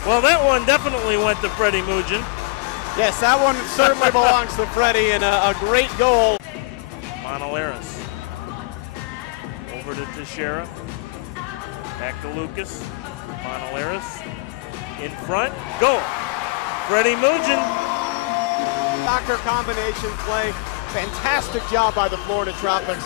Well, that one definitely went to Freddie Mugin. Yes, that one certainly belongs to Freddie, and a great goal. Monalaris. Over to Teixeira. Back to Lucas. Monalaris. In front. Goal. Freddie Mugin. Soccer combination play. Fantastic job by the Florida Tropics.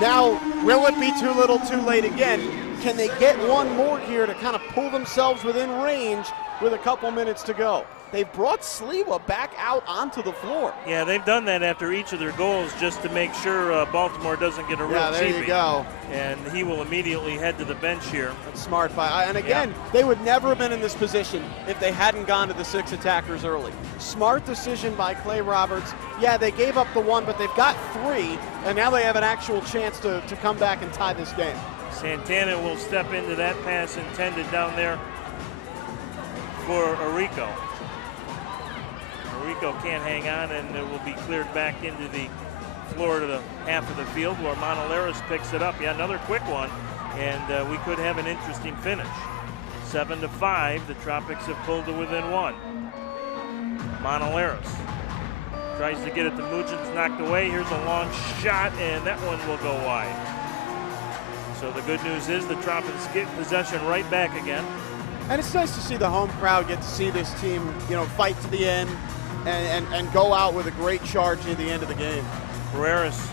Now, will it be too little too late again? Can they get one more here to kind of pull themselves within range with a couple minutes to go? They've brought Sliwa back out onto the floor. Yeah, they've done that after each of their goals just to make sure Baltimore doesn't get a real cheapie. Yeah, there you go. And he will immediately head to the bench here. That's smart by. And again, they would never have been in this position if they hadn't gone to the 6 attackers early. Smart decision by Clay Roberts. Yeah, they gave up the 1, but they've got 3, and now they have an actual chance to come back and tie this game. Santana will step into that pass intended down there for Arico. Arico can't hang on, and it will be cleared back into the Florida half of the field where Monaleros picks it up. Yeah, another quick one, and we could have an interesting finish. 7-5, the Tropics have pulled to within 1. Monaleros tries to get it to Mugin's knocked away. Here's a long shot, and that one will go wide. So the good news is the Tropics get possession right back again. And it's nice to see the home crowd get to see this team, fight to the end and go out with a great charge at the end of the game. Pereira's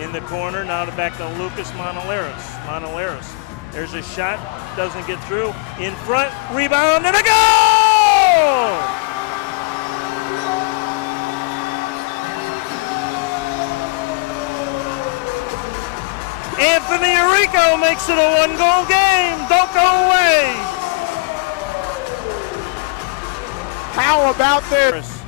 in the corner, now to back to Lucas Monaleros. Monaleros, there's a shot, doesn't get through. In front, rebound, and a goal! Anthony Arrico makes it a 1-goal game. Don't go away. How about this?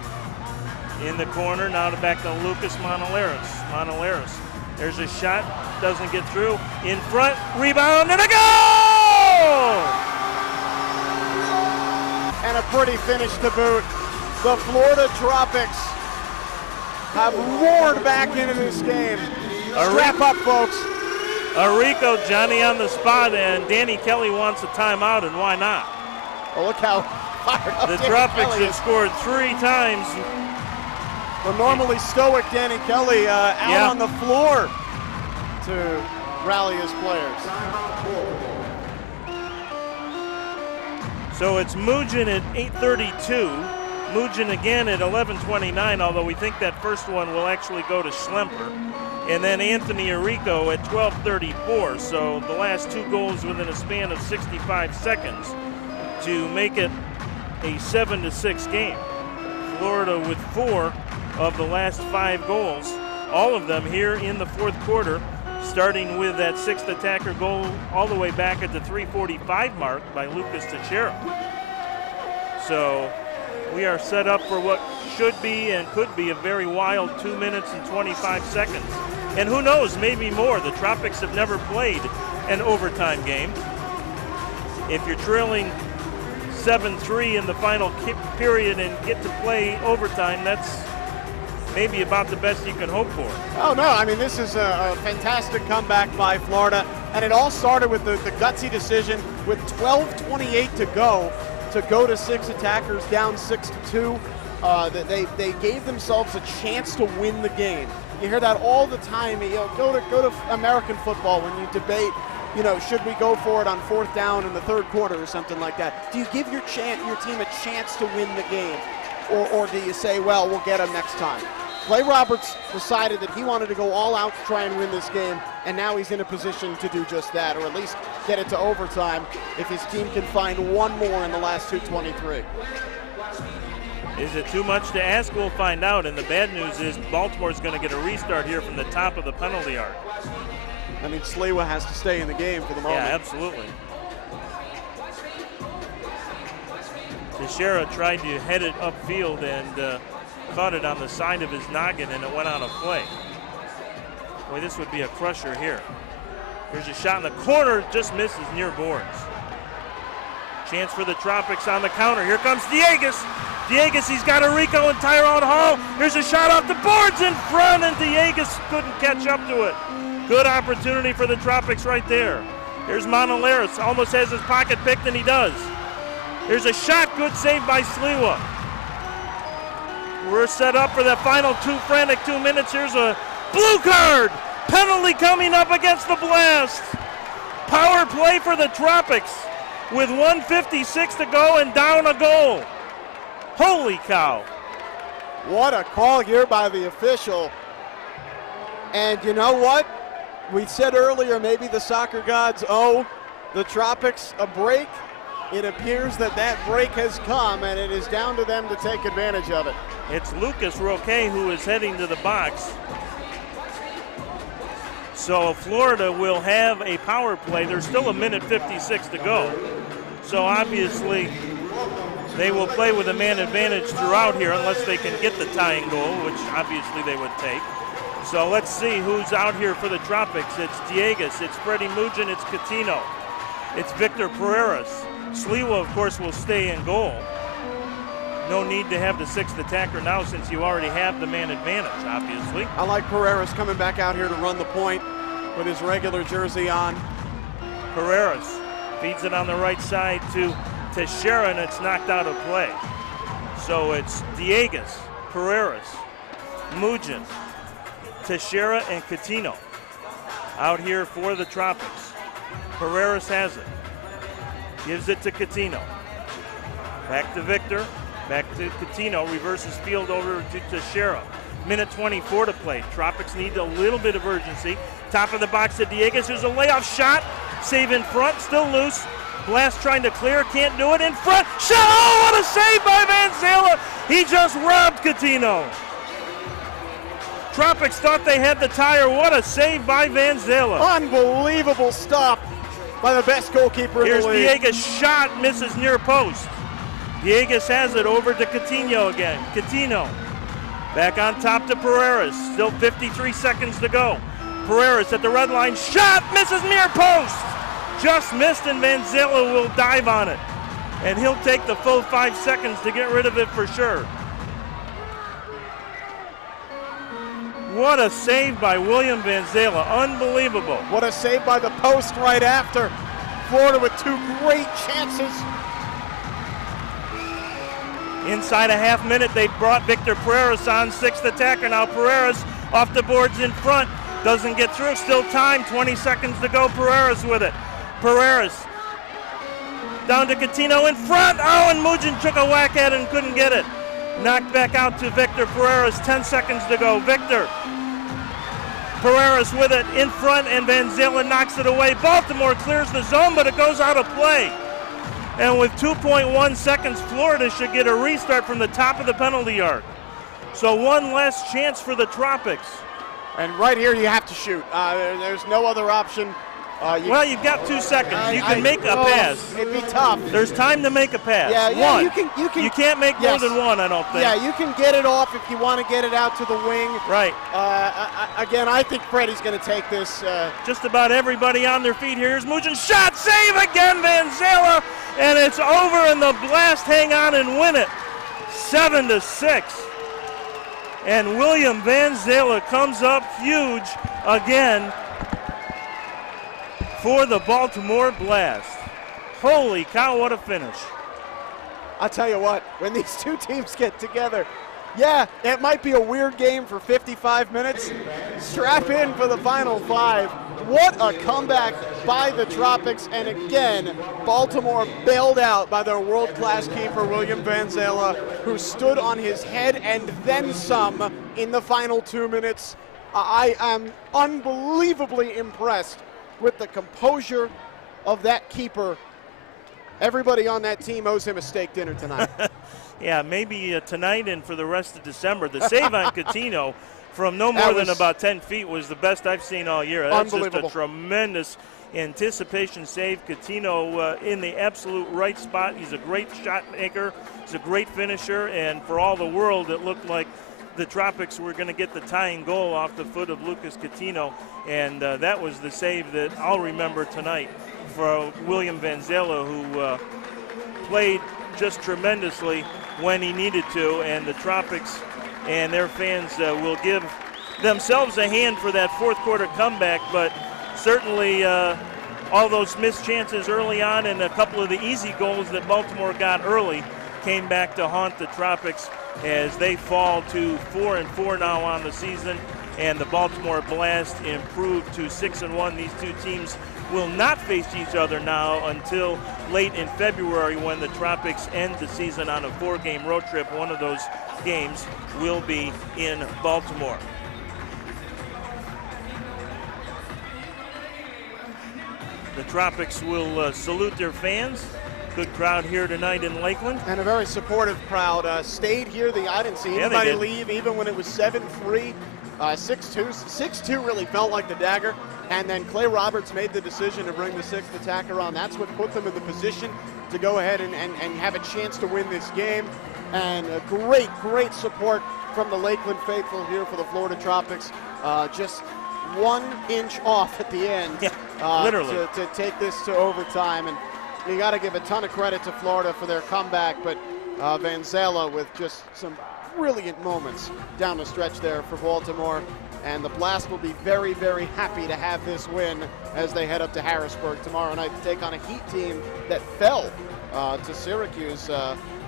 In the corner, now to back to Lucas Monaleros. Monaleros, there's a shot, doesn't get through. In front, rebound, and a goal! And a pretty finish to boot. The Florida Tropics have roared back into this game. Strap up, folks. Arrico, Johnny on the spot, and Danny Kelly wants a timeout, and why not? Well, look how fired up the Danny Tropics Kelly have scored 3 times. The normally stoic Danny Kelly out on the floor to rally his players. So it's Mugin at 8:32. Mugin again at 11:29, although we think that first one will actually go to Schlemper. And then Anthony Arrico at 12:34. So the last 2 goals within a span of 65 seconds to make it a 7-6 game. Florida with 4 of the last 5 goals, all of them here in the fourth quarter, starting with that 6th attacker goal all the way back at the 3:45 mark by Lucas Teixeira. So we are set up for what should be and could be a very wild 2 minutes and 25 seconds. And who knows, maybe more. The Tropics have never played an overtime game. If you're trailing 7-3 in the final period and get to play overtime, that's maybe about the best you can hope for. Oh, no, I mean, this is a fantastic comeback by Florida, and it all started with the gutsy decision with 12:28 to go to 6 attackers, down 6-2. They gave themselves a chance to win the game. You hear that all the time. Go to American football when you debate, should we go for it on 4th down in the 3rd quarter or something like that? Do you give your team a chance to win the game, or do you say, well, we'll get them next time? Clay Roberts decided that he wanted to go all out to try and win this game, and now he's in a position to do just that, or at least get it to overtime if his team can find one more in the last 2:23. Is it too much to ask? We'll find out. And the bad news is Baltimore's going to get a restart here from the top of the penalty arc. I mean, Sliwa has to stay in the game for the moment. Yeah, absolutely. Teixeira tried to head it upfield and caught it on the side of his noggin, and it went on a play. Boy, this would be a crusher here. Here's a shot in the corner, just misses near boards. Chance for the Tropics on the counter. Here comes Diegues. Diegues, he's got Arrico and Tyrone Hall. Here's a shot off the boards in front, and Diegues couldn't catch up to it. Good opportunity for the Tropics right there. Here's Monaleros, almost has his pocket picked, and he does. Here's a shot, good save by Sliwa. We're set up for the final frantic 2 minutes. Here's a blue card. Penalty coming up against the Blast. Power play for the Tropics with 1:56 to go and down a goal. Holy cow. What a call here by the official. And you know what? We said earlier maybe the soccer gods owe the Tropics a break. It appears that break has come, and it is down to them to take advantage of it. It's Lucas Roque who is heading to the box. So Florida will have a power play. There's still 1:56 to go. So obviously they will play with a man advantage throughout here unless they can get the tying goal, which obviously they would take. So let's see who's out here for the Tropics. It's Diegues, it's Freddie Mugin, it's Catino, it's Victor Pereiras. Sliwa, of course, will stay in goal. no need to have the sixth attacker now since you already have the man advantage, obviously. I like Pereira's coming back out here to run the point with his regular jersey on. Pereira's feeds it on the right side to Teixeira, and it's knocked out of play. So it's Dieguez, Pereira's, Mugin, Teixeira, and Coutinho out here for the Tropics. Pereira's has it. Gives it to Coutinho. Back to Victor. Back to Coutinho. Reverses field over to Teixeira. Minute 24 to play. Tropics need a little bit of urgency. Top of the box to Dieguez. There's a layoff shot. Save in front. Still loose. Blast trying to clear. Can't do it. In front. Shot. Oh, what a save by Van Zela. He just robbed Coutinho. Tropics thought they had the tire. What a save by Van Zela. Unbelievable stop by the best goalkeeper in the league. Here's Dieguez. Shot. Misses near post. Dieguez has it over to Coutinho again. Coutinho back on top to Pereira's. Still 53 seconds to go. Pereira's at the red line. Shot. Misses near post. Just missed, and Van Zela will dive on it. And he'll take the full 5 seconds to get rid of it for sure. What a save by William Van Zela. Unbelievable. What a save by the post right after. Florida with 2 great chances. Inside a half minute, they brought Victor Pereira's on, 6th attacker. Now Pereira's off the boards in front. Doesn't get through. Still time. 20 seconds to go. Pereira's with it. Pereira's down to Coutinho in front. Oh, and Mugin took a whack at it and couldn't get it. Knocked back out to Victor Pereira's. 10 seconds to go. Victor Pereira's with it in front, and Van Zela knocks it away. Baltimore clears the zone, but it goes out of play. And with 2.1 seconds, Florida should get a restart from the top of the penalty yard. So one less chance for the Tropics. And right here, you have to shoot. There's no other option. Well, you've got 2 seconds. You can make a pass. It'd be tough. There's time to make a pass. Yeah, one. You can't make more than one, I don't think. Yeah, you can get it off if you want to get it out to the wing. Right. Again, I think Freddie's going to take this. Just about everybody on their feet here. Here's Mugin. Shot. Save again, Van Zela. And it's over, and the Blast hang on and win it. 7-6. And William Van Zela comes up huge again for the Baltimore Blast. Holy cow, what a finish. I'll tell you what, when these two teams get together, yeah, it might be a weird game for 55 minutes. Strap in for the final 5. What a comeback by the Tropics. And again, Baltimore bailed out by their world-class keeper, William Van Zela, who stood on his head and then some in the final 2 minutes. I am unbelievably impressed with the composure of that keeper. Everybody on that team owes him a steak dinner tonight. Yeah, maybe tonight and for the rest of December. The save on Coutinho from no more than about 10 feet was the best I've seen all year. That's just a tremendous anticipation save. Coutinho in the absolute right spot. He's a great shot maker. He's a great finisher. And for all the world, it looked like the Tropics were going to get the tying goal off the foot of Lucas Coutinho. And that was the save that I'll remember tonight for William Van Zela, who played just tremendously when he needed to. And the Tropics and their fans will give themselves a hand for that fourth quarter comeback. But certainly all those missed chances early on and a couple of the easy goals that Baltimore got early came back to haunt the Tropics as they fall to 4-4 now on the season, and the Baltimore Blast improved to 6-1. These two teams will not face each other now until late in February when the Tropics end the season on a 4-game road trip. One of those games will be in Baltimore. The Tropics will salute their fans. Good crowd here tonight in Lakeland. And a very supportive crowd. Stayed here. I didn't see anybody leave, even when it was 7-3. 6-2. 6-2 really felt like the dagger. And then Clay Roberts made the decision to bring the 6th attacker on. That's what put them in the position to go ahead and have a chance to win this game. And a great support from the Lakeland faithful here for the Florida Tropics. Just 1 inch off at the end. Yeah, literally. To take this to overtime. And you got to give a ton of credit to Florida for their comeback, but Vanzella with just some brilliant moments down the stretch there for Baltimore. And the Blast will be very, very happy to have this win as they head up to Harrisburg tomorrow night to take on a Heat team that fell to Syracuse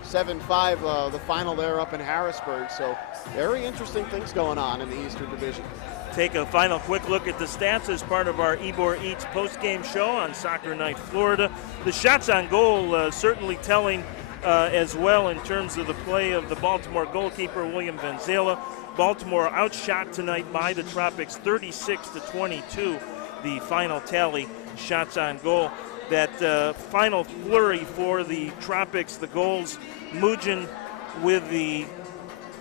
7-5, the final there up in Harrisburg. So very interesting things going on in the Eastern Division. Take a final quick look at the stats as part of our Ybor Eats post-game show on Soccer Night Florida. The shots on goal certainly telling as well in terms of the play of the Baltimore goalkeeper, William Vanzella. Baltimore outshot tonight by the Tropics 36-22, the final tally, shots on goal. That final flurry for the Tropics, the goals, Mujin with the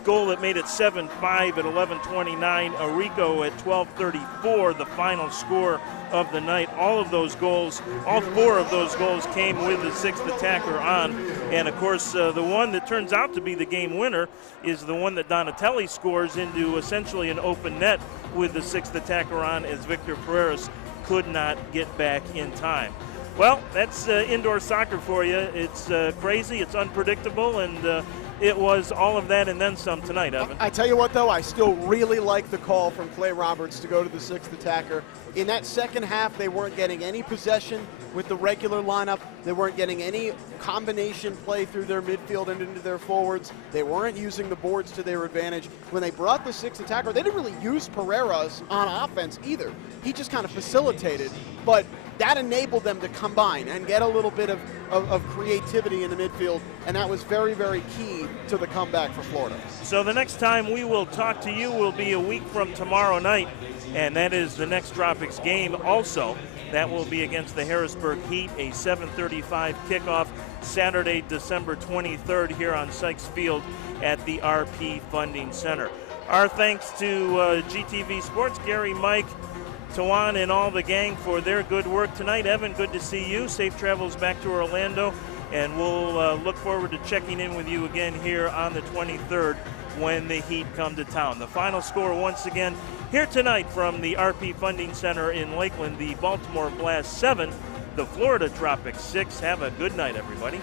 goal that made it 7-5 at 11:29, Arico at 12:34, the final score of the night. All of those goals, all four of those goals came with the sixth attacker on. And of course, the one that turns out to be the game winner is the one that Donatelli scores into essentially an open net with the sixth attacker on, as Victor Pereras could not get back in time. Well, that's indoor soccer for you. It's crazy, it's unpredictable, and it was all of that and then some tonight, Evan. I tell you what, though, I still really like the call from Clay Roberts to go to the sixth attacker. In that second half, they weren't getting any possession with the regular lineup. They weren't getting any combination play through their midfield and into their forwards. They weren't using the boards to their advantage. When they brought the sixth attacker, they didn't really use Pereira's on offense either. He just kind of facilitated, but that enabled them to combine and get a little bit of creativity in the midfield, and that was very, very key to the comeback for Florida. So the next time we will talk to you will be a week from tomorrow night, and that is the next Tropics game also. That will be against the Harrisburg Heat, a 7:35 kickoff Saturday, December 23rd here on Sykes Field at the RP Funding Center. Our thanks to GTV Sports, Gary, Mike, Tawan, and all the gang for their good work tonight. Evan, good to see you. Safe travels back to Orlando, and we'll look forward to checking in with you again here on the 23rd when the Heat come to town. The final score once again here tonight from the RP Funding Center in Lakeland, the Baltimore Blast 7, the Florida Tropics 6. Have a good night, everybody.